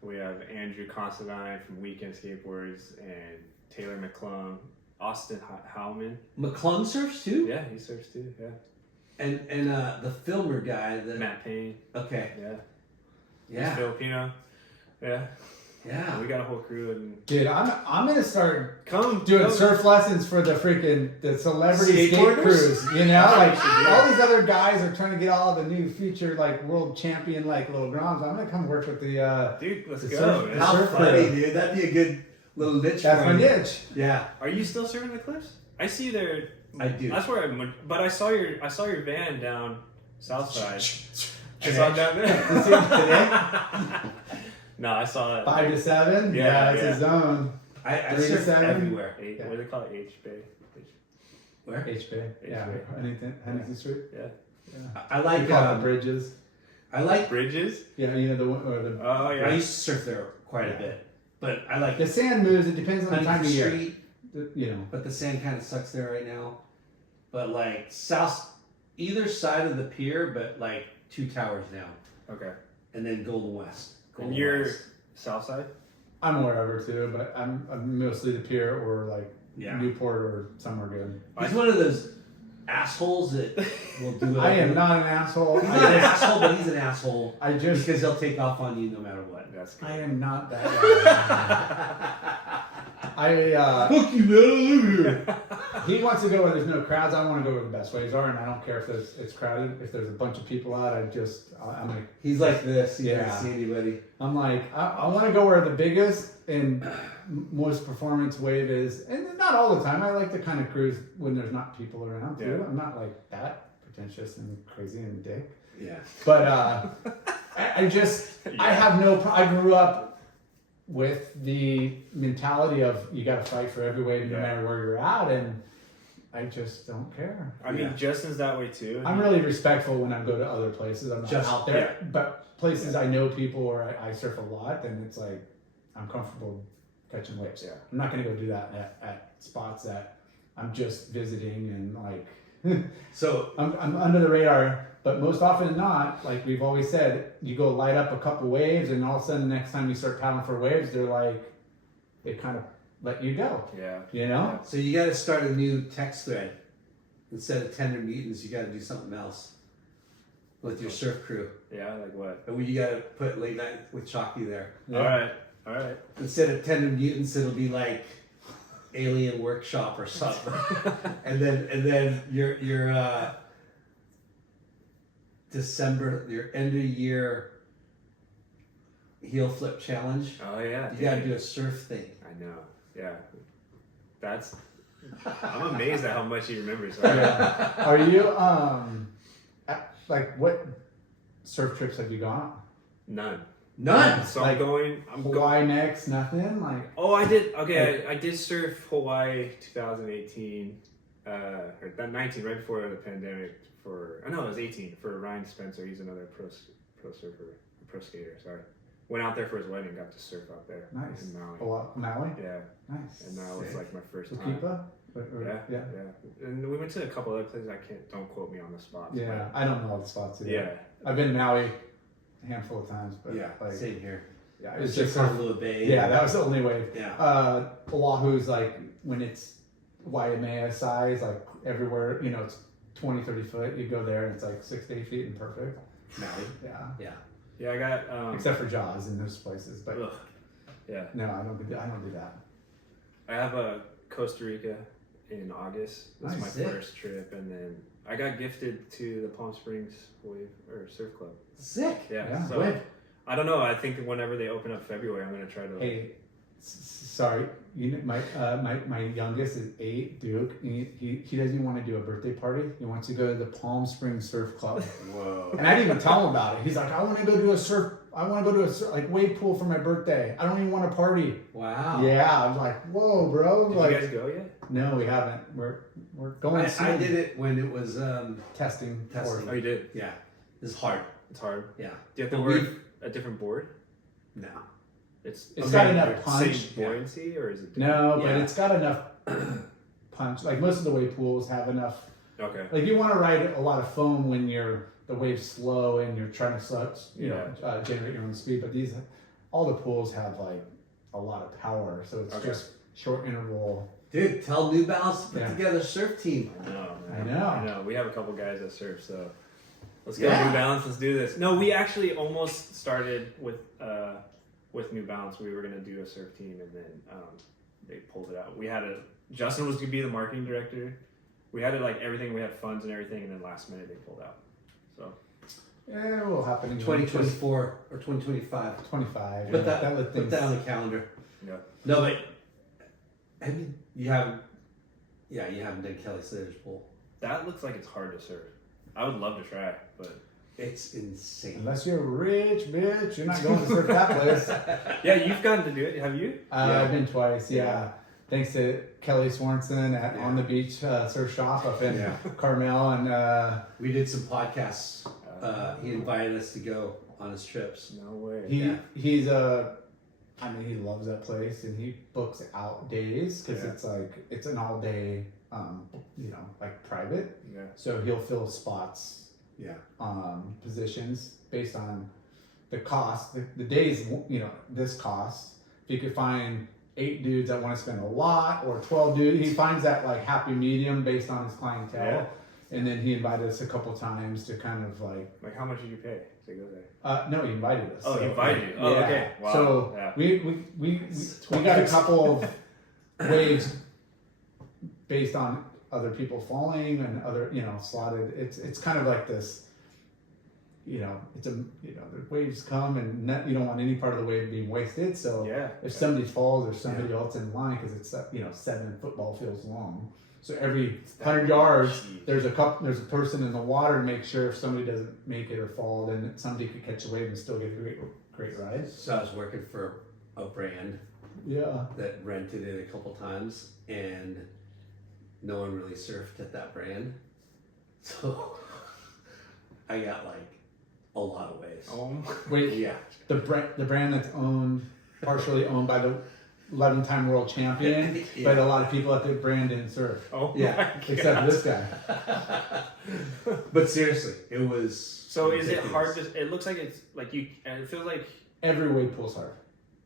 We have Andrew Considine from Weekend Skateboards and Taylor McClung, Austin Howman. McClung surfs too? Yeah, he surfs too. Yeah. And the filmer guy that Matt Payne. okay. Yeah. He's Yeah. Filipino. Yeah. Yeah. We got a whole crew and dude, I'm gonna start come doing surf lessons for the celebrity skate Skateboarders? crews. Like Yeah. all these other guys are trying to get all the new future like world champion like little groms. I'm gonna come work with the dude, let's The go. surf- man. the How surf funny, crew. dude. That'd be a good little niche That's for my you. niche. Yeah. Are you still surfing the cliffs? I see there. I do. That's where but I saw your van down south side. I Today? saw it down there. You see it today? No, I saw it. 5 to 7. Yeah, it's yeah. a zone. I 3 to surf 7. everywhere. H, Yeah. what do they call it? H Bay. Where? H Bay. Yeah, Bay. Huntington Street. Yeah. I We like call it bridges. I like Bridges. Yeah, the one or the Oh I yeah. used to surf there quite a bit. But I like the sand moves. It depends on the time of year. Street. You know. But the sand kind of sucks there right now. But like either side of the pier, but like 2 towers down, Okay. and then Golden West. Golden And you're West. south side. I'm wherever too, but I'm mostly the pier or like Yeah. Newport or somewhere good. He's one of those assholes that will do it. I am not an asshole. He's not an asshole, but he's an asshole I just because he'll take off on you no matter what. That's good. I am not that guy. Fuck you, man! I live here. He wants to go where there's no crowds. I want to go where the best waves are, and I don't care if it's crowded. If there's a bunch of people out, I'm like, He's like this. He Yeah. doesn't see anybody. I want to go where the biggest and most performance wave is, and not all the time. I like to kind of cruise when there's not people around too. Yeah. I'm not like that pretentious and crazy and a dick. Yeah. But I have no. I grew up with the mentality of you got to fight for every wave no Yeah. matter where you're at, and I just don't care. I mean, Yeah. Justin's that way too. I'm really respectful when I go to other places. I'm not Just- out there, but places I know people or I surf a lot, then it's like I'm comfortable catching waves. Yeah. I'm not going to go do that at spots that I'm just visiting and like So I'm under the radar. But most often than not, like we've always said, you go light up a couple waves, and all of a sudden, the next time you start paddling for waves, they kind of let you go. Yeah. You know? So you got to start a new text thread. Instead of tender mutants, you got to do something else with your surf crew. Yeah. Like what? And you got to put late night with Chalky there. Yeah. All right. All right. Instead of tender mutants, it'll be like Alien Workshop or something. and then your December, your end of year heel flip challenge. Oh yeah. You got to do a surf thing. I know. Yeah. That's. I'm amazed at how much he remembers. Yeah. Are you like what surf trips have you gone on? None. None. So Like, I'm going. Hawaii next, nothing like. Oh, I did. Okay, I did surf Hawaii 2018, or 19, right before the pandemic. No, it was 18 for Ryan Spencer. He's another pro surfer, pro skater. Sorry, went out there for his wedding. Got to surf out there. Nice. In Maui. Maui? Yeah, Nice. and that was like my first time. Pukepa? Yeah. And we went to a couple other places. Don't quote me on the spots. Yeah, I don't know all the spots But, either. yeah. I've been to Maui a handful of times, but Yeah, like, same here. yeah, It's it's just just Honolulu Bay. yeah, that was the only way. Yeah. Oahu's like when it's Waimea size, like everywhere, it's 20, 30 foot. You go there and it's like 6 to 8 feet and perfect. Maui. Yeah. Yeah. Yeah, I got. Except for Jaws in those places, but Ugh. Yeah. no, I don't do that. I have a Costa Rica in August. That's Nice. my first trip, and then I got gifted to the Palm Springs Wave or Surf Club. Sick. Yeah. Yeah, So when? I don't know. I think whenever they open up February, I'm gonna try to. Hey, sorry, my youngest is 8, Duke. He doesn't even want to do a birthday party. He wants to go to the Palm Springs Surf Club. Whoa. And I didn't even tell him about it. He's like, I want to go to a wave pool for my birthday. I don't even want to party. Wow. Yeah, I was like, whoa, bro. Did Like, you guys go yet? no, we haven't. We're going soon. I did it when it was Testing. Testing. Oh, you did. yeah. It's hard. It's hard. Yeah. Do you have to But work a different board? No. It's got enough like punch. Same buoyancy, or is it? No, but Yeah. it's got enough punch. Like most of the wave pools have enough. Okay. Like you want to ride a lot of foam when the wave's slow and you're trying to generate your own speed. But all the pools have like a lot of power, so it's Okay. just short interval. Dude, tell New Balance to put Yeah. together a surf team. I know. I Man. know. I know. We have a couple guys that surf, so let's go Yeah. New Balance. Let's do this. No, we actually almost started with New Balance. We were gonna do a surf team, and then they pulled it out. Justin was gonna be the marketing director. We had it like everything. We had funds and everything, and then last minute they pulled out. So Yeah, it will happen in 2024 or 2025. 25. Put yeah, that, let put things- that on the calendar. yeah. No, but you haven't done Kelly Slater's pool. That looks like it's hard to surf. I would love to try, but It's insane. Unless you're rich, bitch, you're not going to surf that place. yeah, you've gotten to do it. Have you? Yeah. I've been twice, yeah. Yeah. Thanks to Kelly Swanson at Yeah. On the Beach Surf Shop up in Yeah. Carmel, and We did some podcasts. He invited us to go on his trips. No way. Yeah. he loves that place, and he books out days because Yeah. it's an all day, like private. Yeah. So he'll fill spots, Yeah. positions based on the cost. The days, this cost. If you could find 8 dudes that want to spend a lot, or 12 dudes, he finds that like happy medium based on his clientele. Yeah. And then he invited us a couple times to kind of like. Like, how much did you pay to go there? No, he invited us. Oh, he So, invited you. Oh, yeah. okay. Wow. So Yeah. we got a couple of waves based on other people falling and other slotted. It's kind of like this. The waves come and you don't want any part of the wave being wasted. So Yeah. if somebody falls, there's somebody else in line because it's 7 football fields long. So every 100 yards, Jeez. there's a person in the water to make sure if somebody doesn't make it or fall, then somebody could catch a wave and still get a great ride. So I was working for a brand Yeah. that rented it a couple times, and no one really surfed at that brand. So I got like a lot of waves. Wait, Yeah. the brand that's partially owned by the 11-time world champion, Yeah. but a lot of people at the brand didn't surf, Oh, Yeah. my God. except this guy. But seriously, it was. So is it ridiculous. hard to? It looks like it's like you. And it feels like Every wave pool's hard.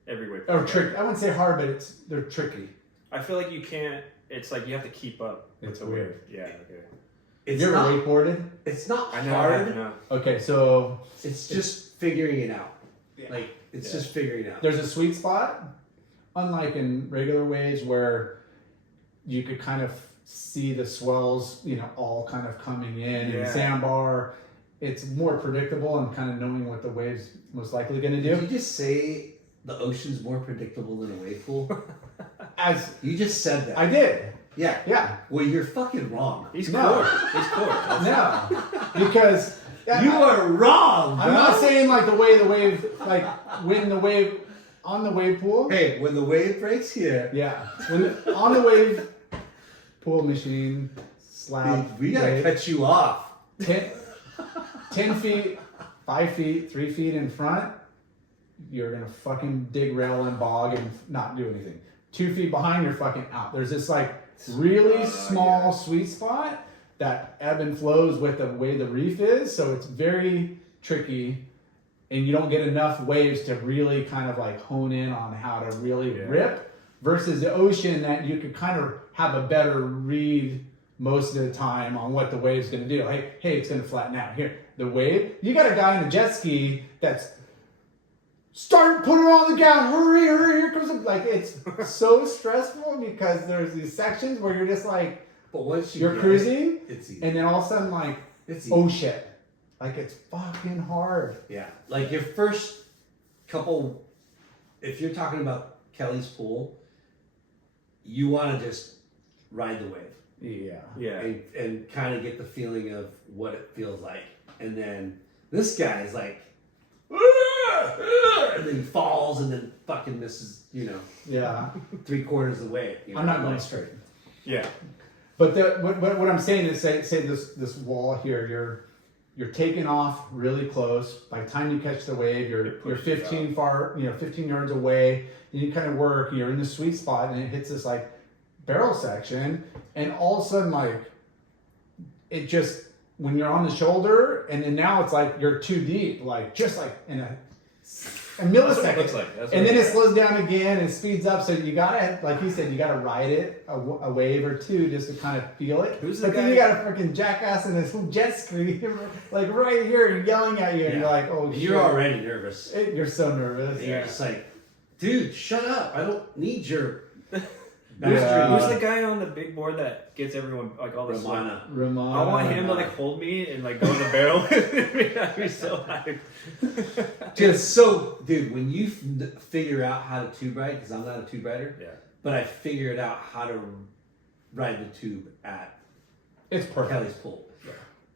every way. Or trick. I wouldn't say hard, but they're tricky. I feel like you can't. It's like you have to keep up with It's the weird. wave. Yeah. Okay. It's you ever not. wakeboarded? It's not I know. hard. I know. Okay, so It's just figuring it out. Yeah. Like it's Yeah. just figuring it out. there's a sweet spot, unlike in regular waves where you could kind of see the swells, all kind of coming in. Yeah. And sandbar, it's more predictable and kind of knowing what the wave's most likely going to Did do. you just say the ocean's more predictable than a wave pool? As You just said that. I did, Yeah. yeah. Well, you're fucking wrong. He's No. core. He's core. No, because Yeah, You are wrong, I'm bro. not saying like the wave, like when the wave on the wave pool. Hey, when the wave breaks here, Yeah, on the wave pool machine slab. we gotta wave, cut you off. 10 feet, 5 feet, 3 feet in front, you're gonna fucking dig rail and bog and not do anything. 2 feet behind, you're fucking out. There's this like really small sweet spot that ebb and flows with the way the reef is, so it's very tricky, and you don't get enough waves to really kind of like hone in on how to really rip. Versus the ocean, that you could kind of have a better read most of the time on what the wave's going to do. Hey, it's going to flatten out. Here, the wave, you got a guy in a jet ski that's put it on the ground, hurry, here comes it. Like, it's so stressful because there's these sections where you're just like, But once you're cruising, it's easy. and then all of a sudden, like, It's easy. oh shit. Like, it's fucking hard. Yeah, like your first couple, if you're talking about Kelly's pool, you want to just ride the wave Yeah. and kind of get the feeling of what it feels like. And then this guy is like, and then he falls and then fucking misses, Yeah. 3/4 of the way. I'm not going straight. Yeah. But what I'm saying is, say this wall here, you're taking off really close. By the time you catch the wave, you're 15 15 yards away. And you kind of work. You're in the sweet spot, and it hits this like barrel section, and all of a sudden, like, it just, when you're on the shoulder, and then now it's like you're too deep, like just like in a millisecond. That's what it looks like. And then it slows down again and speeds up. So you gotta, like you said, you gotta ride it a wave or two just to kind of feel it. Who's the but then guy- you got a freaking jackass in this jet ski, like right here, yelling at you, and you're like, oh shit. You're already nervous. You're so nervous. You're just like, dude, shut up. I don't need your Yeah. Who's the guy on the big board that gets everyone, like, all the Romana. Ramon. I want him to like hold me and like go in the barrel with me. I'd be so hyped. Dude, when you figure out how to tube ride, because I'm not a tube rider, Yeah. but I figured out how to ride the tube at It's perfect. Kelly's pool.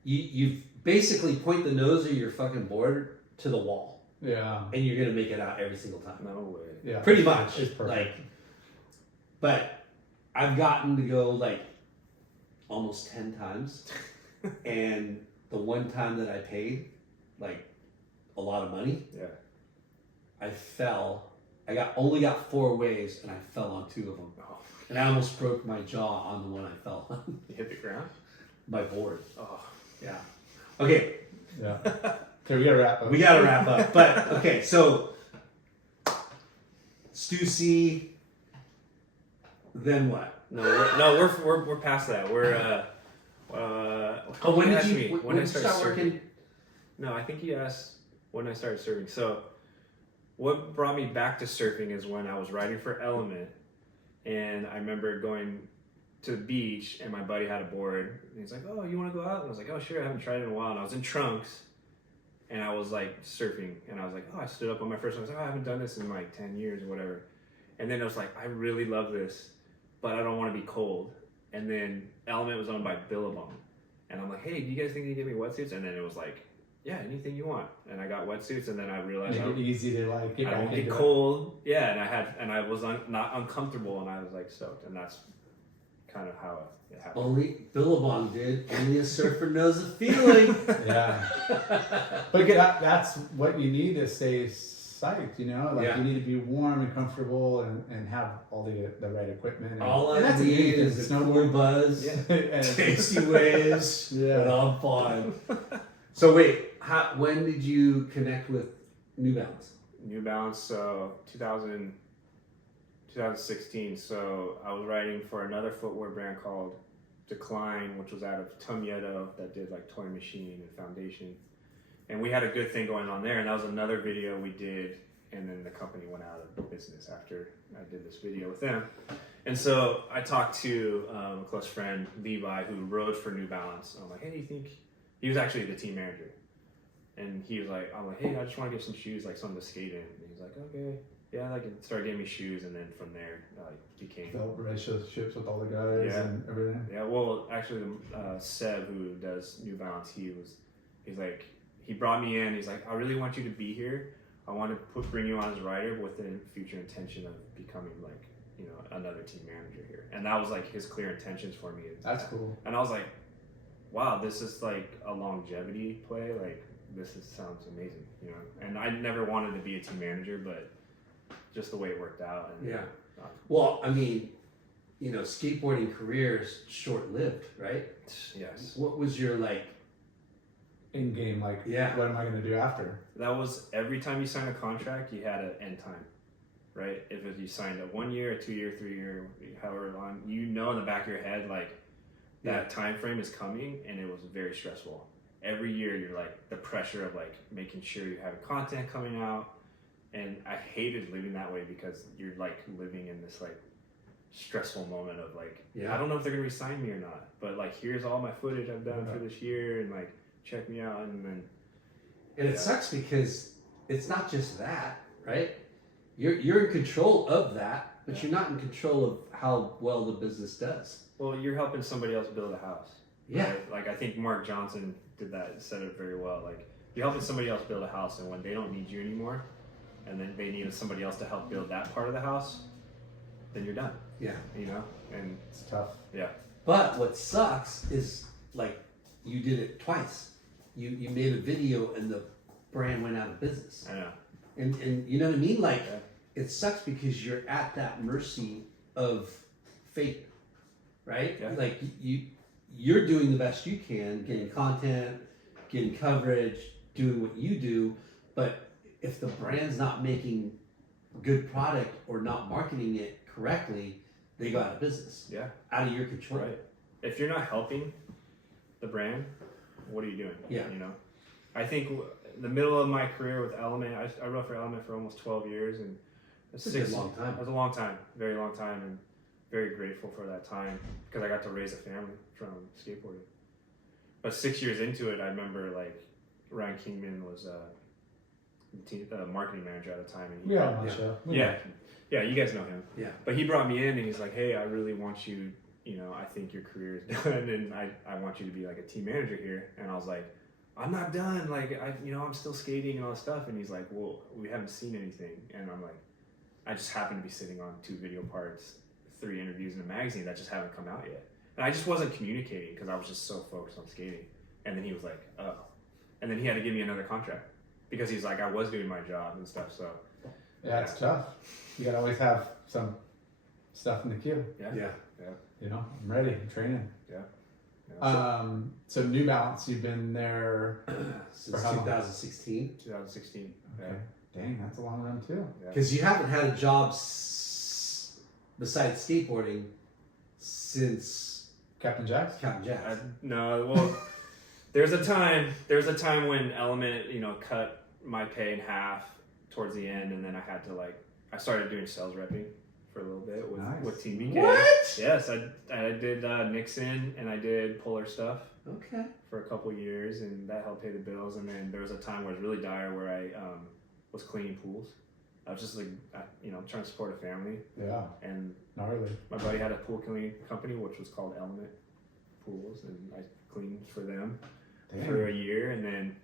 You basically point the nose of your fucking board to the wall, Yeah. and you're gonna make it out every single time. No way. Yeah. Pretty much. It's perfect. Like, but I've gotten to go like almost 10 times, and the one time that I paid like a lot of money, Yeah. I fell. I only got 4 waves, and I fell on 2 of them, Oh, and I almost broke my jaw on the one I fell on. you hit the ground. My board. Oh. Yeah. Okay, Yeah. So we gotta wrap up. we gotta wrap up. But okay, so Stussy. Then what? We're past that. We're When he did asked you me when I did you started start surfing. working? No, I think he asked when I started surfing. So, what brought me back to surfing is when I was riding for Element, and I remember going to the beach, and my buddy had a board, and he's like, "Oh, you want to go out?" And I was like, "Oh, sure." I haven't tried it in a while, and I was in trunks, and I was like surfing, and I was like, "Oh," I stood up on my first one. I was like, "Oh, I haven't done this in like 10 years or whatever," and then I was like, "I really love this, but I don't want to be cold." And then Element was owned by Billabong, and I'm like, "Hey, do you guys think you can get me wetsuits?" And then it was like, "Yeah, anything you want." And I got wetsuits, and then I realized Make it easy to like get I back won't get into it. cold. Yeah, and I was not uncomfortable, and I was like stoked, and that's kind of how it happened. Only Billabong did. Only a surfer knows the feeling. Yeah. But that's what you need to stay psyched, you know? Like, Yeah. you need to be warm and comfortable and have all the right equipment. And, All and I that's need the is a cool buzz, and, tasty waves, Yeah. and I'm fine. So wait, when did you connect with New Balance? New Balance, so 2016. So I was writing for another footwear brand called Decline, which was out of Tumyeto that did like Toy Machine and Foundation. And we had a good thing going on there. And that was another video we did. And then the company went out of business after I did this video with them. And so I talked to a close friend, Levi, who rode for New Balance. I'm like, "Hey, do you think..." He was actually the team manager. And he was like, I'm like, "Hey, I just want to get some shoes, like something to skate in." And he's like, "Okay." Yeah, like, and started getting me shoes, and then from there, became... Built relationships with all the guys Yeah. and everything. Yeah, well, actually, Seb, who does New Balance, he's like, he brought me in. He's like, I really want you to be here. I want to bring you on as a writer with the future intention of becoming like, you know, another team manager here. And that was like his clear intentions for me. That's cool. And I was like, wow, this is like a longevity play. Like sounds amazing, you know. And I never wanted to be a team manager, but just the way it worked out. And, Yeah. Well, I mean, you know, skateboarding career is short-lived, right? Yes. What was your like? In game, like, Yeah. what am I going to do after? That was every time you signed a contract, you had an end time, right? If you signed a 1 year, a 2 year, 3 year, however long, you know in the back of your head, like that time frame is coming, and it was very stressful. Every year, you're like the pressure of like making sure you have content coming out, and I hated living that way because you're like living in this like stressful moment of like, I don't know if they're gonna re-sign me or not, but like here's all my footage I've done for this year, and like check me out, and then. And it sucks because it's not just that, right? You're in control of that, but you're not in control of how well the business does. Well, you're helping somebody else build a house. Yeah. Right? Like I think Mark Johnson did that, said it very well. Like you're helping somebody else build a house, and when they don't need you anymore, and then they need somebody else to help build that part of the house, then you're done. Yeah. You know, and It's tough. yeah. But what sucks is like you did it twice. You made a video and the brand went out of business. I know. And you know what I mean? Like it sucks because you're at that mercy of fate, right? Yeah. Like you're doing the best you can, getting content, getting coverage, doing what you do, but if the brand's not making good product or not marketing it correctly, they go out of business. Yeah. Out of your control. Right. If you're not helping the brand, what are you doing? Yeah. You know, I think the middle of my career with Element, I wrote for Element for almost 12 years, and That's a good long time. It was a long time, very long time, and very grateful for that time because I got to raise a family from skateboarding. But 6 years into it, I remember like Ryan Kingman was marketing manager at the time, and he On the show. yeah, you guys know him. Yeah. But he brought me in and he's like, hey, I really want you, you know, I think your career is done, and I want you to be like a team manager here. And I was like, I'm not done. Like, I'm still skating and all this stuff. And he's like, well, we haven't seen anything. And I'm like, I just happen to be sitting on 2 video parts, 3 interviews in a magazine that just haven't come out yet. And I just wasn't communicating because I was just so focused on skating. And then he was like, oh. And then he had to give me another contract because he's like, I was doing my job and stuff. So Yeah, it's tough. You gotta always have some stuff in the queue. Yeah. You know, I'm ready. I'm training. Yeah. So New Balance, you've been there Since how long? 2016. 2016. Okay. Dang, that's a long run too. Because you haven't had a job besides skateboarding since Captain Jack's? Captain Jack. No, well, there's a time when Element, you know, cut my pay in half towards the end, and then I started doing sales repping for a little bit with Team BK. What? Yes, I did Nixon and I did Polar stuff Okay. for a couple years, and that helped pay the bills. And then there was a time where it was really dire where I was cleaning pools. I was just like, trying to support a family, Yeah, and gnarly. my buddy had a pool cleaning company which was called Element Pools, and I cleaned for them for a year, and then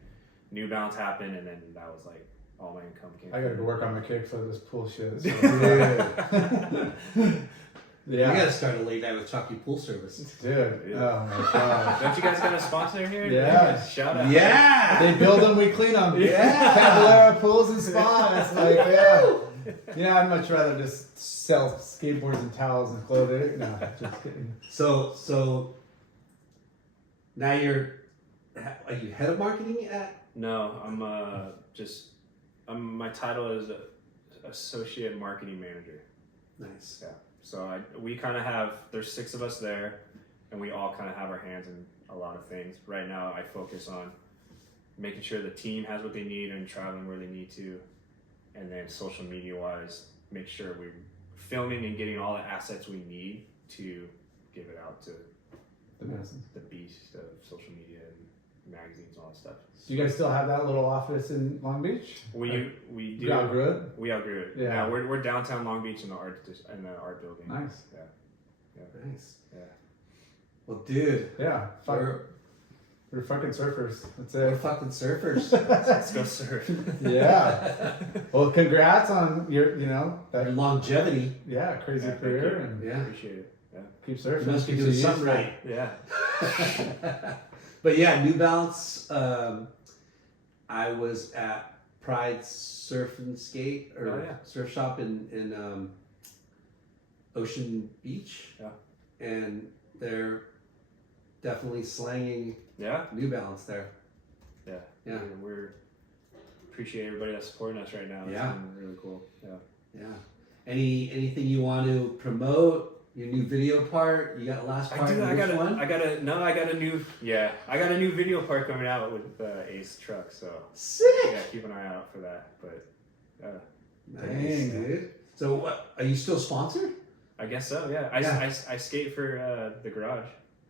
New Balance happened, and then that was like all my income came. I gotta go work on my kicks for this pool shit. So. You Yeah, gotta start a late night with Chalky Pool Service. dude. Yeah. Oh my god. Don't you guys got a sponsor here? Yeah. Shout out. Yeah. They build them, we clean them. Yeah. Caballero Pools and Spa. It's like, yeah, I'd much rather just sell skateboards and towels and clothing. No, just kidding. So now are you head of marketing at? No, my title is associate marketing manager. Nice. Yeah. So we kind of there's 6 of us there, and we all kind of have our hands in a lot of things. Right now, I focus on making sure the team has what they need and traveling where they need to, and then social media wise, make sure we're filming and getting all the assets we need to give it out to the beast of social media and magazines and all that stuff. Do you guys still have that little office in Long Beach? We do. You outgrew it? We outgrew it. Yeah. Now we're downtown Long Beach in the art building. Nice. Yeah. Nice. Yeah. Well, dude, Yeah. We're fucking surfers. That's We're it. fucking surfers. Let's go surf. Yeah. Well, congrats on your, Our that longevity. crazy Yeah, thank career, you. and Yeah. Appreciate it. Yeah. keep You surfing. must be Keep doing used something to it. right. Yeah. But yeah, New Balance. I was at Pride Surf and Skate or Oh, yeah. surf shop in Ocean Beach. Yeah. And they're definitely slanging Yeah. New Balance there. Yeah. Yeah. We're appreciate everybody that's supporting us right now. It's Yeah. been really cool. Yeah. Yeah. Anything you want to promote? Your new video part? You got last part? I do. Which one? I got a new video part coming out with Ace Truck. So Sick. yeah, keep an eye out for that. But Nice, Dang. dude. So what? Are you still sponsored? I guess so. Yeah. I skate for the garage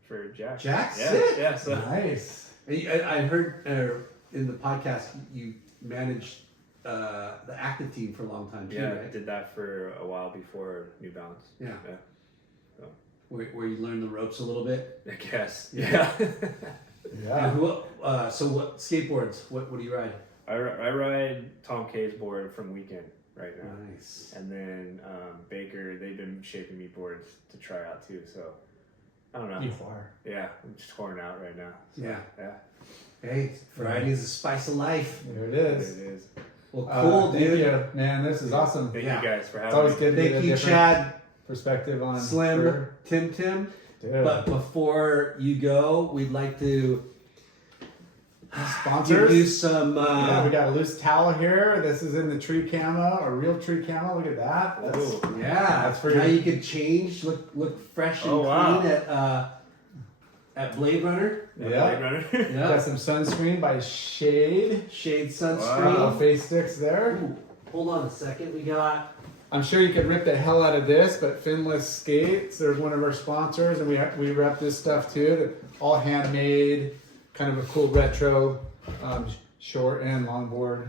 for Jack. Jack? Yeah. Sick. Yeah. So Nice. I heard in the podcast you managed the active team for a long time too, yeah, I right? did that for a while before New Balance. Yeah. Yeah. Where you learn the ropes a little bit. I guess. Yeah. Yeah. Yeah. And so what skateboards? What do you ride? I ride Tom K's board from Weekend right now. Nice. And then Baker, they've been shaping me boards to try out too. So I don't know. You are. Yeah, I'm just touring out right now. So, Yeah. Yeah. Hey, variety is the spice of life. There it It is. is. Well, cool, Thank dude. you, man. This is awesome. Thank Yeah. you guys for It's having always me. good to get Thank a you, different Chad, perspective on Slim, fur. Tim. Dude. But before you go, we'd like to Sponsors. give you some. Yeah, we got a loose towel here. This is in the tree camo, a real tree camo. Look at that. That's, Ooh. Yeah, That's for now your- you can change, look fresh and Oh, wow. clean at Blade Runner. Yeah. Blade Runner. Yeah, got some sunscreen by Shade. shade Wow. sunscreen. Face sticks there. Ooh, hold on a second, we got I'm sure you could rip the hell out of this, but Finless Skates, they're one of our sponsors, and we rep this stuff too. They're all handmade, kind of a cool retro, short and longboard.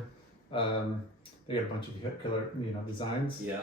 They got a bunch of killer, designs. yeah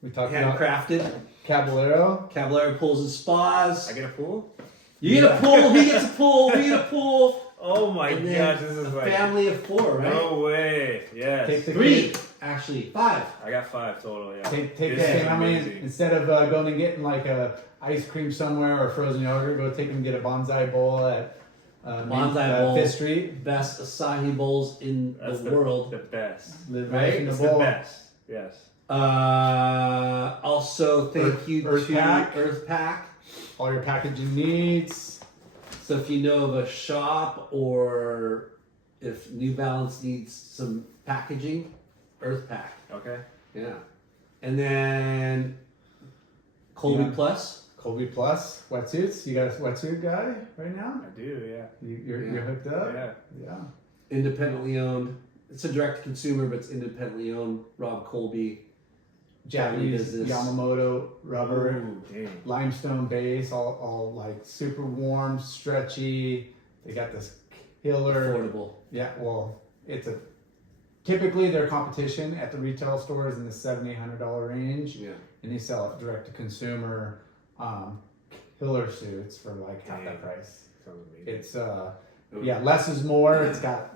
We talked about handcrafted. Caballero. Caballero pools and spas. I get a pool? You get a pool. He gets a pool. We get a pool. Oh my And then gosh, this is a like family of 4, right? no way. Yes. Take the 3, actually 5. I got 5 total. Yeah. Take This that is family amazing. instead of going and getting like a ice cream somewhere or frozen yogurt. Go take them and get a bonsai bowl at Bonsai bowl. Fifth Street. Best acai bowls in That's the world. The best. Live Right? right in the It's the bowl. best. Yes. Also, thank you Earth to Pack. Earth Pack. All your packaging needs. So if you know of a shop or if New Balance needs some packaging, Earth Pack. Okay. Yeah. And then Colby Yeah. Plus. Colby Plus wetsuits. You got a wetsuit guy right now? I do. Yeah. You're Yeah. hooked up. Yeah. Yeah. Independently owned. It's a direct to consumer, but it's independently owned. Rob Colby. Japanese business. Yamamoto rubber. Ooh, dang. Limestone base, all like super warm, stretchy. They got this killer. Affordable. Yeah, well, typically their competition at the retail stores in the $700-800 range, Yeah. and they sell it direct to consumer killer suits for like half that Dang. price. Sounds amazing. It's less is more. It's got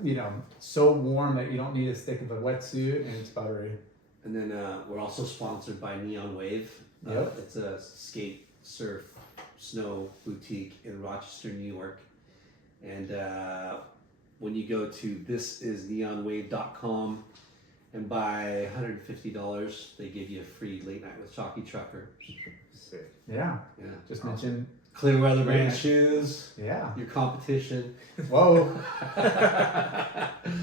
so warm that you don't need as thick of a wetsuit, and it's buttery. And then we're also sponsored by Neon Wave. Yep. It's a skate, surf, snow boutique in Rochester, New York. And when you go to thisisneonwave.com and buy $150, they give you a free late night with Chalky Trucker. Sick. Yeah, Yeah. just Awesome. mention. Clear Weather Brand Yeah. shoes, Yeah. your competition. Whoa,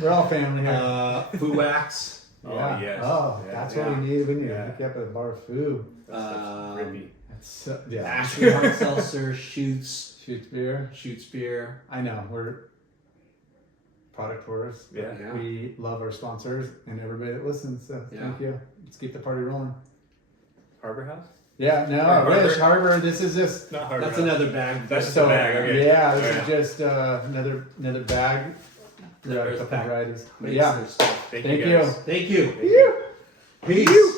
we're all family here. Foo Wax. Oh, Yeah. yes. Oh, Yeah. that's what we need. We need to Yeah. hook you up at a bar of food. That's grippy. That's yeah. Ashley Hard Seltzer, Shoots, Shoots beer. Shoots Beer. I know we're product tours. Yeah. Yeah. We love our sponsors and everybody that listens. So Yeah. thank you. Let's keep the party rolling. Harbor House? Yeah. No, Harbor. Rich Harbor. This is just. Not Harbor That's House. another bag. That's just So, a bag. Okay. yeah, this Alright. is just another bag. Another a couple pack. varieties. But Makes yeah. their stuff. Thank Thank you you. guys. Thank you. Thank you. Peace.